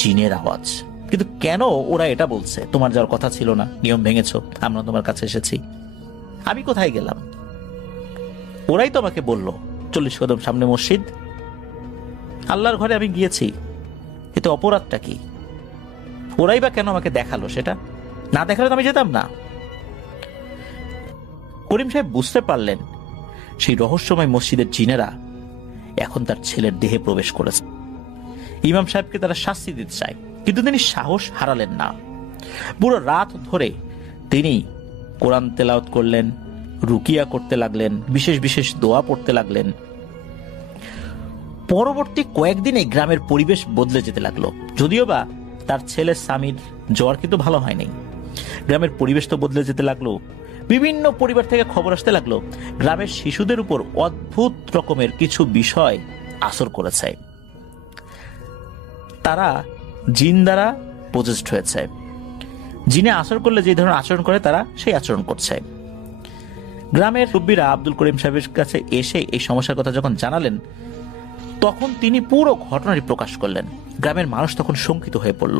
জিনের আওয়াজ। কিন্তু কেন ওরা এটা বলছে, তোমার যাওয়ার কথা ছিল না, নিয়ম ভেঙেছ, আমরা তোমার কাছে এসেছি? আমি কোথায় গেলাম? ওরাই তো আমাকে বলল 40 কদম সামনে মসজিদ। আল্লাহর ঘরে আমি গিয়েছি, এতে অপরাধটা কি? ওরাই বা কেন আমাকে দেখালো? সেটা না দেখালে তো আমি যেতাম না। করিম সাহেব বুঝতে পারলেন সেই রহস্যময় মসজিদের জিনেরা এখন তার ছেলের দেহে প্রবেশ করেছে। ইমাম সাহেবকে তারা শাস্তি দিতে চায়, কিন্তু তিনি সাহস হারালেন না। পুরো রাত ধরে তিনি কোরআন তেলাওয়াত করলেন, রুকিয়া করতে লাগলেন, বিশেষ বিশেষ দোয়া পড়তে লাগলেন। পরবর্তী কয়েকদিনে গ্রামের পরিবেশ বদলে যেতে লাগলো। যদিও বা তার ছেলে স্বামীর জ্বর কিন্তু ভালো হয়নি, গ্রামের পরিবেশ তো বদলে যেতে লাগলো। বিভিন্ন পরিবার থেকে খবর আসতে লাগলো গ্রামের শিশুদের উপর অদ্ভুত রকমের কিছু বিষয় আসর করেছে, তারা জিন দ্বারা পজেসড হয়েছে। জিনে আসর করলে যে ধরনের আচরণ করে তারা সেই আচরণ করছে। গ্রামের মুরব্বীরা আব্দুল করিম সাহেবের কাছে এসে এই সমস্যার কথা যখন জানালেন, তখন তিনি পুরো ঘটনাটি প্রকাশ করলেন। গ্রামের মানুষ তখন শঙ্কিত হয়ে পড়ল।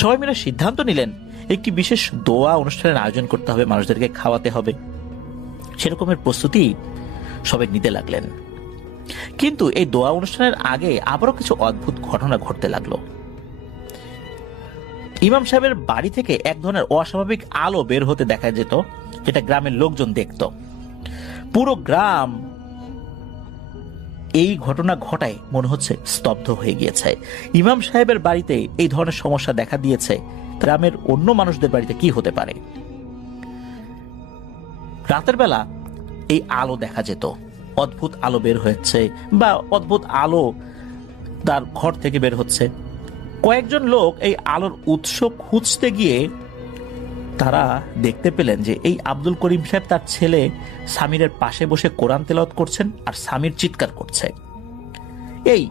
সবাই মিলে সিদ্ধান্ত নিলেন একটি বিশেষ দোয়া অনুষ্ঠানের আয়োজন করতে হবে, মানুষদেরকে খাওয়াতে হবে। সেরকমের প্রস্তুতি সবাই নিতে লাগলেন। কিন্তু এই দোয়া অনুষ্ঠানের আগে আবারও কিছু অদ্ভুত ঘটনা ঘটতে লাগলো। ইমাম সাহেবের বাড়ি থেকে এক ধরনের অস্বাভাবিক আলো বের হতে দেখা যেত, যেটা গ্রামের লোকজন দেখত। পুরো গ্রাম এই ঘটনা ঘটায় মনে হচ্ছে স্তব্ধ হয়ে গিয়েছে। ইমাম সাহেবের বাড়িতে এই ধরনের সমস্যা দেখা দিয়েছে, গ্রামের অন্য মানুষদের বাড়িতে কি হতে পারে? রাতের বেলা এই আলো দেখা যেত, অদ্ভুত আলো বের হচ্ছে বা অদ্ভুত আলো তার ঘর থেকে বের হচ্ছে। কয়েকজন লোক এই আলোর উৎস খুঁজতে গিয়ে তারা দেখতে পেলেন যে এই আব্দুল করিম সাহেব তার ছেলে সামিরের পাশে বসে কোরআন তেলাওয়াত করছেন আর সামির চিৎকার করছে। এই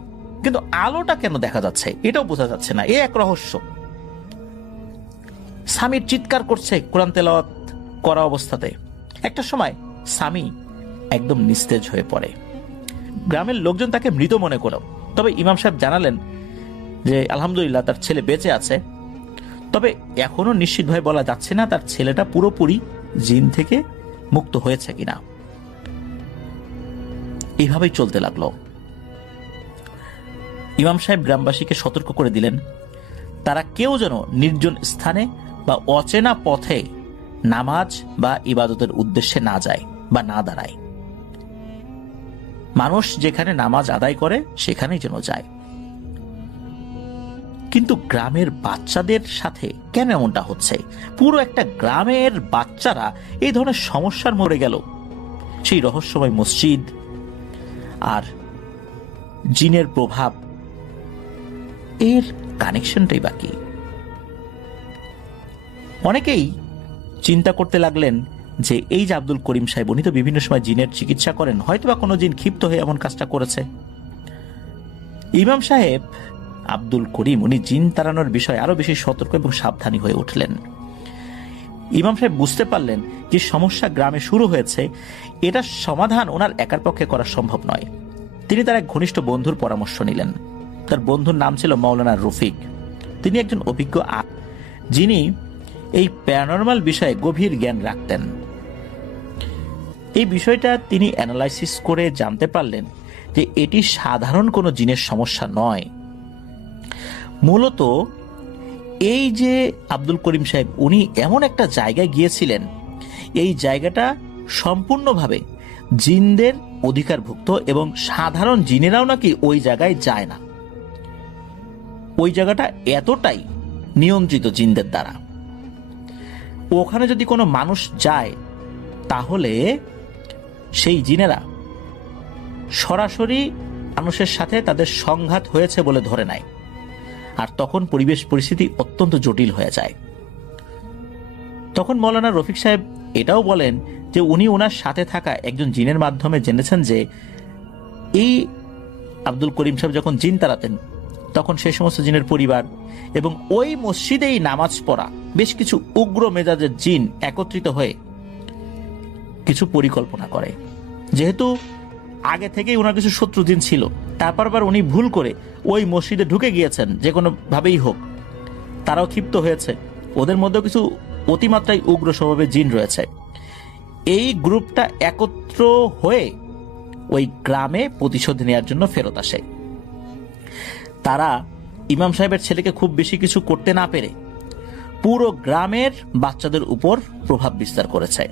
কিন্তু আলোটা কেন দেখা যাচ্ছে এটাও বোঝা যাচ্ছে না, এ এক রহস্য। সামির চিৎকার করছে কোরআন তেলাওয়াত করা অবস্থাতে। একটা সময় সামি একদম নিস্তেজ হয়ে পড়ে। গ্রামের লোকজন তাকে মৃত মনে করল, তবে ইমাম সাহেব জানালেন যে আলহামদুলিল্লাহ তার ছেলে বেঁচে আছে। তবে এখনো নিশ্চিতভাবে বলা যাচ্ছে না তার ছেলেটা পুরোপুরি জিন থেকে মুক্ত হয়েছে কিনা। এইভাবেই চলতে লাগলো। ইমাম সাহেব গ্রামবাসীকে সতর্ক করে দিলেন তারা কেউ যেন নির্জন স্থানে বা অচেনা পথে নামাজ বা ইবাদতের উদ্দেশ্যে না যায় বা না দাঁড়ায়। মানুষ যেখানে নামাজ আদায় করে সেখানেই যেন যায়। কিন্তু গ্রামের বাচ্চাদের সাথে কেন এমনটা হচ্ছে? পুরো একটা গ্রামের বাচ্চারা এই ধরনের সমস্যার মরে গেল। সেই রহস্যময় মসজিদ আর জিনের প্রভাব, এর কানেকশনটাই বাকি। অনেকেই চিন্তা করতে লাগলেন যে এই যে আব্দুল করিম সাহেব, উনি তো বিভিন্ন সময় জিনের চিকিৎসা করেন, হয়তোবা কোনো জিন ক্ষিপ্ত হয়ে এমন কাজটা করেছে। ইমাম সাহেব আব্দুল করিম উনি জিন তাড়ানোর বিষয়ে আরো বেশি সতর্ক এবং সাবধানী হয়ে উঠলেন। ইমাম সাহেব বুঝতে পারলেন যে সমস্যা গ্রামে শুরু হয়েছে, এটা সমাধান ওনার একার পক্ষে করা সম্ভব নয়। তিনি তার এক ঘনিষ্ঠ বন্ধুর পরামর্শ নিলেন। তার বন্ধুর নাম ছিল মাওলানা রফিক। তিনি একজন অভিজ্ঞ যিনি এই প্যারানরমাল বিষয়ে গভীর জ্ঞান রাখতেন। এই বিষয়টা তিনি অ্যানালাইসিস করে জানতে পারলেন যে এটি সাধারণ কোনো জিনের সমস্যা নয়। মূলত এই যে আব্দুল করিম সাহেব উনি এমন একটা জায়গায় গিয়েছিলেন, এই জায়গাটা সম্পূর্ণভাবে জিনদের অধিকারভুক্ত এবং সাধারণ জিনেরাও নাকি ওই জায়গায় যায় না। ওই জায়গাটা এতটাই নিয়ন্ত্রিত জিনদের দ্বারা। ওখানে যদি কোনো মানুষ যায় তাহলে সেই জিনেরা সরাসরি মানুষের সাথে তাদের সংঘাত হয়েছে বলে ধরে নেয়, আর তখন পরিবেশ পরিস্থিতি অত্যন্ত জটিল হয়ে যায়। তখন মৌলানা রফিক সাহেব এটাও বলেন যে উনি ওনার সাথে থাকা একজন জিনের মাধ্যমে জেনেছেন যে এই আব্দুল করিম সাহেব যখন জিন তাড়াতেন তখন সেই সমস্ত জিনের পরিবার এবং ওই মসজিদেই নামাজ পড়া বেশ কিছু উগ্র মেজাজের জিন একত্রিত হয়ে কিছু পরিকল্পনা করে। যেহেতু আগে থেকেই ওনার কিছু শত্রু জিন ছিল, তারপর আবার উনি ভুল করে ওই মসজিদে ঢুকে গিয়েছেন, যে কোনো ভাবেই হোক তারাও ক্ষিপ্ত হয়েছে। ওদের মধ্যেও কিছু অতিমাত্রায় উগ্র স্বভাবের জিন রয়েছে। এই গ্রুপটা একত্র হয়ে ওই গ্রামে প্রতিশোধ নেওয়ার জন্য ফেরত আসে। তারা ইমাম সাহেবের ছেলেকে খুব বেশি কিছু করতে না পেরে পুরো গ্রামের বাচ্চাদের উপর প্রভাব বিস্তার করেছে,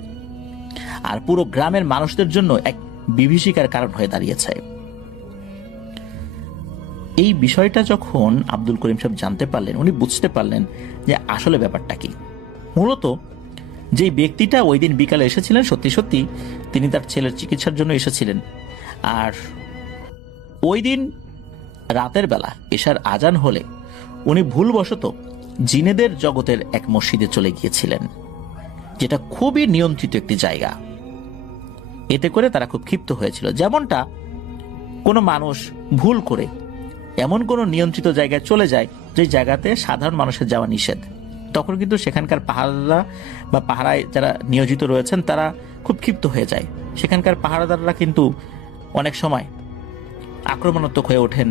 আর পুরো গ্রামের মানুষদের জন্য এক বিভীষিকার কারণ হয়ে দাঁড়িয়েছে। এই বিষয়টা যখন আব্দুল করিম সাহেব জানতে পারলেন, উনি বুঝতে পারলেন যে আসলে ব্যাপারটা কি। মূলত যে ব্যক্তিটা ওই দিন বিকালে এসেছিলেন, সত্যি সত্যি তিনি তার ছেলের চিকিৎসার জন্য এসেছিলেন। আর ওই দিন রাতের বেলা এশার আজান হলে উনি ভুলবশত জিনেদের জগতের এক মসজিদে চলে গিয়েছিলেন, যেটা খুবই নিয়ন্ত্রিত একটি জায়গা। এতে করে তারা খুব ক্ষিপ্ত হয়েছিল। যেমনটা কোনো মানুষ ভুল করে এমন কোনো নিয়ন্ত্রিত জায়গায় চলে যায় যে জায়গাতে সাধারণ মানুষের যাওয়া নিষেধ, তখন কিন্তু সেখানকার পাহারাদাররা বা পাহারায় যারা নিয়োজিত রয়েছেন তারা খুব ক্ষিপ্ত হয়ে যায়। সেখানকার পাহারাদাররা কিন্তু অনেক সময় আক্রমণাত্মক হয়ে ওঠেন,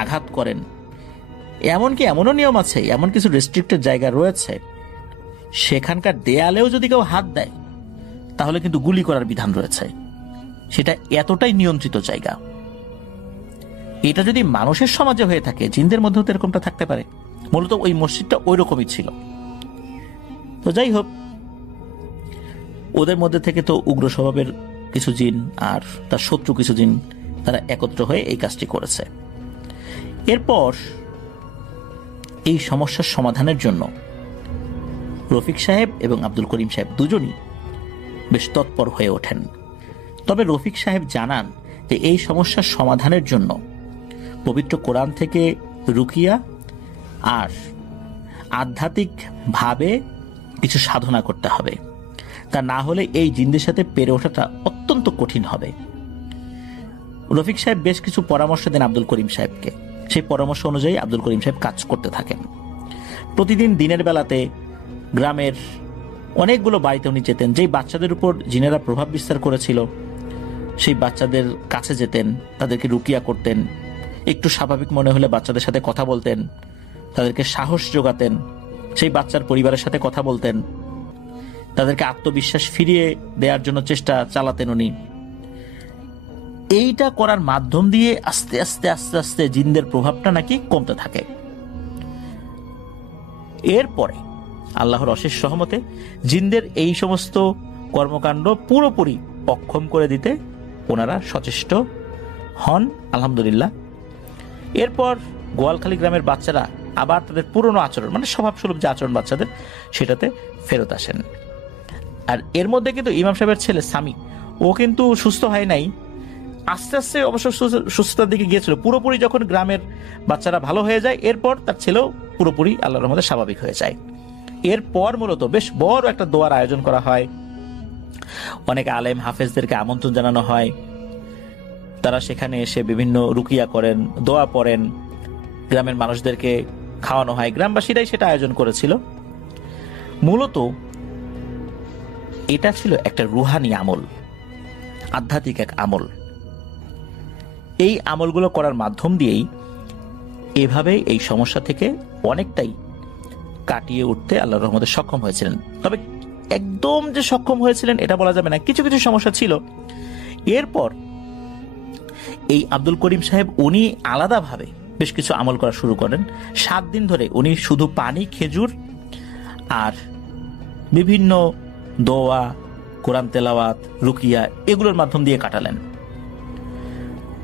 আঘাত করেন। এমনকি এমনও নিয়ম আছে, এমন কিছু রেস্ট্রিক্টেড জায়গা রয়েছে, সেখানকার দেয়ালেও যদি কেউ হাত দেয় তাহলে কিন্তু গুলি করার বিধান রয়েছে। সেটা এতটাই নিয়ন্ত্রিত জায়গা। এটা যদি মানুষের সমাজে হয়ে থাকে, জিনদের মধ্যেও তো এরকমটা থাকতে পারে। মূলত ওই মসজিদটা ওই রকমই ছিল। তো যাই হোক, ওদের মধ্যে থেকে তো উগ্র স্বভাবের কিছু জিন আর তার শত্রু কিছু জিন তারা একত্র হয়ে এই কাজটি করেছে। এরপর এই সমস্যার সমাধানের জন্য রফিক সাহেব এবং আব্দুল করিম সাহেব দুজনই বেশ তৎপর হয়ে ওঠেন। তবে রফিক সাহেব জানান যে এই সমস্যার সমাধানের জন্য পবিত্র কোরআন থেকে রুকিয়া আর আধ্যাত্মিক ভাবে কিছু সাধনা করতে হবে, তা না হলে এই জিনদের সাথে পেরে ওঠাটা অত্যন্ত কঠিন হবে। রফিক সাহেব বেশ কিছু পরামর্শ দেন আব্দুল করিম সাহেবকে। সেই পরামর্শ অনুযায়ী আব্দুল করিম সাহেব কাজ করতে থাকেন। প্রতিদিন দিনের বেলাতে গ্রামের অনেকগুলো বাড়িতে উনি যেতেন। যেই বাচ্চাদের উপর জিনেরা প্রভাব বিস্তার করেছিল সেই বাচ্চাদের কাছে যেতেন, তাদেরকে রুকিয়া করতেন। একটু স্বাভাবিক মনে হলে বাচ্চাদের সাথে কথা বলতেন, তাদেরকে সাহস যোগাতেন, সেই বাচ্চার পরিবারের সাথে কথা বলতেন, তাদেরকে আত্মবিশ্বাস ফিরিয়ে দেওয়ার জন্য চেষ্টা চালাতেন উনি। এইটা করার মাধ্যম দিয়ে আস্তে আস্তে আস্তে আস্তে জিনদের প্রভাবটা নাকি কমতে থাকে। এরপরে আল্লাহর অশেষ সহমতে জিনদের এই সমস্ত কর্মকাণ্ড পুরোপুরি অক্ষম করে দিতে ওনারা সচেষ্ট হন, আলহামদুলিল্লাহ। এরপর গোয়ালখালী গ্রামের বাচ্চারা আবার তাদের পুরনো আচরণ, মানে স্বভাবস্বরূপ যে আচরণ বাচ্চাদের, সেটাতে ফেরত আসেন। আর এর মধ্যে কিন্তু ইমাম সাহেবের ছেলে সামি, ও কিন্তু সুস্থ হয় নাই, আস্তে আস্তে অবশ্য সুস্থতার দিকে গিয়েছিল। পুরোপুরি যখন গ্রামের বাচ্চারা ভালো হয়ে যায়, এরপর তার ছেলেও পুরোপুরি আল্লাহর রহমতে স্বাভাবিক হয়ে যায়। এরপর মূলত বেশ বড় একটা দোয়ার আয়োজন করা হয়। অনেক আলেম হাফেজদেরকে আমন্ত্রণ জানানো হয়, তারা সেখানে এসে বিভিন্ন রুকিয়া করেন, দোয়া পড়েন, গ্রামের মানুষদেরকে খাওয়ানো হয়। গ্রামবাসীরাই সেটা আয়োজন করেছিল। মূলত এটা ছিল একটা রুহানি আমল, আধ্যাত্মিক এক আমল। এই আমলগুলো করার মাধ্যম দিয়েই এভাবে এই সমস্যা থেকে অনেকটাই কাটিয়ে উঠতে আল্লাহর রহমতে সক্ষম হয়েছিলেন। তবে একদম যে সক্ষম হয়েছিলেন এটা বলা যাবে না, কিছু কিছু সমস্যা ছিল। এরপর এই আব্দুল করিম সাহেব উনি আলাদাভাবে বেশ কিছু আমল করা শুরু করেন। 7 দিন ধরে উনি শুধু পানি, খেজুর আর বিভিন্ন দোয়া, কোরআন তেলাওয়াত, রুকিয়া এগুলোর মাধ্যম দিয়ে কাটালেন।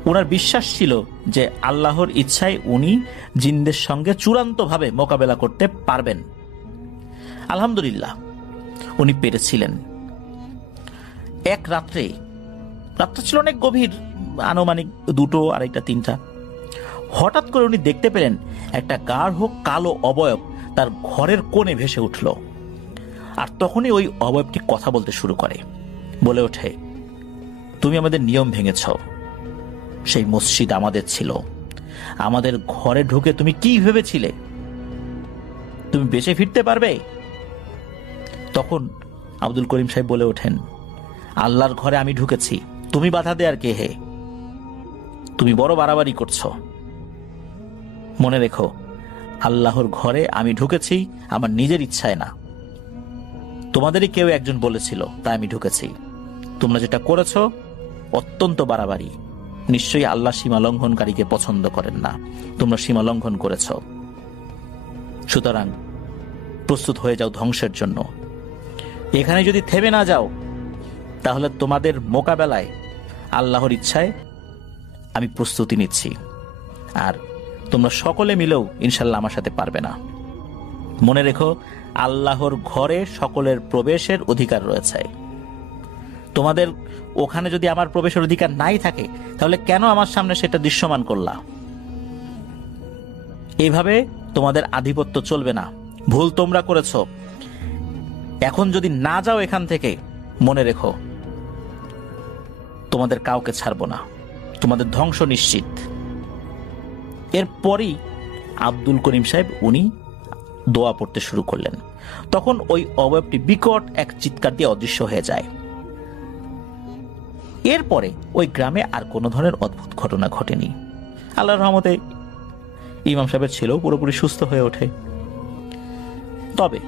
ওনার বিশ্বাস ছিল যে আল্লাহর ইচ্ছায় উনি জিনদের সঙ্গে চূড়ান্তভাবে মোকাবেলা করতে পারবেন। আলহামদুলিল্লাহ উনি পেরেছিলেন। এক রাতটা ছিল অনেক গভীর, আনুমানিক 2টো, আড়াইটা, 3টা। হঠাৎ করে উনি দেখতে পেলেন একটা গাঢ় কালো অবয়ব তার ঘরের কোণে ভেসে উঠল। আর তখনই ওই অবয়বটি কথা বলতে শুরু করে, বলে ওঠে, তুমি আমাদের নিয়ম ভেঙেছ, সেই মসজিদ আমাদের ছিল, আমাদের ঘরে ঢুকে তুমি কি ভেবেছিলে তুমি বেঁচে ফিরতে পারবে? তখন আব্দুল করিম সাহেব বলে ওঠেন, আল্লাহর ঘরে আমি ঢুকেছি, তুমি বাধা দেয়ার কে হে? তুমি বড় বাড়াবাড়ি করছো। মনে রেখো, আল্লাহর ঘরে আমি ঢুকেছি আমার নিজের ইচ্ছায় না, তোমাদেরই কেউ একজন বলেছিল তাই আমি ঢুকেছি। তোমরা যেটা করেছো অত্যন্ত বাড়াবাড়ি, নিশ্চয়ই আল্লাহ সীমা লঙ্ঘনকারীকে পছন্দ করেন না, তোমরা সীমা লঙ্ঘন করেছ। সুতরাং প্রস্তুত হয়ে যাও ধ্বংসের জন্য। এখানে যদি থেমে না যাও তাহলে তোমাদের মোকাবেলায় আল্লাহর ইচ্ছায় আমি প্রস্তুতি নিচ্ছি, আর তোমরা সকলে মিলেও ইনশাল্লাহ আমার সাথে পারবে না। মনে রেখো, আল্লাহর ঘরে সকলের প্রবেশের অধিকার রয়েছে। তোমাদের ওখানে যদি আমার প্রবেশের অধিকার নাই থাকে তাহলে কেন আমার সামনে সেটা দৃশ্যমান করলা? এইভাবে তোমাদের আধিপত্য চলবে না, ভুল তোমরা করেছ। এখন যদি না যাও এখান থেকে, মনে রেখো তোমাদের কাউকে ছাড়বো না, তোমাদের ধ্বংস নিশ্চিত। এরপরই আব্দুল করিম সাহেব উনি দোয়া পড়তে শুরু করলেন। তখন ওই অবয়বটি বিকট এক চিৎকার দিয়ে অদৃশ্য হয়ে যায়। এরপরে ওই গ্রামে আর কোনো ধরনের অদ্ভুত ঘটনা ঘটেনি। আল্লাহর রহমতে ইমাম সাহেবের ছেলেও পুরোপুরি সুস্থ হয়ে ওঠে। তবে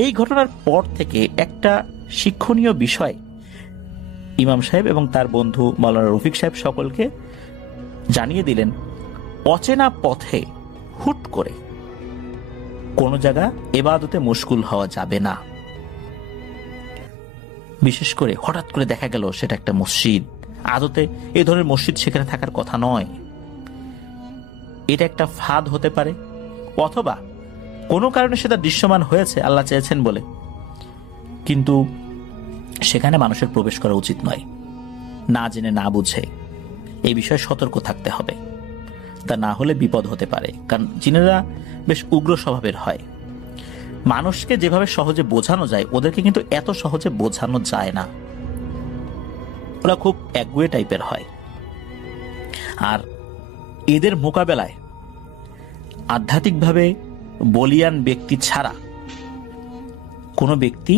এই ঘটনার পর থেকে একটা শিক্ষণীয় বিষয় ইমাম সাহেব এবং তার বন্ধু মাওলানা রফিক সাহেব সকলকে জানিয়ে দিলেন, অচেনা পথে হুট করে কোনো জায়গা ইবাদতে মশগুল হওয়া যাবে না। বিশেষ করে হঠাৎ করে দেখা গেল সেটা একটা মসজিদ, আদতে এই ধরনের মসজিদ সেখানে থাকার কথা নয়। এটা একটা ফাঁদ হতে পারে, অথবা কোনো কারণে সেটা দৃশ্যমান হয়েছে আল্লাহ চেয়েছেন বলে, কিন্তু সেখানে মানুষের প্রবেশ করা উচিত নয়। না জেনে না বুঝে এই বিষয়ে সতর্ক থাকতে হবে, তা না হলে বিপদ হতে পারে। কারণ জিনেরা বেশ উগ্র স্বভাবের হয়। মানুষকে যেভাবে সহজে বোঝানো যায় ওদেরকে কিন্তু এত সহজে বোঝানো যায় না। ওরা খুব একগুয়ে টাইপের হয়, আর এদের মোকাবেলায় আধ্যাত্মিকভাবে বলিয়ান ব্যক্তি ছাড়া কোনো ব্যক্তি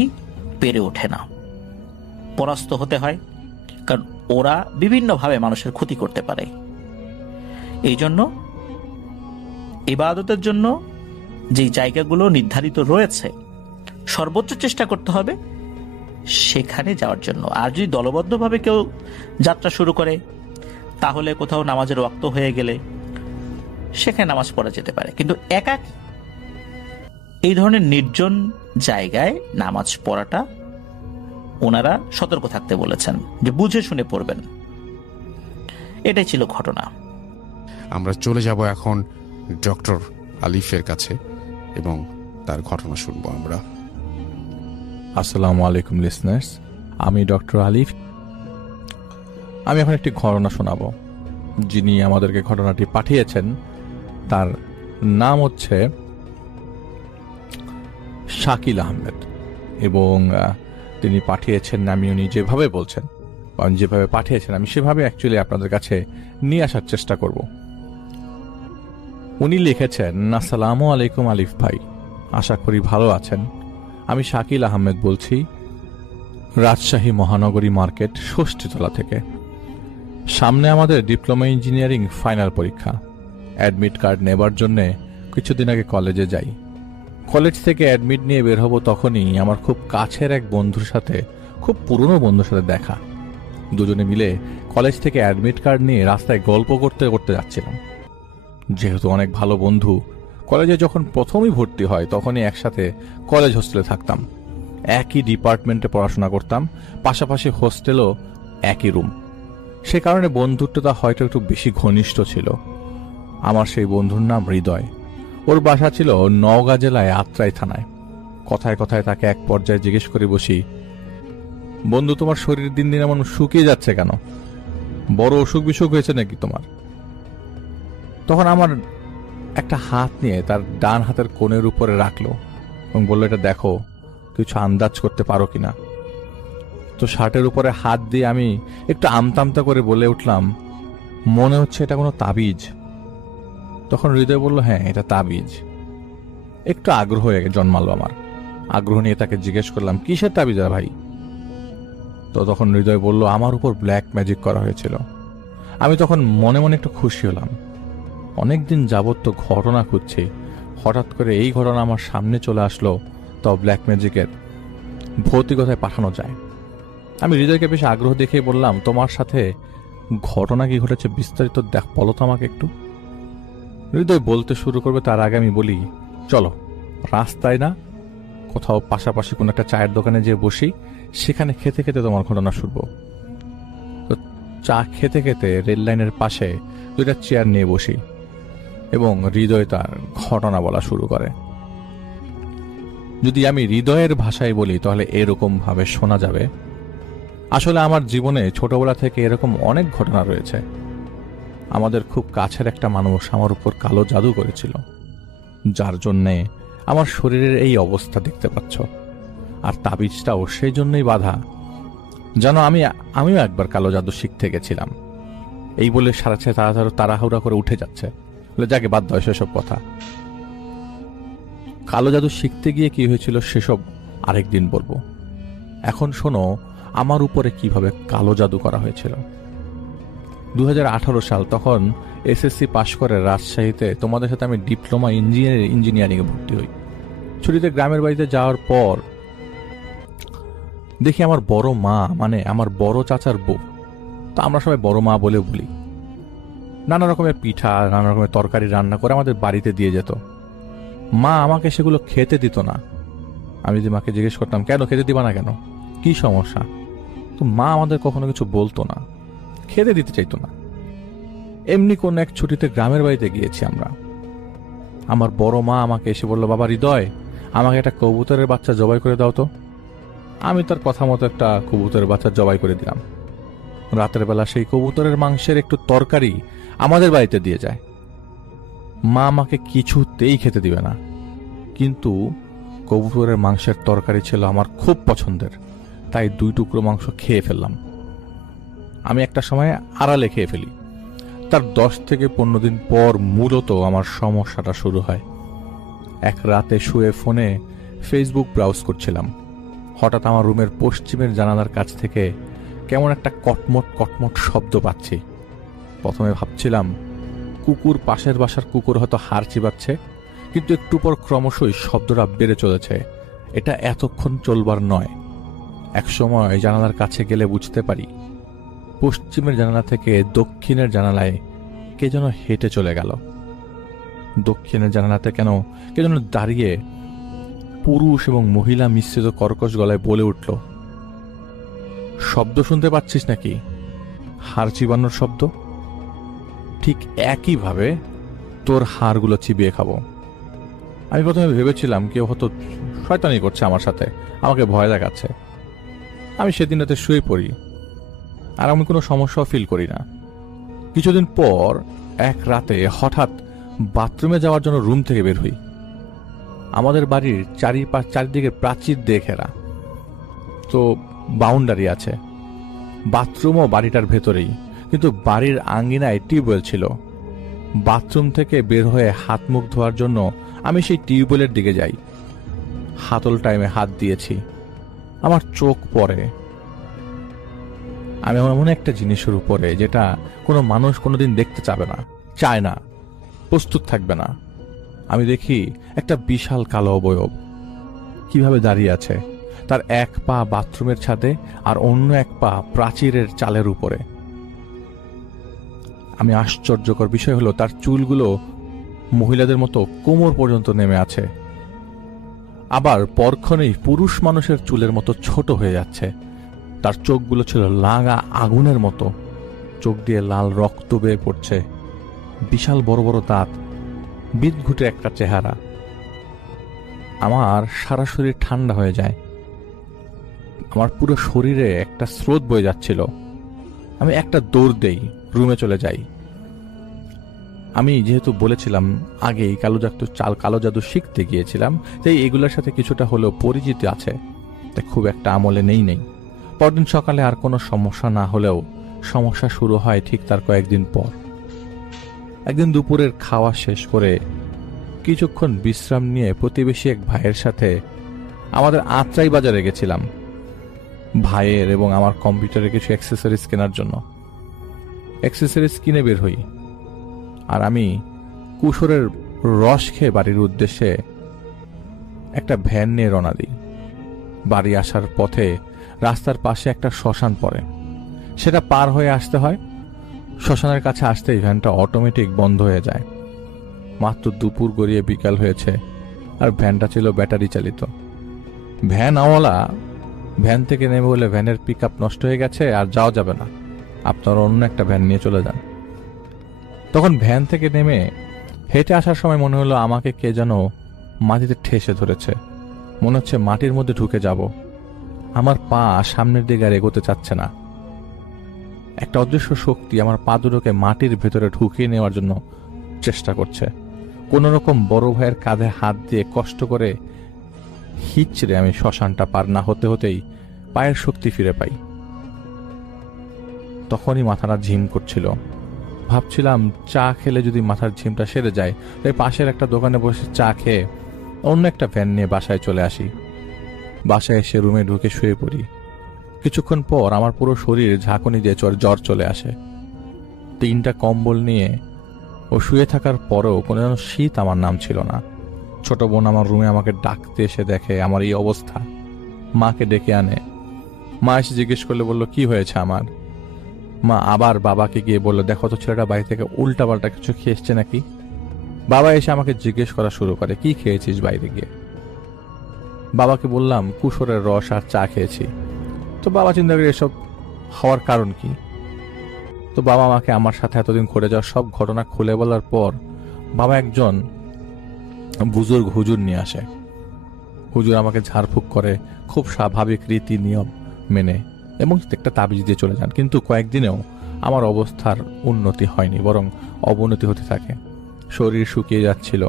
পেরে ওঠে না, পরাস্ত হতে হয়। কারণ ওরা বিভিন্নভাবে মানুষের ক্ষতি করতে পারে। এই জন্য ইবাদতের জন্য যে জায়গাগুলো নির্ধারিত রয়েছে সর্বোচ্চ চেষ্টা করতে হবে সেখানে যাওয়ার জন্য। আর যদি দলবদ্ধভাবে কেউ যাত্রা শুরু করে, তাহলে কোথাও নামাজের ওয়াক্ত হয়ে গেলে সেখানে নামাজ পড়া যেতে পারে, কিন্তু একা এই ধরনের নির্জন জায়গায় নামাজ পড়াটা ওনারা সতর্ক থাকতে বলেছেন, যে বুঝে শুনে পড়বেন। এটাই ছিল ঘটনা। আমরা চলে যাব এখন ডক্টর আলিফের কাছে এবং তার ঘটনা শুনবো আমরা। আসসালামু আলাইকুম লিসনার্স, আমি ডক্টর আলিফ। আমি এখন একটি ঘটনা শোনাবো। যিনি আমাদেরকে ঘটনাটি পাঠিয়েছেন তার নাম হচ্ছে শাকিল আহমেদ, এবং তিনি পাঠিয়েছেন, আমি উনি যেভাবে বলছেন, যেভাবে পাঠিয়েছেন আমি সেভাবে অ্যাকচুয়ালি আপনাদের কাছে নিয়ে আসার চেষ্টা করব। উনি লিখেছেন, আসসালামু আলাইকুম আলিফ ভাই, আশা করি ভালো আছেন। আমি শাকিল আহমেদ বলছি, রাজশাহী মহানগরী মার্কেট ষষ্ঠীতলা থেকে। সামনে আমাদের ডিপ্লোমা ইঞ্জিনিয়ারিং ফাইনাল পরীক্ষা। অ্যাডমিট কার্ড নেবার জন্যে কিছুদিন আগে কলেজে যাই। কলেজ থেকে অ্যাডমিট নিয়ে বের হব, তখনই আমার খুব কাছের এক বন্ধুর সাথে, খুব পুরনো বন্ধুর সাথে দেখা। দুজনে মিলে কলেজ থেকে অ্যাডমিট কার্ড নিয়ে রাস্তায় গল্প করতে করতে যাচ্ছিলাম। যেহেতু অনেক ভালো বন্ধু, কলেজে যখন প্রথমই ভর্তি হয় তখনই একসাথে কলেজ হোস্টেলে থাকতাম। একই ডিপার্টমেন্টে পড়াশোনা করতাম, পাশাপাশি হোস্টেলও একই রুম। সে কারণে বন্ধুত্বটা হয়তো একটু বেশি ঘনিষ্ঠ ছিল। আমার সেই বন্ধুর নাম হৃদয়। ওর বাসা ছিল নওগাঁ জেলায় আত্রাই থানায়। কথায় কথায় তাকে এক পর্যায়ে জিজ্ঞেস করে বসি, বন্ধু তোমার শরীর দিন দিন এমন শুকিয়ে যাচ্ছে কেন? বড় অসুখ বিসুখ হয়েছে নাকি তোমার? তখন আমার একটা হাত নিয়ে তার ডান হাতের কোণের উপরে রাখলো এবং বললো, এটা দেখো, কিছু আন্দাজ করতে পারো কিনা। তো শার্টের উপরে হাত দিয়ে আমি একটু আমতামতা করে বলে উঠলাম, মনে হচ্ছে এটা কোনো তাবিজ। তখন হৃদয় বলল, হ্যাঁ এটা তাবিজ। একটু আগ্রহ জন্মালো আমার। আগ্রহ নিয়ে তাকে জিজ্ঞেস করলাম, কিসের তাবিজ ভাই? তো তখন হৃদয় বলল, আমার উপর ব্ল্যাক ম্যাজিক করা হয়েছিল। আমি তখন মনে মনে একটু খুশি হলাম। অনেকদিন যাবত তো ঘটনা খুঁজছি, হঠাৎ করে এই ঘটনা আমার সামনে চলে আসলো। তো ব্ল্যাক ম্যাজিকের ভৌতিকতায় পাঠানো যায়। আমি হৃদয়কে বেশ আগ্রহ দেখেই বললাম, তোমার সাথে ঘটনা কি ঘটেছে বিস্তারিত বলো তো আমাকে একটু। হৃদয় বলতে শুরু করবে তার আগে আমি বলি, চলো রাস্তায় না কোথাও পাশাপাশি কোনো একটা চায়ের দোকানে যেয়ে বসি, সেখানে খেতে খেতে তোমার ঘটনা শুনবো। তো চা খেতে খেতে রেল লাইনের পাশে দুইটা চেয়ার নিয়ে বসি এবং হৃদয় তার ঘটনা বলা শুরু করে। যদি আমি হৃদয়ের ভাষায় বলি তাহলে এরকম ভাবে শোনা যাবে। আসলে আমার জীবনে ছোটবেলা থেকে এরকম অনেক ঘটনা রয়েছে। আমাদের খুব কাছের একটা মানুষ আমার উপর কালো জাদু করেছিল, যার জন্যে আমার শরীরের এই অবস্থা দেখতে পাচ্ছ। আর তাবিজটাও সেই জন্যই বাধা। জানো, আমিও একবার কালো জাদু শিখতে গেছিলাম। এই বলে সারা তাড়াহুড়া করে উঠে যাচ্ছে, বলে যাকে বাদ দাও সেসব কথা। কালো জাদু শিখতে গিয়ে কি হয়েছিল সেসব আরেকদিন বলবো। এখন শোনো আমার উপরে কিভাবে কালো জাদু করা হয়েছিল। 2018 সাল, তখন এসএসসি পাশ করে রাজশাহীতে তোমাদের সাথে আমি ডিপ্লোমা ইঞ্জিনিয়ারিংয়ে ভর্তি হই। ছুটিতে গ্রামের বাড়িতে যাওয়ার পর দেখি আমার বড় মা, মানে আমার বড় চাচার বউ, তা আমরা সবাই বড় মা বলে বলি, নানা রকমের পিঠা, নানা রকমের তরকারি রান্না করে আমাদের বাড়িতে দিয়ে যেত। মা আমাকে সেগুলো খেতে দিত না। আমি যদি মাকে জিজ্ঞেস করতাম কেন খেতে দিবা না, কেন, কি সমস্যা, তো মা আমাদের কখনো কিছু বলতো না, খেতে দিতে চাইতো না। এমনি কোন এক ছুটিতে গ্রামের বাড়িতে গিয়েছি আমরা। আমার বড় মা আমাকে এসে বলল, বাবা হৃদয়, আমাকে একটা কবুতরের বাচ্চা জবাই করে দাও তো। আমি তার কথা মতো একটা কবুতরের বাচ্চা জবাই করে দিলাম। রাতের বেলা সেই কবুতরের মাংসের একটু তরকারি আমাদের বাড়িতে দিয়ে যায়। মা আমাকে কিছুতেই খেতে দিবে না, কিন্তু কবুতরের মাংসের তরকারি ছিল আমার খুব পছন্দের, তাই 2 টুকরো মাংস খেয়ে ফেললাম। আমি একটা সময় আড়ালে খেয়ে ফেলি। তার 10 থেকে 15 দিন পর মূলত আমার সমস্যাটা শুরু হয়। এক রাতে শুয়ে ফোনে ফেসবুক ব্রাউজ করছিলাম। হঠাৎ আমার রুমের পশ্চিমের জানালার কাছ থেকে কেমন একটা কটমট কটমট শব্দ পাচ্ছি। প্রথমে ভাবছিলাম কুকুর, পাশের বাসার কুকুর হয়তো হাড় চিবাচ্ছে, কিন্তু একটু পর ক্রমশই শব্দটা বেড়ে চলেছে। এটা এতক্ষণ চলবার নয়। একসময় জানালার কাছে গেলে বুঝতে পারি পশ্চিমের জানালা থেকে দক্ষিণের জানালায় কে যেন হেঁটে চলে গেল। দক্ষিণের জানালাতে কে যেন দাঁড়িয়ে পুরুষ এবং মহিলা মিশ্রিত কর্কশ গলায় বলে উঠল, শব্দ শুনতে পাচ্ছিস নাকি? হাড় চিবানোর শব্দ। ঠিক একইভাবে তোর হাড়গুলো চিবিয়ে খাবো। আমি প্রথমে ভেবেছিলাম কেউ হয়তো শয়তানি করছে আমার সাথে, আমাকে ভয় দেখাচ্ছে। আমি সেদিন রাতে শুয়ে পড়ি, আর আমি কোনো সমস্যাও ফিল করি না। কিছুদিন পর এক রাতে হঠাৎ বাথরুমে যাওয়ার জন্য রুম থেকে বের হই। আমাদের বাড়ির চারিদিকে প্রাচীর দিয়ে ঘেরা, তো বাউন্ডারি আছে। বাথরুমও বাড়িটার ভেতরেই, কিন্তু বাড়ির আঙ্গিনায় টিউবওয়েল ছিল। বাথরুম থেকে বের হয়ে হাত মুখ ধোয়ার জন্য আমি সেই টিউবওয়েলের দিকে যাই। হাতল টাইমে হাত দিয়েছি, আমার চোখ পড়ে। আমি এমন একটা জিনিসের উপরে যেটা কোনো মানুষ কোনোদিন দেখতে চায় না, প্রস্তুত থাকবে না। আমি দেখি একটা বিশাল কালো অবয়ব কিভাবে দাঁড়িয়ে আছে, তার এক পা বাথরুমের ছাদে আর অন্য এক পা প্রাচীরের চালের উপরে। আমি আশ্চর্যকর বিষয় হলো তার চুলগুলো মহিলাদের মতো কোমর পর্যন্ত নেমে আছে, আবার পরক্ষণেই পুরুষ মানুষের চুলের মতো ছোট হয়ে যাচ্ছে। তার চোখগুলো ছিল লাগা আগুনের মতো, চোখ দিয়ে লাল রক্ত বেয়ে পড়ছে, বিশাল বড় বড় দাঁত, বিদঘুটে একটা চেহারা। আমার সারা শরীর ঠান্ডা হয়ে যায়, আমার পুরো শরীরে একটা স্রোত বয়ে যাচ্ছিল। আমি একটা দৌড় দেই, রুমে চলে যাই। আমি যেহেতু বলেছিলাম আগেই কালো জাদু শিখতে গিয়েছিলাম, তাই এগুলোর সাথে কিছুটা হলেও পরিচিতি আছে, তাই খুব একটা আমলে নেই। পরদিন সকালে আর কোনো সমস্যা না হলেও সমস্যা শুরু হয় ঠিক তার কয়েকদিন পর। একদিন দুপুরের খাওয়া শেষ করে কিছুক্ষণ বিশ্রাম নিয়ে প্রতিবেশী এক ভাইয়ের সাথে আমাদের আত্রাই বাজারে গেছিলাম ভাইয়ের এবং আমার কম্পিউটারে কিছু অ্যাক্সেসরিজ কেনার জন্য। অ্যাক্সেসরিজ কিনে বের হই, আর আমি কুশোরের রস খেয়ে বাড়ির উদ্দেশ্যে একটা ভ্যান নিয়ে রওনা দিই। বাড়ি আসার পথে রাস্তার পাশে একটা শ্মশান পড়ে, সেটা পার হয়ে আসতে হয়। শ্মশানের কাছে আসতেই ভ্যানটা অটোমেটিক বন্ধ হয়ে যায়। মাত্র দুপুর গড়িয়ে বিকাল হয়েছে, আর ভ্যানটা ছিল ব্যাটারি চালিত। ভ্যান থেকে নেমে বলে ভ্যানের পিকআপ নষ্ট হয়ে গেছে, আর যাওয়া যাবে না, আপনারা অন্য একটা ভ্যান নিয়ে চলে যান। তখন ভ্যান থেকে নেমে হেঁটে আসার সময় মনে হলো আমাকে কে যেন মাটিতে ঠেসে ধরেছে, মনে হচ্ছে মাটির মধ্যে ঢুকে যাব। আমার পা সামনের দিকে আর এগোতে চাচ্ছে না। একটা অদৃশ্য শক্তি আমার পা দুটোকে মাটির ভেতরে ঢুকিয়ে নেওয়ার জন্য চেষ্টা করছে। কোন রকম বড় ভাইয়ের কাঁধে হাত দিয়ে কষ্ট করে হিচড়ে আমি শ্মশানটা পার না হতে হতেই পায়ের শক্তি ফিরে পাই। তখনই মাথাটা ঝিম করছিল। ভাবছিলাম চা খেলে যদি মাথার ঝিমটা সেরে যায়, তাই পাশের একটা দোকানে বসে চা খেয়ে অন্য একটা ভ্যান নিয়ে বাসায় চলে আসি। বাসায় এসে রুমে ঢুকে শুয়ে পড়ি। কিছুক্ষণ পর আমার পুরো শরীর ঝাঁকুনি দিয়ে জ্বর চলে আসে। 3টা কম্বল নিয়ে ও শুয়ে থাকার পরেও কোনো যেন শীত আমার নাম ছিল না। ছোট বোন আমার রুমে আমাকে ডাকতে এসে দেখে আমার এই অবস্থা, মাকে ডেকে আনে। মা এসে জিজ্ঞেস করলে বলল, কি হয়েছে আমার? মা আবার বাবাকে গিয়ে বলল, দেখো তো ছেলেটা বাড়ি থেকে উল্টাপাল্টা কিছু খেয়ে এসছে নাকি। বাবা এসে আমাকে জিজ্ঞেস করা শুরু করে, কি খেয়েছিস বাইরে গিয়ে? বাবাকে বললাম কুসরের রস আর চা খেয়েছি। তো বাবা চিন্তা করে এসব হওয়ার কারণ কি। তো বাবা আমাকে আমার সাথে এতদিন ঘটে যাওয়ার সব ঘটনা খুলে বলার পর বাবা একজন বুজুর্গ হুজুর নিয়ে আসে। হুজুর আমাকে ঝাড়ফুঁক করে খুব স্বাভাবিক রীতি নিয়ম মেনে এবং একটা তাবিজ দিয়ে চলে যান। কিন্তু কয়েকদিনেও আমার অবস্থার উন্নতি হয়নি, বরং অবনতি হতে থাকে। শরীর শুকিয়ে যাচ্ছিল,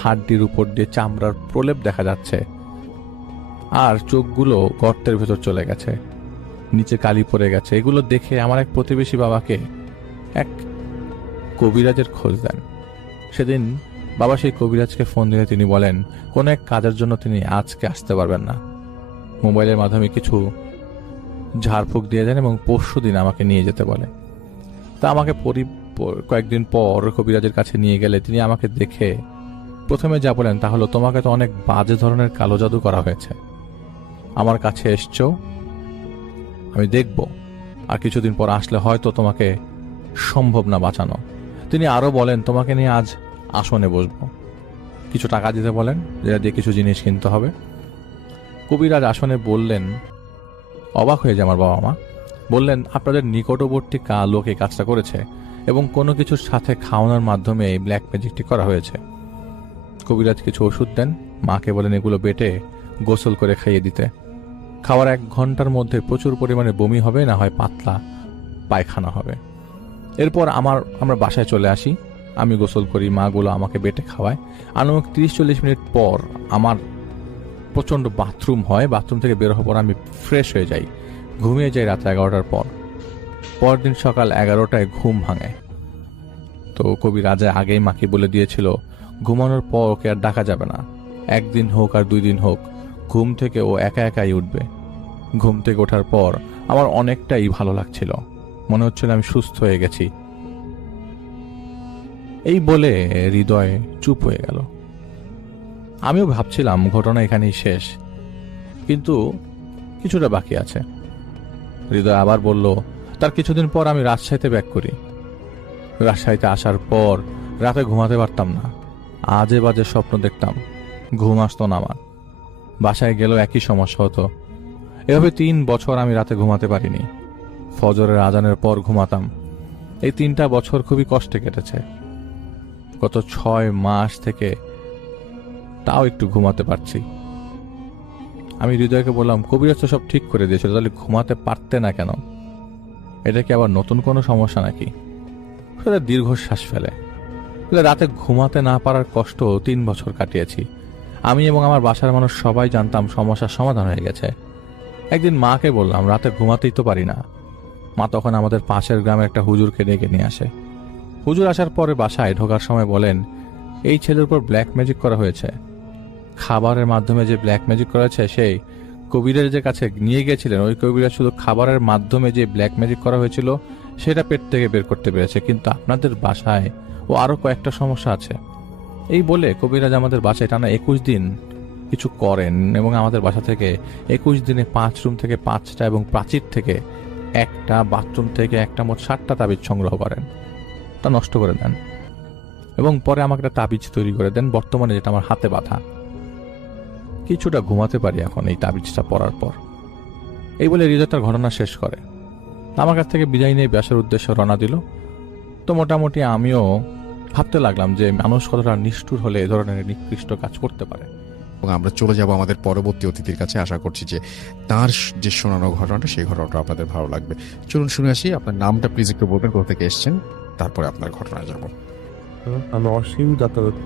হাড্ডির উপর দিয়ে চামড়ার প্রলেপ দেখা যাচ্ছে, আর চোখগুলো গর্তের ভেতর চলে গেছে, নিচে কালি পড়ে গেছে। এগুলো দেখে আমার এক প্রতিবেশী বাবাকে এক কবিরাজের খোঁজ দেন। সেদিন বাবা সেই কবিরাজকে ফোন দিলে তিনি বলেন কোন এক কাজের জন্য তিনি আজকে আসতে পারবেন না। মোবাইলের মাধ্যমে কিছু ঝাড়ফুঁক দিয়ে দেন এবং পরশুদিন আমাকে নিয়ে যেতে বলে। তা আমাকে কয়েকদিন পর কবিরাজের কাছে নিয়ে গেলে তিনি আমাকে দেখে প্রথমে যা বলেন তা হলো, তোমাকে তো অনেক বাজে ধরনের কালো জাদু করা হয়েছে, আমার কাছে এসছো, আমি দেখব, আর কিছুদিন পর আসলে হয়তো তোমাকে সম্ভব না বাঁচানো। তিনি আরো বলেন, তোমাকে নিয়ে আজ আসনে বসবো, কিছু টাকা দিতে বলেন, যেটা দিয়ে কিছু জিনিস কিনতে হবে। কবিরাজ আসনে বললেন, অবাক হয়ে যায় আমার বাবা মা। বললেন, আপনাদের নিকটবর্তী লোক এই কাজটা করেছে এবং কোনো কিছুর সাথে খাওয়ানোর মাধ্যমে এই ব্ল্যাক ম্যাজিকটি করা হয়েছে। কবিরাজ কিছু ওষুধ দেন, মাকে বলেন এগুলো বেটে গোসল করে খাইয়ে দিতে। খাওয়ার 1 ঘন্টার মধ্যে প্রচুর পরিমাণে বমি হবে, না হয় পাতলা পায়খানা হবে। এরপর আমরা বাসায় চলে আসি, আমি গোসল করি, মাগুলো আমাকে বেটে খাওয়ায়। আনুমানিক 30-40 মিনিট পর আমার প্রচণ্ড বাথরুম হয়। বাথরুম থেকে বের হওয়ার পর আমি ফ্রেশ হয়ে যাই, ঘুমিয়ে যাই রাত 11টার পর। পরদিন সকাল 11টায় ঘুম ভাঙে। তো কবিরাজা আগেই মাকে বলে দিয়েছিল, ঘুমানোর পর ওকে আর ডাকা যাবে না, 1 দিন হোক আর 2 দিন হোক, ঘুম থেকে ও একা একাই উঠবে। ঘুম থেকে ওঠার পর আমার অনেকটাই ভালো লাগছিল, মনে হচ্ছিল আমি সুস্থ হয়ে গেছি। এই বলে হৃদয় চুপ হয়ে গেল। আমিও ভাবছিলাম ঘটনা এখানেই শেষ, কিন্তু কিছুটা বাকি আছে। হৃদয় আবার বলল, তার কিছুদিন পর আমি রাজশাহীতে ব্যাক করি। রাজশাহীতে আসার পর রাতে ঘুমাতে পারতাম না, আজে বাজে স্বপ্ন দেখতাম, ঘুম আসতো না আমার। বাসায় গেলেও একই সমস্যা হতো। এভাবে 3 বছর আমি রাতে ঘুমাতে পারিনি। ফজরের আজানের পর ঘুমাতাম। এই 3টা বছর খুবই কষ্টে কেটেছে। গত 6 মাস থেকে তাও একটু ঘুমাতে পারছি। আমি হৃদয়কে বললাম, কবিরাজ তো সব ঠিক করে দিয়েছিল, তাহলে ঘুমাতে পারতে না কেন? এটা কি আবার নতুন কোনো সমস্যা নাকি? সেটা দীর্ঘশ্বাস ফেলে। রাতে ঘুমাতে না পারার কষ্ট 3 বছর কাটিয়েছি। আমি এবং আমার বাসার মানুষ সবাই জানতাম সমস্যার সমাধান হয়ে গেছে। একদিন মাকে বললাম, রাতে ঘুমাতেই তো পারি না। মা তখন আমাদের পাশের গ্রামের একটা হুজুরকে ডেকে নিয়ে আসে। হুজুর আসার পরে বাসায় ঢোকার সময় বলেন, এই ছেলের উপর ব্ল্যাক ম্যাজিক করা হয়েছে। খাবারের মাধ্যমে যে ব্ল্যাক ম্যাজিক করেছে, সেই কবিরাজের কাছে নিয়ে গেছিলেন, ওই কবিরাজ শুধু খাবারের মাধ্যমে যে ব্ল্যাক ম্যাজিক করা হয়েছিল সেটা পেট থেকে বের করতে পেরেছে, কিন্তু আপনাদের বাসায় ও আরো কয়েকটা সমস্যা আছে। এই বলে কবিরাজ আমাদের বাসায় টানা 21 দিন কিছু করেন এবং আমাদের বাসা থেকে 21 দিনে 5 রুম থেকে 5টা এবং প্রাচীর থেকে 1টা, বাথরুম থেকে 1টা, মোট 7টা তাবিজ সংগ্রহ করেন, তা নষ্ট করে দেন এবং পরে আমাকে একটা তাবিজ তৈরি করে দেন, বর্তমানে যেটা আমার হাতে বাঁধা। কিছুটা ঘুমাতে পারি এখন এই তাবিজটা পরার পর। এই বলে হৃদয় তার ঘটনা শেষ করে। আমার কাছ থেকে বিদায় নিয়ে ব্যাসের উদ্দেশ্যে রওনা দিল। তো মোটামুটি আমিও ভাবতে লাগলাম যে মানুষ কতটা নিষ্ঠুর হলে এ ধরনের নিকৃষ্ট কাজ করতে পারে। এবং আমরা চলে যাব আমাদের পরবর্তী অতিথির কাছে। আশা করছি যে তার যে শোনানো ঘটনাটা, সেই ঘটনাটা আপনাদের ভালো লাগবে। চলুন শুনে আসি। আপনার নামটা প্লিজ একটু বলবেন, কোথা থেকে এসেছেন, তারপরে আপনার ঘটনায় যাব। আমি অসীম যাতায়াত,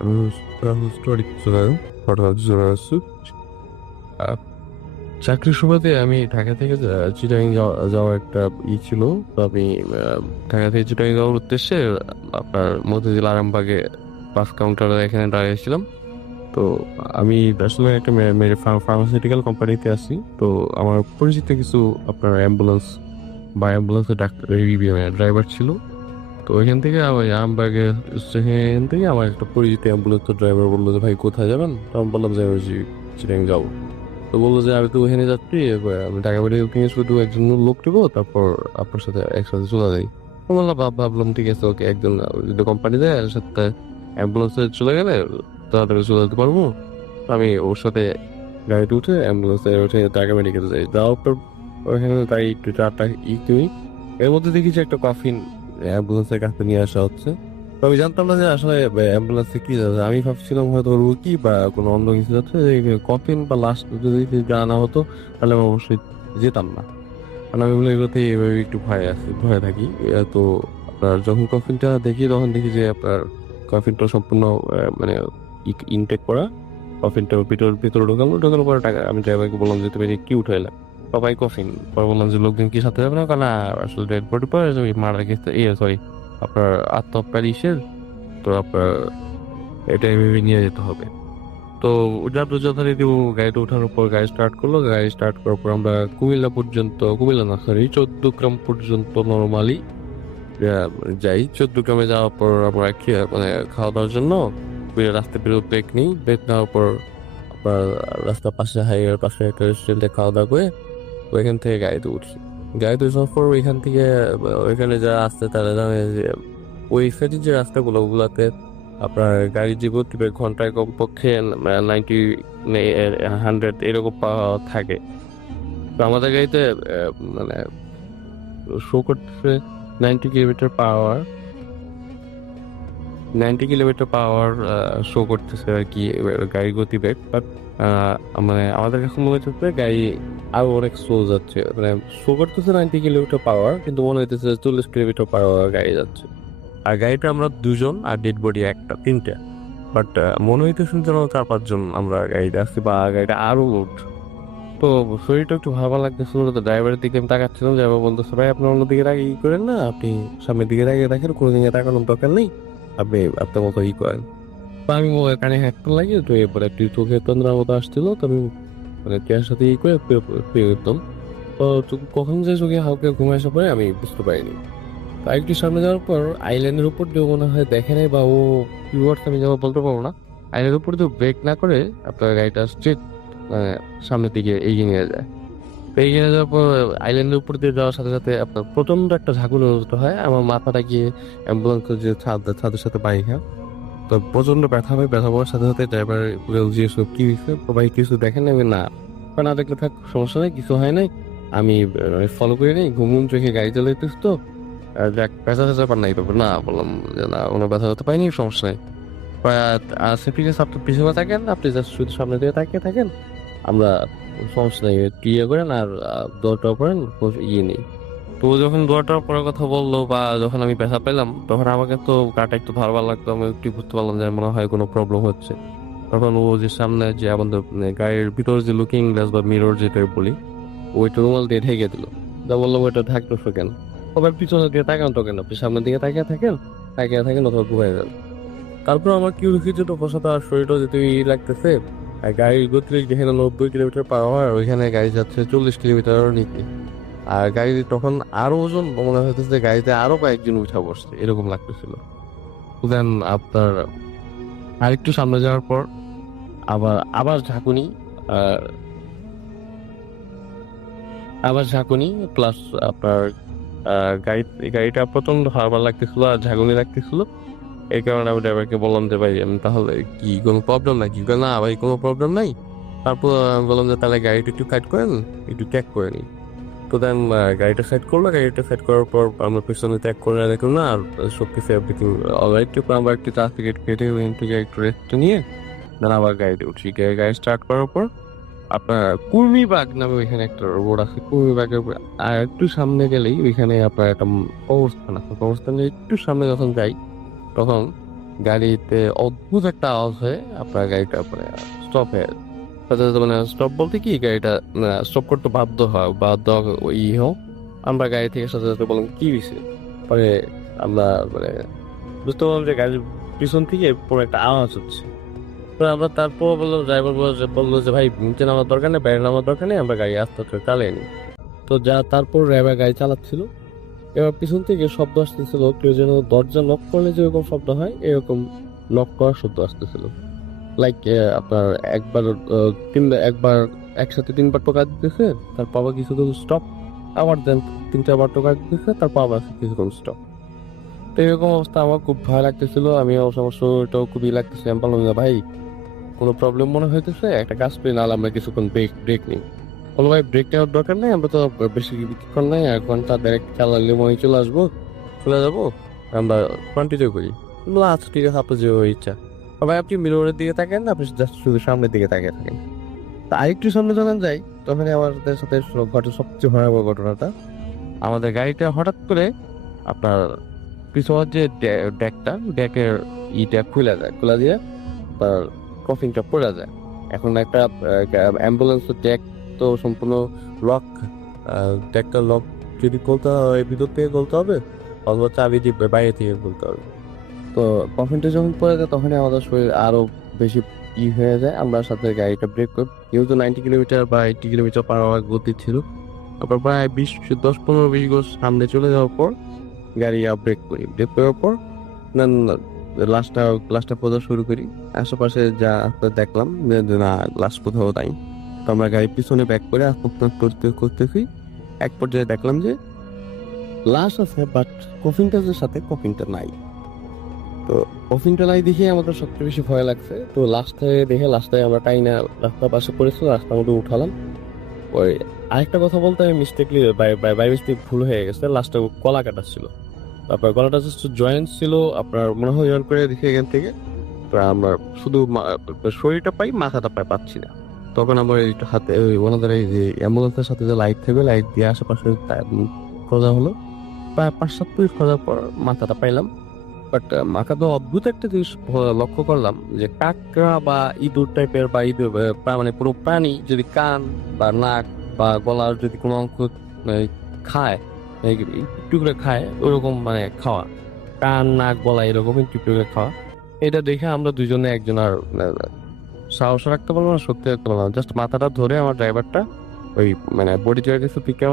আমি হিস্টোরিক চাকরির সুবাদে আমি ঢাকা থেকে চিটাগাং যাওয়া একটা ছিল। তো আমি ঢাকা থেকে চিটাগাং যাওয়ার উদ্দেশ্যে আপনার মতিঝিল আরামবাগে বাস কাউন্টারে এখানে দাঁড়িয়েছিলাম। তো আমি আসলে একটা ফার্মাসিউটিক্যাল কোম্পানিতে আছি। তো আমার পরিচিত কিছু আপনার অ্যাম্বুলেন্স বা অ্যাম্বুলেন্সের ডাক্তার ড্রাইভার ছিল। তো ওইখান থেকে ওই আমবাগে স্টেশন থেকে আমার একটা পরিচিত অ্যাম্বুলেন্সের ড্রাইভার বললো যে ভাই কোথায় যাবেন? তো আমি বললাম যে আমি চিটাং যাবো। তো বললো যে আমি তো ওখানে যাচ্ছি, এবার আমি টাকা পাঠিয়ে কিনে শুধু একজন লোক দেবো, তারপর আপনার সাথে একসাথে চলে যাই। তো বললাম ভাবলাম ঠিক আছে, ওকে একজন যদি কোম্পানি যায় এর সাথে অ্যাম্বুলেন্সে চলে গেলে তাড়াতাড়ি চলে যেতে পারবো। তো আমি ওর সাথে গাড়িতে উঠে অ্যাম্বুলেন্সে উঠে টাকা মেডিকেল যাই। যাওয়ার পর ওখানে তাই একটু চারটা কিনি। এর মধ্যে দেখি যে একটা কফিন অ্যাম্বুলেন্সের কাছে নিয়ে আসা হচ্ছে। তো আমি জানতাম না যে আসলে অ্যাম্বুলেন্সে কি যাচ্ছে। আমি ভাবছিলাম হয়তো রুগী বা কোনো অন্য কিছু যাচ্ছে। কফিন বা লাশ যদি জানা হতো তাহলে আমি অবশ্যই যেতাম না, কারণ আমি এগুলোতে এভাবে একটু ভয়ে থাকি। তো আপনার যখন কফিনটা দেখি তখন দেখি যে আপনার কফিনটা সম্পূর্ণ মানে ইনটেক করা। কফিনটা ভিতরে ঢোকানোর পরে টাকা আমি ড্রাইভারকে বললাম যে তুমি কি উঠাইলাম? সবাই কফিন। পরে বললাম যে লোকজন কি সাথে যাবে না, কারণ আসলে ডেড বডি পরে মারা গেছে, সরি আপনার আত্মহত্যার ইসের। তো আপনার এটা এভাবে নিয়ে যেতে হবে। তো যথারীতি গাড়িতে ওঠানোর পর গাড়ি স্টার্ট করলো। গাড়ি স্টার্ট করার পর আমরা কুমিল্লা না সরি 14 গ্রাম পর্যন্ত নর্মালি যাই। 14 গ্রামে যাওয়ার পর আমরা মানে খাওয়া দাওয়ার জন্য রাস্তা বেরোতে ব্রেক নিই। ব্রেক নেওয়ার পর আপনার রাস্তার পাশে হাইওয়ের পাশে একটা রেস্টুরেন্টে খাওয়া দাওয়া করে ওইখান থেকে গাড়িতে উঠি। গাড়িতে ওঠার পর ওইখান থেকে ওইখানে যারা আসছে তারা জানে যে ওই সাইডের যে রাস্তাগুলো ওগুলাতে আপনার গাড়ির যে গতিবেগ ঘন্টায় কমপক্ষে 90 100 এরকম থাকে। তো আমাদের গাড়িতে মানে শো করতেছে 90 কিলোমিটার পাওয়ার শো করতেছে আর কি গাড়ির গতিবেগ। বাট মানে আমাদের কাছে মনে হচ্ছে গাড়ি আরো অনেক স্লো যাচ্ছে, মানে শো করতেছে 90 কিলোমিটার পাওয়ার, কিন্তু মনে হইতেছে 40 কিলোমিটার পাওয়ার গাড়ি যাচ্ছে। আর গাড়িটা আমরা দুজন আর ডেড বডি একটা, তিনটা। বাট মনে হইতেছে যেন 4-5 জন আমরা গাড়িতে আসছি বা গাড়িটা আরো লোড। তো শরীরটা একটু ভালো লাগতেছিল। তো ড্রাইভারের দিকে আমি তাকাচ্ছিলাম, ড্রাইভার বলতেছে ভাই আপনি অন্যদিকে তাকিয়ে ই করেন না, আপনি সামনের দিকে তাকিয়ে দেখেন, কোনো দিকে তাকানোর দরকার নেই, আপনি আপনার মতো ই করেন। তো আমি কানে হেডফোন লাগিয়ে তো এরপরে একটু চোখে তন্দ্রার মতো আসছিল। তো আমি মানে চেয়ার সাথে ই করে পেয়ে যেতাম। তো কখন যে চোখে হালকা ঘুমে আসার পরে আমি বুঝতে পারিনি। তো একটু সামনে যাওয়ার পর আইল্যান্ডের উপর দিয়ে মনে হয় দেখে নাই বা ও কিওয়ার্ডস আমি যেমন বলতে পারবো না, আইল্যান্ডের উপর দিয়ে ব্রেক না করে আপনার গাড়িটা স্ট্রেট সামনের দিকে এগিয়ে নিয়ে যায়। তো এগিয়ে নিয়ে যাওয়ার পর আইল্যান্ডের উপর দিয়ে যাওয়ার সাথে সাথে আপনার প্রচন্ড একটা ঝাঁকুনি অনুভূত হয়। আমার মাথাটা গিয়ে অ্যাম্বুলেন্সের যে ছাদের সাথে পাই খায়। তো প্রচন্ড ব্যথা হয়, ব্যথা পাওয়ার সাথে সাথে ড্রাইভার জিজ্ঞেস করে কি হয়েছে, ভাই কিছু দেখেন আমি না, না দেখলে থাক সমস্যা নেই, কিছু হয় নাই, আমি ফলো করে নেই, ঘুম চোখে গাড়ি চালাইতেছ তো যাক ব্যথা পার নাই পাবে না। বললাম যে না কোনো ব্যথা হতে পাইনি, সমস্যা নেই। ঠিক আছে আপনি পিছনে থাকেন, আপনি জাস্ট শুধু সামনে দিয়ে তাকিয়ে থাকেন, আমরা সমস্যা নেই ক্লিয়ার করেন আর দরটা করেন, ইয়ে নেই। তো ও যখন দোয়াটার পরের কথা বললো বা যখন আমি ব্যথা পেলাম তখন আমাকে তো গাটা একটু ভালো লাগতো। আমি একটু বুঝতে পারলাম যে মনে হয় কোনো প্রবলেম হচ্ছে। তখন ও যে সামনে যে আমাদের গাড়ির ভিতরে যে লুকিং গ্লাস বা মিরর যেটা বলি, ওইটা রুমাল দিয়ে ঢেকে দিল। যা বললাম ওইটা ঢাকতেছো কেন? সবাই পিছনের দিকে তাকান তো কেন, আপনি সামনের দিকে তাকিয়ে থাকেন অথবা ঘুমাই যান। তারপর আমার কি হয়েছে তো বসাতে আর শরীরটা যেতে লাগতেছে। আর গাড়ির গতিবেগ যেখানে 90 কিলোমিটার পাওয়ার ওইখানে গাড়ি যাচ্ছে 40 কিলোমিটারের নিচে। আর গাড়ি তখন আরো ওজন মনে হইতেছে, গাড়িতে আরো কয়েকজন উঠা বসছে এরকম লাগতেছিল। দেন আপনার আরেকটু সামনে যাওয়ার পর আবার ঝাঁকুনি প্লাস আপনার গাড়িটা প্রচন্ড হারবার লাগতেছিল আর ঝাঁকুনি লাগতেছিল। এই কারণে আমি ড্রাইভারকে বললাম যে ভাই আমি তাহলে কি কোনো প্রবলেম নাকি? না ভাই কোনো প্রবলেম নাই। তারপর আমি বললাম যে তাহলে গাড়িটা একটু সাইড করেন, একটু ট্যাগ করে নিই। তো দেন গাড়িটা সাইড করলো। গাড়িটা সাইড করার পর আমরা পিছনে ট্যাগ করে দেখলাম না আর সব কিছু এভরিথিং অলরাইট। আমরা একটু ট্রাফিক কেটে থেকে একটু রেস্ট নিয়ে দেন আবার গাড়িতে উঠছি। গাড়ি স্টার্ট করার পর আপনার কুর্মিবাগ নামে ওইখানে একটা রোড আছে। কুর্মিবাগের আর একটু সামনে গেলেই ওইখানে আপনার একটা কবরস্থান আছে। কবরস্থানে একটু সামনে যখন যাই তখন গাড়িতে অদ্ভুত একটা আওয়াজ হয়ে আপনার গাড়িটা স্টপ হয়ে মানে স্টপ বলতে কি গাড়িটা স্টপ করতে বাধ্য হোক। আমরা গাড়ি থেকে সাথে সাথে বললাম কি হয়েছে। পরে আমরা বুঝতে পারলাম যে গাড়ির পিছন থেকে পুরো একটা আওয়াজ হচ্ছে। তো আমরা তারপর ড্রাইভার বললো যে ভাই নিচে নামার দরকার নেই, বাইরে নামার দরকার নেই, আমরা গাড়ি আস্তে আস্তে চালিয়ে নিই। তো তারপর ড্রাইভার গাড়ি চালাচ্ছিল, এবার পিছন থেকে শব্দ আসতেছিল, কেউ যেন দরজা লক করলে যেরকম শব্দ হয় এরকম লক করার শব্দ আসতেছিল। লাইক আপনার একবার একসাথে 3বার টোকা দিতেছে, তারপর আবার কিছুক্ষণ স্টপ, আবার দেন 3-4বার টোকা দিতেছে, তারপর আবার কিছুক্ষণ স্টপ। তো এরকম অবস্থা আমার খুব ভয় লাগতেছিল, আমি আমার শরীরটাও খুবই লাগতেছে। আমি বললাম যে ভাই কোনো প্রবলেম মনে হইতেছে, একটা কাজ করি, নাহলে আমরা কিছুক্ষণ ব্রেক নিই। বলো ভাই ব্রেক নেওয়ার দরকার নেই, আমরা তো বেশি কিছুক্ষণ নাই, 1 ঘন্টা ডাইরেক্ট চালালে মনে চলে যাবো, আমরা কন্টিনিউ করি। বললো আচ্ছা ঠিক আছে, আপনার যে ইচ্ছা। ভাই আপনি মিররের দিকে তাকেন না, আপনি জাস্ট শুধু সামনের দিকে তাকিয়ে থাকেন। তা আরেকটু সামনে যখন যাই তখন আমাদের সাথে ঘটে সবচেয়ে ভয়াবহ ঘটনাটা, আমাদের গাড়িটা হঠাৎ করে আপনার পিছনের যে ডেকের খুলে দিয়ে তার কফিনটা পড়ে যায়। এখন একটা অ্যাম্বুলেন্সের ডেক তো সম্পূর্ণ লক, ডেকটা লক যদি খুলতে হয় ভিতর থেকে খুলতে হবে, অথবা চাবি দিয়ে বাইরে থেকে খুলতে হবে। তো কফিনটা যখন পড়ে যায় তখনই আমাদের শরীর আরো বেশি হয়ে যায়। আমরা সাথে গাড়িটা ব্রেক করি, যেহেতু 90 কিলোমিটার বা 80 কিলোমিটার পার আওয়ার গতি ছিল, তারপর প্রায় 10-15-20 গজ সামনে চলে যাওয়ার পর গাড়ি ব্রেক করার পর লাস্টটা খোঁজা শুরু করি। আশেপাশে যা দেখলাম যে না লাস্ট কোথাও নাই। তো আমরা গাড়ির পিছনে ব্যাক করে করতেছি, এক পর্যায়ে দেখলাম যে লাশ আছে, বাট কফিনটার সাথে কফিনটা নাই। তো কফিনটা নাই দেখে আমাদের সবচেয়ে বেশি ভয় লাগছে। তো লাস্টে আমরা টাইনা রাস্তার পাশে পড়েছিল, রাস্তার মধ্যে উঠালাম। ওই আরেকটা কথা বলতে আমি মিস্টেকলি বাই মিস্টেক ভুল হয়ে গেছে, লাস্টে কলা কাটা ছিল, তারপর গলাটা জাস্ট জয়েন্ট ছিল, আপনার মনে হয় জয়েন্ট করে দেখে এখান থেকে। তো আমরা শুধু শরীরটা পাই, মাথাটা পাচ্ছি না। তখন আমার একটু হাতে ওনাদের এই যে অ্যাম্বুলেন্সের সাথে যে লাইট থাকবে, লাইট দিয়ে আশেপাশে খোঁজা হলো, প্রায় 5-7 মিনিট খোঁজার পর মাথাটা পাইলাম। বাট মাথা তো অদ্ভুত একটা জিনিস লক্ষ্য করলাম, যে কাকড়া বা ইঁদুর টাইপের বা ইঁদুর মানে পুরো প্রাণী যদি কান বা নাক বা গলার যদি কোনো অংশ খায়, একটু করে খায়, ওরকম মানে খাওয়া, কান নাক গলা এরকম একটু করে খাওয়া। এটা দেখে আমরা দুজনে একজন আর সাহস রাখতে পারবো না, সত্যি রাখতে পারলাম, জাস্ট মাথাটা ধরে আমার ড্রাইভারটা ওই মানে বডি জয়ের কাছে পিকে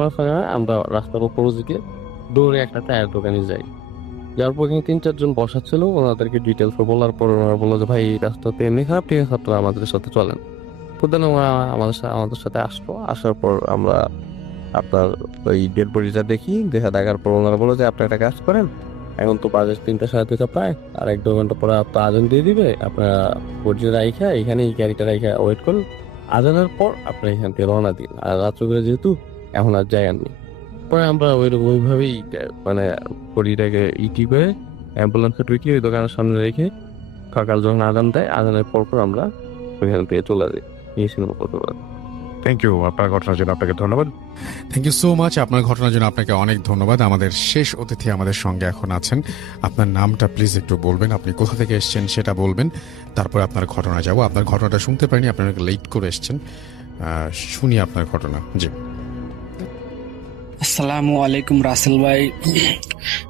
আমরা রাস্তার উপর দিকে দৌড়ে একটা টায়ার দোকানে যাই। যার পর 3-4 জন বসা ছিল, ওনাদেরকে ডিটেলস বলার পর ওনারা বললো যে ভাই রাস্তাতে এমনি খারাপ, ঠিক আছে আপনারা আমাদের সাথে চলেন। প্রধান ওরা আমাদের সাথে আসলো। আসার পর আমরা আপনার ওই ডেড বডিটা দেখার পর ওনারা বললো যে আপনি একটা কাজ করেন, এখন তো বাজে 3-3:30 প্রায়, আর 1-2 ঘন্টা পরে আপনার আজান দিয়ে দিবে, আপনারা বডিটা রাইখা এখানে এই গাড়িটা রাইখা ওয়েট করুন, আজানের পর আপনার এখান থেকে রওনা দিন, আর রাত্র করে যেহেতু এখন আর জায়গা নেই। পরে আমরা ওইভাবেই মানে বডিটাকে করে অ্যাম্বুলেন্সে ঢুকিয়ে ওই দোকানের সামনে রেখে সকাল যখন আজান দেয়, আজানের পর আমরা ওইখান থেকে চলে যাই। এই সিনেমা করতে পারি। থ্যাংক ইউ আপনার ঘটনার জন্য, আপনাকে ধন্যবাদ। থ্যাংক ইউ সো মাচ আপনার ঘটনার জন্য, আপনাকে অনেক ধন্যবাদ। আমাদের শেষ অতিথি আমাদের সঙ্গে এখন আছেন। আপনার নামটা প্লিজ একটু বলবেন, আপনি কোথা থেকে এসেছেন সেটা বলবেন, তারপর আপনার ঘটনা যাব। আপনার ঘটনাটা শুনতে পারিনি, আপনি অনেক লেট করে এসেছেন, শুনি আপনার ঘটনা। জি। আসসালামু আলাইকুম রাসেল ভাই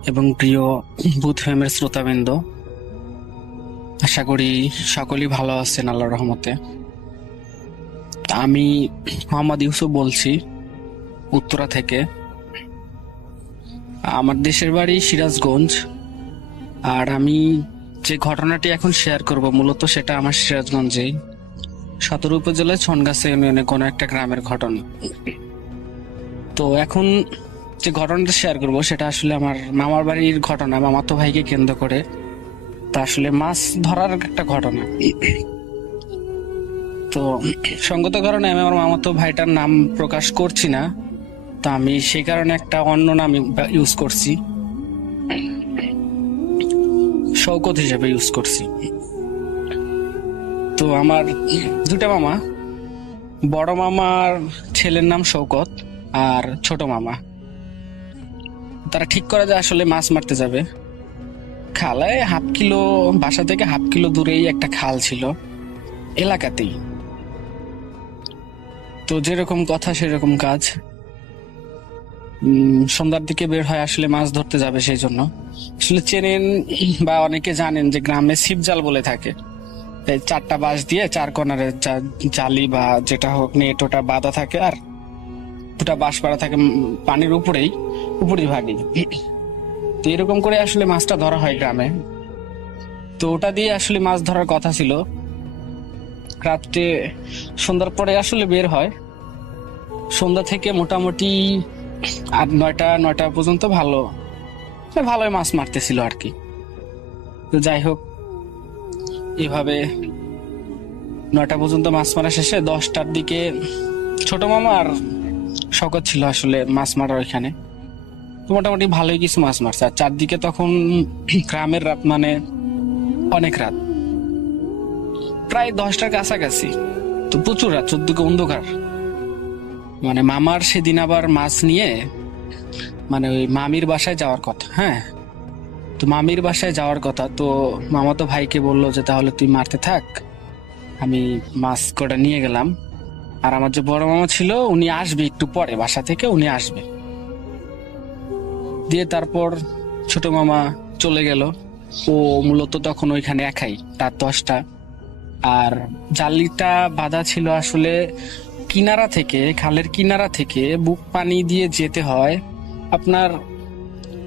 এবং প্রিয় বুথ ফেমের শ্রোতাবৃন্দ, আশা করি সকলেই ভালো আছেন আল্লাহর রহমতে। আমি মোহাম্মদ ইউসুফ বলছি উত্তরা থেকে। আমার দেশের বাড়ি সিরাজগঞ্জ, আর আমি যে ঘটনাটি এখন শেয়ার করব মূলত সেটা আমার সিরাজগঞ্জেই সদর উপজেলায় ছনগাছা ইউনিয়নে কোনো একটা গ্রামের ঘটনা। তো এখন যে ঘটনাটা শেয়ার করব সেটা আসলে আমার মামার বাড়ির ঘটনা, মামাতো ভাইকে কেন্দ্র করে। তা আসলে মাছ ধরার একটা ঘটনা। তো সঙ্গত কারণে আমি আমার মামাতো ভাইটার নাম প্রকাশ করছি না, তো আমি সেই কারণে একটা অন্য নাম ইউজ করছি, শওকত হিসেবে ইউজ করছি। তো আমার দুটা মামা, বড় মামার ছেলের নাম শওকত আর ছোট মামা, তারা ঠিক করে যে আসলে মাছ মারতে যাবে। খালায় বাসা থেকে 1/2 কিলো দূরেই একটা খাল ছিল এলাকাতেই। তো যেরকম কথা সেরকম কাজ। সন্ধ্যার দিকে বের হয় আসলে মাছ ধরতে যাবে, সেই জন্য আসলে চেনেন বা অনেকে জানেন যে গ্রামে ছিপজাল বলে থাকে। এই 4টা বাঁশ দিয়ে 4 কোণারে জালি বা যেটা হোক নেট ওটা বাঁধা থাকে, আর 2টা বাঁশ পাড়া থাকে পানির উপরেই ভাগি। তো এরকম করে আসলে মাছটা ধরা হয় গ্রামে। তো ওটা দিয়ে আসলে মাছ ধরার কথা ছিল। রাত্রে সন্ধ্যার পরে আসলে বের হয়। সন্ধ্যা থেকে মোটামুটি 8-9টা পর্যন্ত ভালোই মাছ মারতেছিল আর কি। তো যাই হোক, এভাবে 9টা পর্যন্ত মাছ মারা শেষে 10টার দিকে ছোট মামা আর শকত ছিল আসলে মাছ মারার ওইখানে। তো মোটামুটি ভালোই কিছু মাছ মারছে। আর চারদিকে তখন গ্রামের রাত, মানে অনেক রাত, প্রায় 10টার কাছাকাছি। তো প্রচুর রাত, 14 অন্ধকার। মানে মামার সেদিন আবার মাছ নিয়ে মানে ওই মামির বাসায় যাওয়ার কথা। হ্যাঁ, তো মামির বাসায় যাওয়ার কথা। তো মামা তো ভাইকে বললো যে তাহলে তুই মারতে থাক, আমি মাছ কটা নিয়ে গেলাম। আর আমার যে বড় মামা ছিল উনি আসবে একটু পরে, বাসা থেকে উনি আসবে। দিয়ে তারপর ছোট মামা চলে গেল। ও মূলত তখন ওইখানে একাই, রাত 10টা। আর জালিটা বাঁধা ছিল আসলে কিনারা থেকে, খালের কিনারা থেকে বুক পানি দিয়ে যেতে হয় আপনার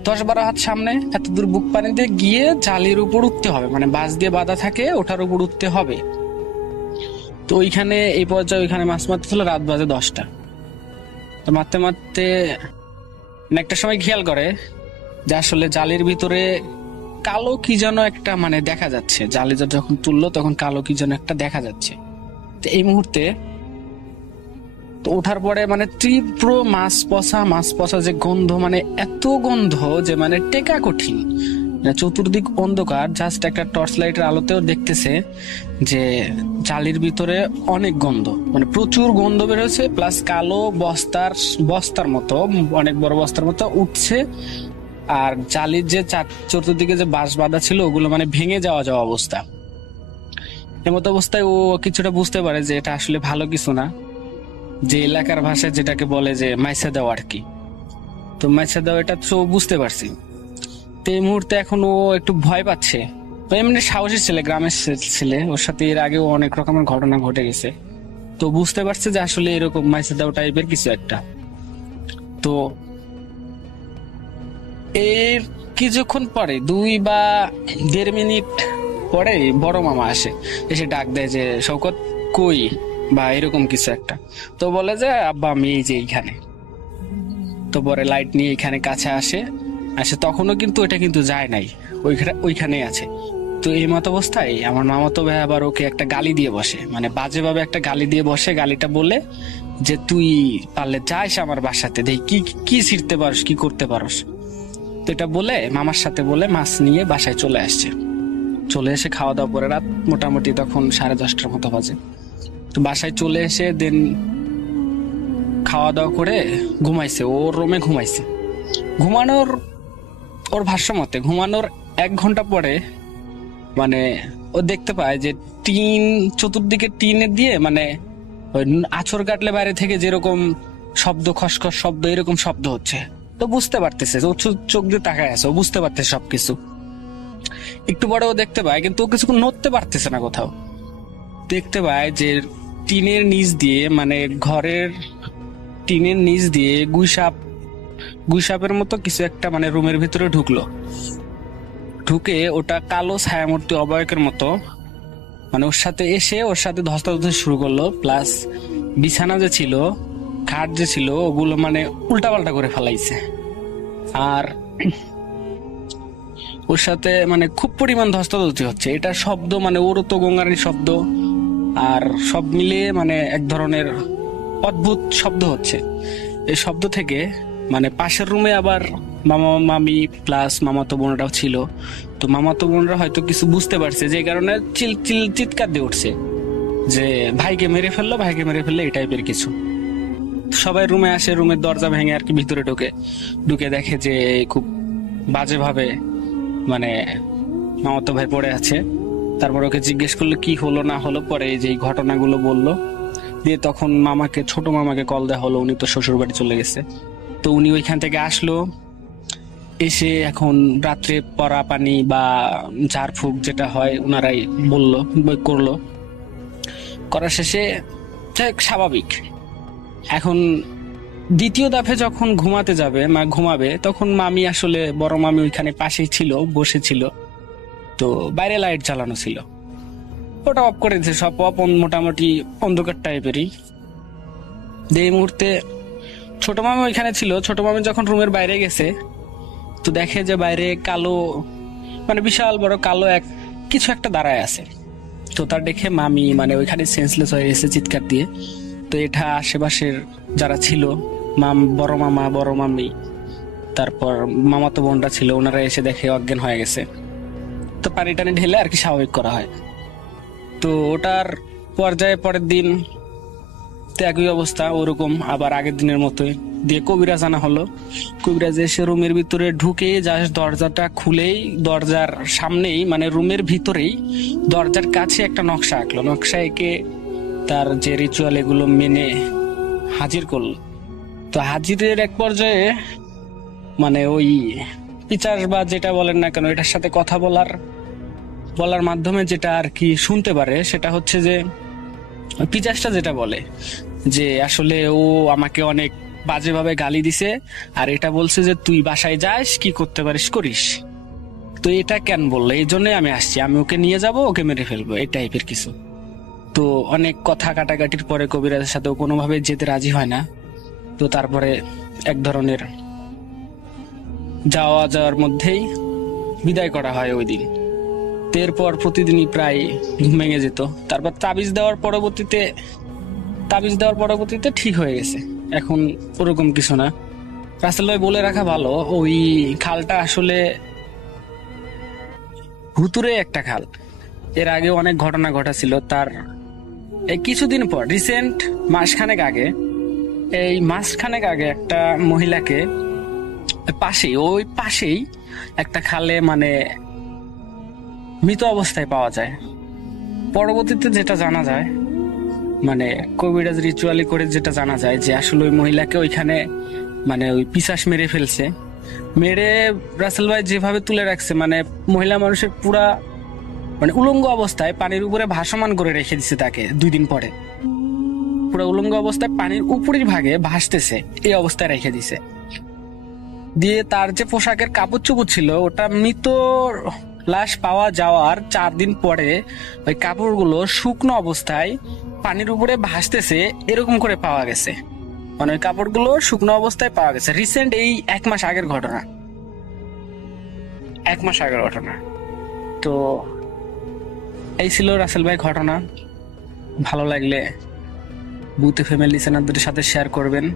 10-12 হাত সামনে। এত দূর বুক পানি দিয়ে গিয়ে জালির উপর উঠতে হবে, মানে বাঁশ দিয়ে বাঁধা থাকে, ওটার উপর উঠতে হবে। তো ওইখানে এই পর্যায়ে ওইখানে মাছ মারতে ছিল রাত বাজে 10টা। তো মারতে মারতে একটা সময় খেয়াল করে যে আসলে জালির ভিতরে কালো কি যেন একটা মানে দেখা যাচ্ছে। জালি যখন তুললো তখন কালো কি যেন একটা দেখা যাচ্ছে। তো এই মুহূর্তে তো ওঠার পরে মানে তীব্র মাছ পচা যে গন্ধ, মানে এত গন্ধ যে মানে টেকা কঠিন। চতুর্দিক অন্ধকার, জাস্ট একটা টর্চ লাইটের আলোতেও দেখতেছে যে জালির ভিতরে অনেক গন্ধ, মানে প্রচুর গন্ধ বেরোচ্ছে। প্লাস কালো বস্তার মতো, অনেক বড় বস্তার মতো উঠছে। আর জালির যে চতুর্দিকে যে বাঁশ বাঁধা ছিল ওগুলো মানে ভেঙে যাওয়া অবস্থা। এমত অবস্থায় ও কিছুটা বুঝতে পারে যে এটা আসলে ভালো কিছু না, যে এলাকার ভাষায় যেটাকে বলে যে মাইসা দেওয়া আর কি। তো মাইসা দেওয়া এটা তো বুঝতে পারছি। তো এই মুহূর্তে এখন ও একটু ভয় পাচ্ছে। তো এমনি সাহসী ছেলে, গ্রামের ছেলে, ওর সাথে এর আগেও অনেক রকমের ঘটনা ঘটে গেছে। তো বুঝতে পারছে যে আসলে এরকম মাইসা দেওয়া টাইপের কিছু একটা। তো এর কিছুক্ষণ পরে 2 বা 1.5 মিনিট পরে বড় মামা আসে, এসে ডাক দেয় যে শওকত কই, বা এরকম কিছু একটা। তো বলে যে আব্বা আমি এই যে এইখানে। তো পরে লাইট নিয়ে এখানে কাছে আসে। তখনও কিন্তু এটা কিন্তু যায় নাই, ওইখানে আছে। তো এই মত অবস্থায় আমার মামাতো ভাই আবার ওকে একটা গালি দিয়ে বসে, মানে বাজেভাবে একটা গালি দিয়ে বসে। গালিটা বলে যে তুই পারলে যাইস আমার বাসাতে, দেখি কি ছিড়তে পারস, কি করতে পারস। তো এটা বলে মামার সাথে বলে মাছ নিয়ে বাসায় চলে আসছে। চলে এসে খাওয়া দাওয়া করে রাত মোটামুটি তখন 10:30টার মতো বাজে। তো বাসায় চলে এসে দেন খাওয়া দাওয়া করে ঘুমাইছে, ওর রুমে ঘুমাইছে। ওর ভাষ্য মতে ঘুমানোর 1 ঘন্টা পরে মানে ও দেখতে পায় যে চতুর্দিকে টিনে দিয়ে মানে ওই আছর কাটলে বাইরে থেকে যেরকম শব্দ, খসখস শব্দ, এরকম শব্দ হচ্ছে। তো বুঝতে পারতেছে, ও চোখ দিয়ে তাকায় আছে, ও বুঝতে পারতেছে সবকিছু। একটু পরে ও দেখতে পায়, কিন্তু ও কিছু নড়তে পারতেছে না কোথাও। দেখতে পায় যে টিনের নিচ দিয়ে, মানে ঘরের টিনের নিচ দিয়ে গুইসাপের মতো কিছু একটা মানে রুমের ভিতরে ঢুকে ওটা কালো ছায়ামূর্তি অবয়কের মতো মানে ওর সাথে ধস্তাধস্তি শুরু করলো। প্লাস বিছানা যে ছিল, খাট যে ছিল, ওগুলো মানে উল্টাপাল্টা করে ফেলাইছে। আর ওর সাথে মানে খুব পরিমাণ ধস্তাধস্তি হচ্ছে। এটা শব্দ মানে ওর তো গঙ্গারির শব্দ, আর সব মিলিয়ে মানে এক ধরনের অদ্ভুত শব্দ হচ্ছে। এই শব্দ থেকে মানে পাশের রুমে আবার মামা মামি প্লাস মামাতো বোনরাও ছিল। তো মামাতো বোনরা হয়তো কিছু বুঝতে পারছে, যে কারণে চিৎকার দিয়ে উঠছে যে ভাইকে মেরে ফেললো এই টাইপের কিছু। সবাই রুমে আসে, রুমের দরজা ভেঙে আর কি ভিতরে ঢুকে দেখে যে খুব বাজে ভাবে মানে মামাতো ভাই পড়ে আছে। তারপর ওকে জিজ্ঞেস করলো কি হলো না হলো, পরে এই যে ঘটনাগুলো বললো। দিয়ে তখন ছোট মামাকে কল দেওয়া হলো, উনি তো শ্বশুর বাড়ি চলে গেছে। তো উনি ওইখান থেকে আসলো, এসে এখন রাত্রে পরা পানি বা ঝাড়ফুঁক যেটা হয় ওনারাই করলো। করার শেষে স্বাভাবিক। এখন দ্বিতীয় দফে যখন ঘুমাতে যাবে ঘুমাবে, তখন মামি আসলে বড় মামি ওইখানে পাশেই ছিল, বসেছিল। তো বাইরে লাইট জ্বালানো ছিল, ওটা অফ করে দিয়েছে, সব অফ, মোটামুটি অন্ধকার টাইপেরই। এই মুহূর্তে ছোট মামি ওইখানে ছিল। ছোট মামি যখন রুমের বাইরে গেছে, তো দেখে যে বাইরে কালো, বিশাল বড় কালো কিছু একটা দাঁড়ায় আছে। তো তার দেখে মামি ওইখানে সেন্সলেস হয়ে গেছে চিৎকার দিয়ে। তো এটা আশেপাশের যারা ছিল, বড় মামা, বড় মামি, তারপর মামাতো বোনরা ছিল, ওনারা এসে দেখে অজ্ঞান হয়ে গেছে। তো পানি টানি ঢেলে আর কি স্বাভাবিক করা হয়। তো ওটার পর্যায়ে পরের দিন তো একই অবস্থা, ওরকম আবার আগের দিনের মতোই। দিয়ে কবিরাজ আনা হলো। কবিরাজ এসে রুমের ভিতরে ঢুকে জাস্ট দরজাটা খুলেই, দরজার সামনেই রুমের ভিতরেই দরজার কাছে একটা নকশা আঁকলো। নকশা এঁকে তার যে রিচুয়াল এগুলো মেনে হাজির করলো। তো হাজিরের এক পর্যায়ে ওই পিচাস বা যেটা বলেন না কেন, এটার সাথে কথা বলার মাধ্যমে যেটা আর কি শুনতে পারে, সেটা হচ্ছে যে পিচাসটা যেটা বলে যে আসলে ও আমাকে অনেক বাজেভাবে গালি দিছে, আর এটা বলছে যে তুই বাসায় যাস, কি করতে পারিস করিস। তো এটা কেন বললো, এই জন্যই আমি আসছি, আমি ওকে নিয়ে যাব, ওকে মেরে ফেলবো, এই টাইপের কিছু। তো অনেক কথা কাটাকাটির পরে কবিরাজের সাথে কোনোভাবে যেতে রাজি হয় না। তো তারপরে এক ধরনের যাওয়ার মধ্যেই বিদায় করা হয় ওই দিন। এরপর প্রতিদিনই প্রায় ঘুম ভেঙে যেত। তারপর তাবিজ দেওয়ার পরবর্তীতে ঠিক হয়ে গেছে। এখন ওরকম কিছু না। রাসেল ভাই বলে রাখা ভালো, ওই খালটা আসলে ভুতুরে একটা খাল। এর আগে অনেক ঘটনা ঘটেছিল। তার এই কিছুদিন পর, রিসেন্ট মাসখানেক আগে একটা মহিলাকে পাশেই একটা খালে মৃত অবস্থায় পাওয়া যায়। পরবর্তীতে যেটা জানা যায়, কবিরাজ রিচুয়ালি করে যেটা জানা যায় যে আসলে ওই মহিলাকে ওইখানে ওই পিশাচ মেরে ফেলছে। মেরে রাসেল ভাই যেভাবে তুলে রাখছে, মহিলা মানুষের পুরা উলঙ্গ অবস্থায় পানির উপরে ভাসমান করে রেখে দিছে তাকে। 2 দিন পরে পুরো উলঙ্গ অবস্থায় পানির উপরের ভাগে ভাসতেছে, এই অবস্থায় রেখে দিছে। দিয়ে তার যে পোশাকের কাপড় চোপড় ছিল, ওটা মৃত লাশ পাওয়া যাওয়ার 4 দিন পরে ওই কাপড়গুলো শুকনো অবস্থায় পানির উপরে ভাসতেছে, এরকম করে পাওয়া গেছে। ওই কাপড়গুলো শুকনো অবস্থায় পাওয়া গেছে। রিসেন্ট এই 1 মাস আগের ঘটনা। তো এই ছিল রাসেল ভাই ঘটনা। ভালো লাগলে বুথ ফ্যামিলি লিসেনারদের সাথে শেয়ার করবেন।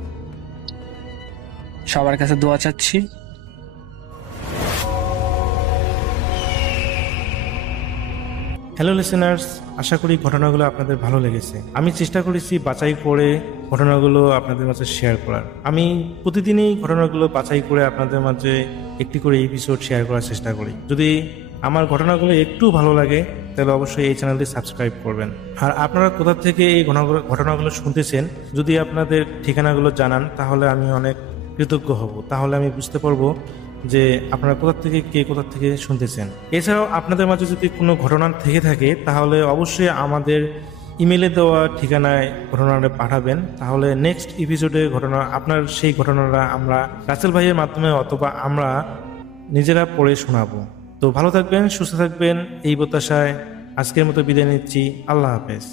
সবার কাছে দোয়া চাচ্ছি। হ্যালো লিসেনার্স, আশা করি ঘটনাগুলো আপনাদের ভালো লেগেছে। আমি চেষ্টা করেছি বাছাই করে ঘটনাগুলো আপনাদের মাঝে শেয়ার করার। আমি প্রতিদিনই ঘটনাগুলো বাছাই করে আপনাদের মাঝে একটি করে এপিসোড শেয়ার করার চেষ্টা করি। যদি আমার ঘটনাগুলো একটু ভালো লাগে তাহলে অবশ্যই এই চ্যানেলটি সাবস্ক্রাইব করবেন। আর আপনারা কোথা থেকে এই ঘটনাগুলো শুনতেছেন, যদি আপনাদের ঠিকানাগুলো জানান তাহলে আমি অনেক কৃতজ্ঞ হব। তাহলে আমি বুঝতে পারবো যে আপনারা কোথা থেকে শুনতেছেন। এছাড়াও আপনাদের মাঝে যদি কোনো ঘটনা থেকে থাকে তাহলে অবশ্যই আমাদের ইমেলে দেওয়া ঠিকানায় ঘটনাটা পাঠাবেন। তাহলে নেক্সট এপিসোডে আপনার সেই ঘটনাটা আমরা রাসেল ভাইয়ের মাধ্যমে অথবা আমরা নিজেরা পড়ে শোনাবো। তো ভালো থাকবেন, সুস্থ থাকবেন, এই প্রত্যাশায় আজকের মতো বিদায় নিচ্ছি। আল্লাহ হাফেজ।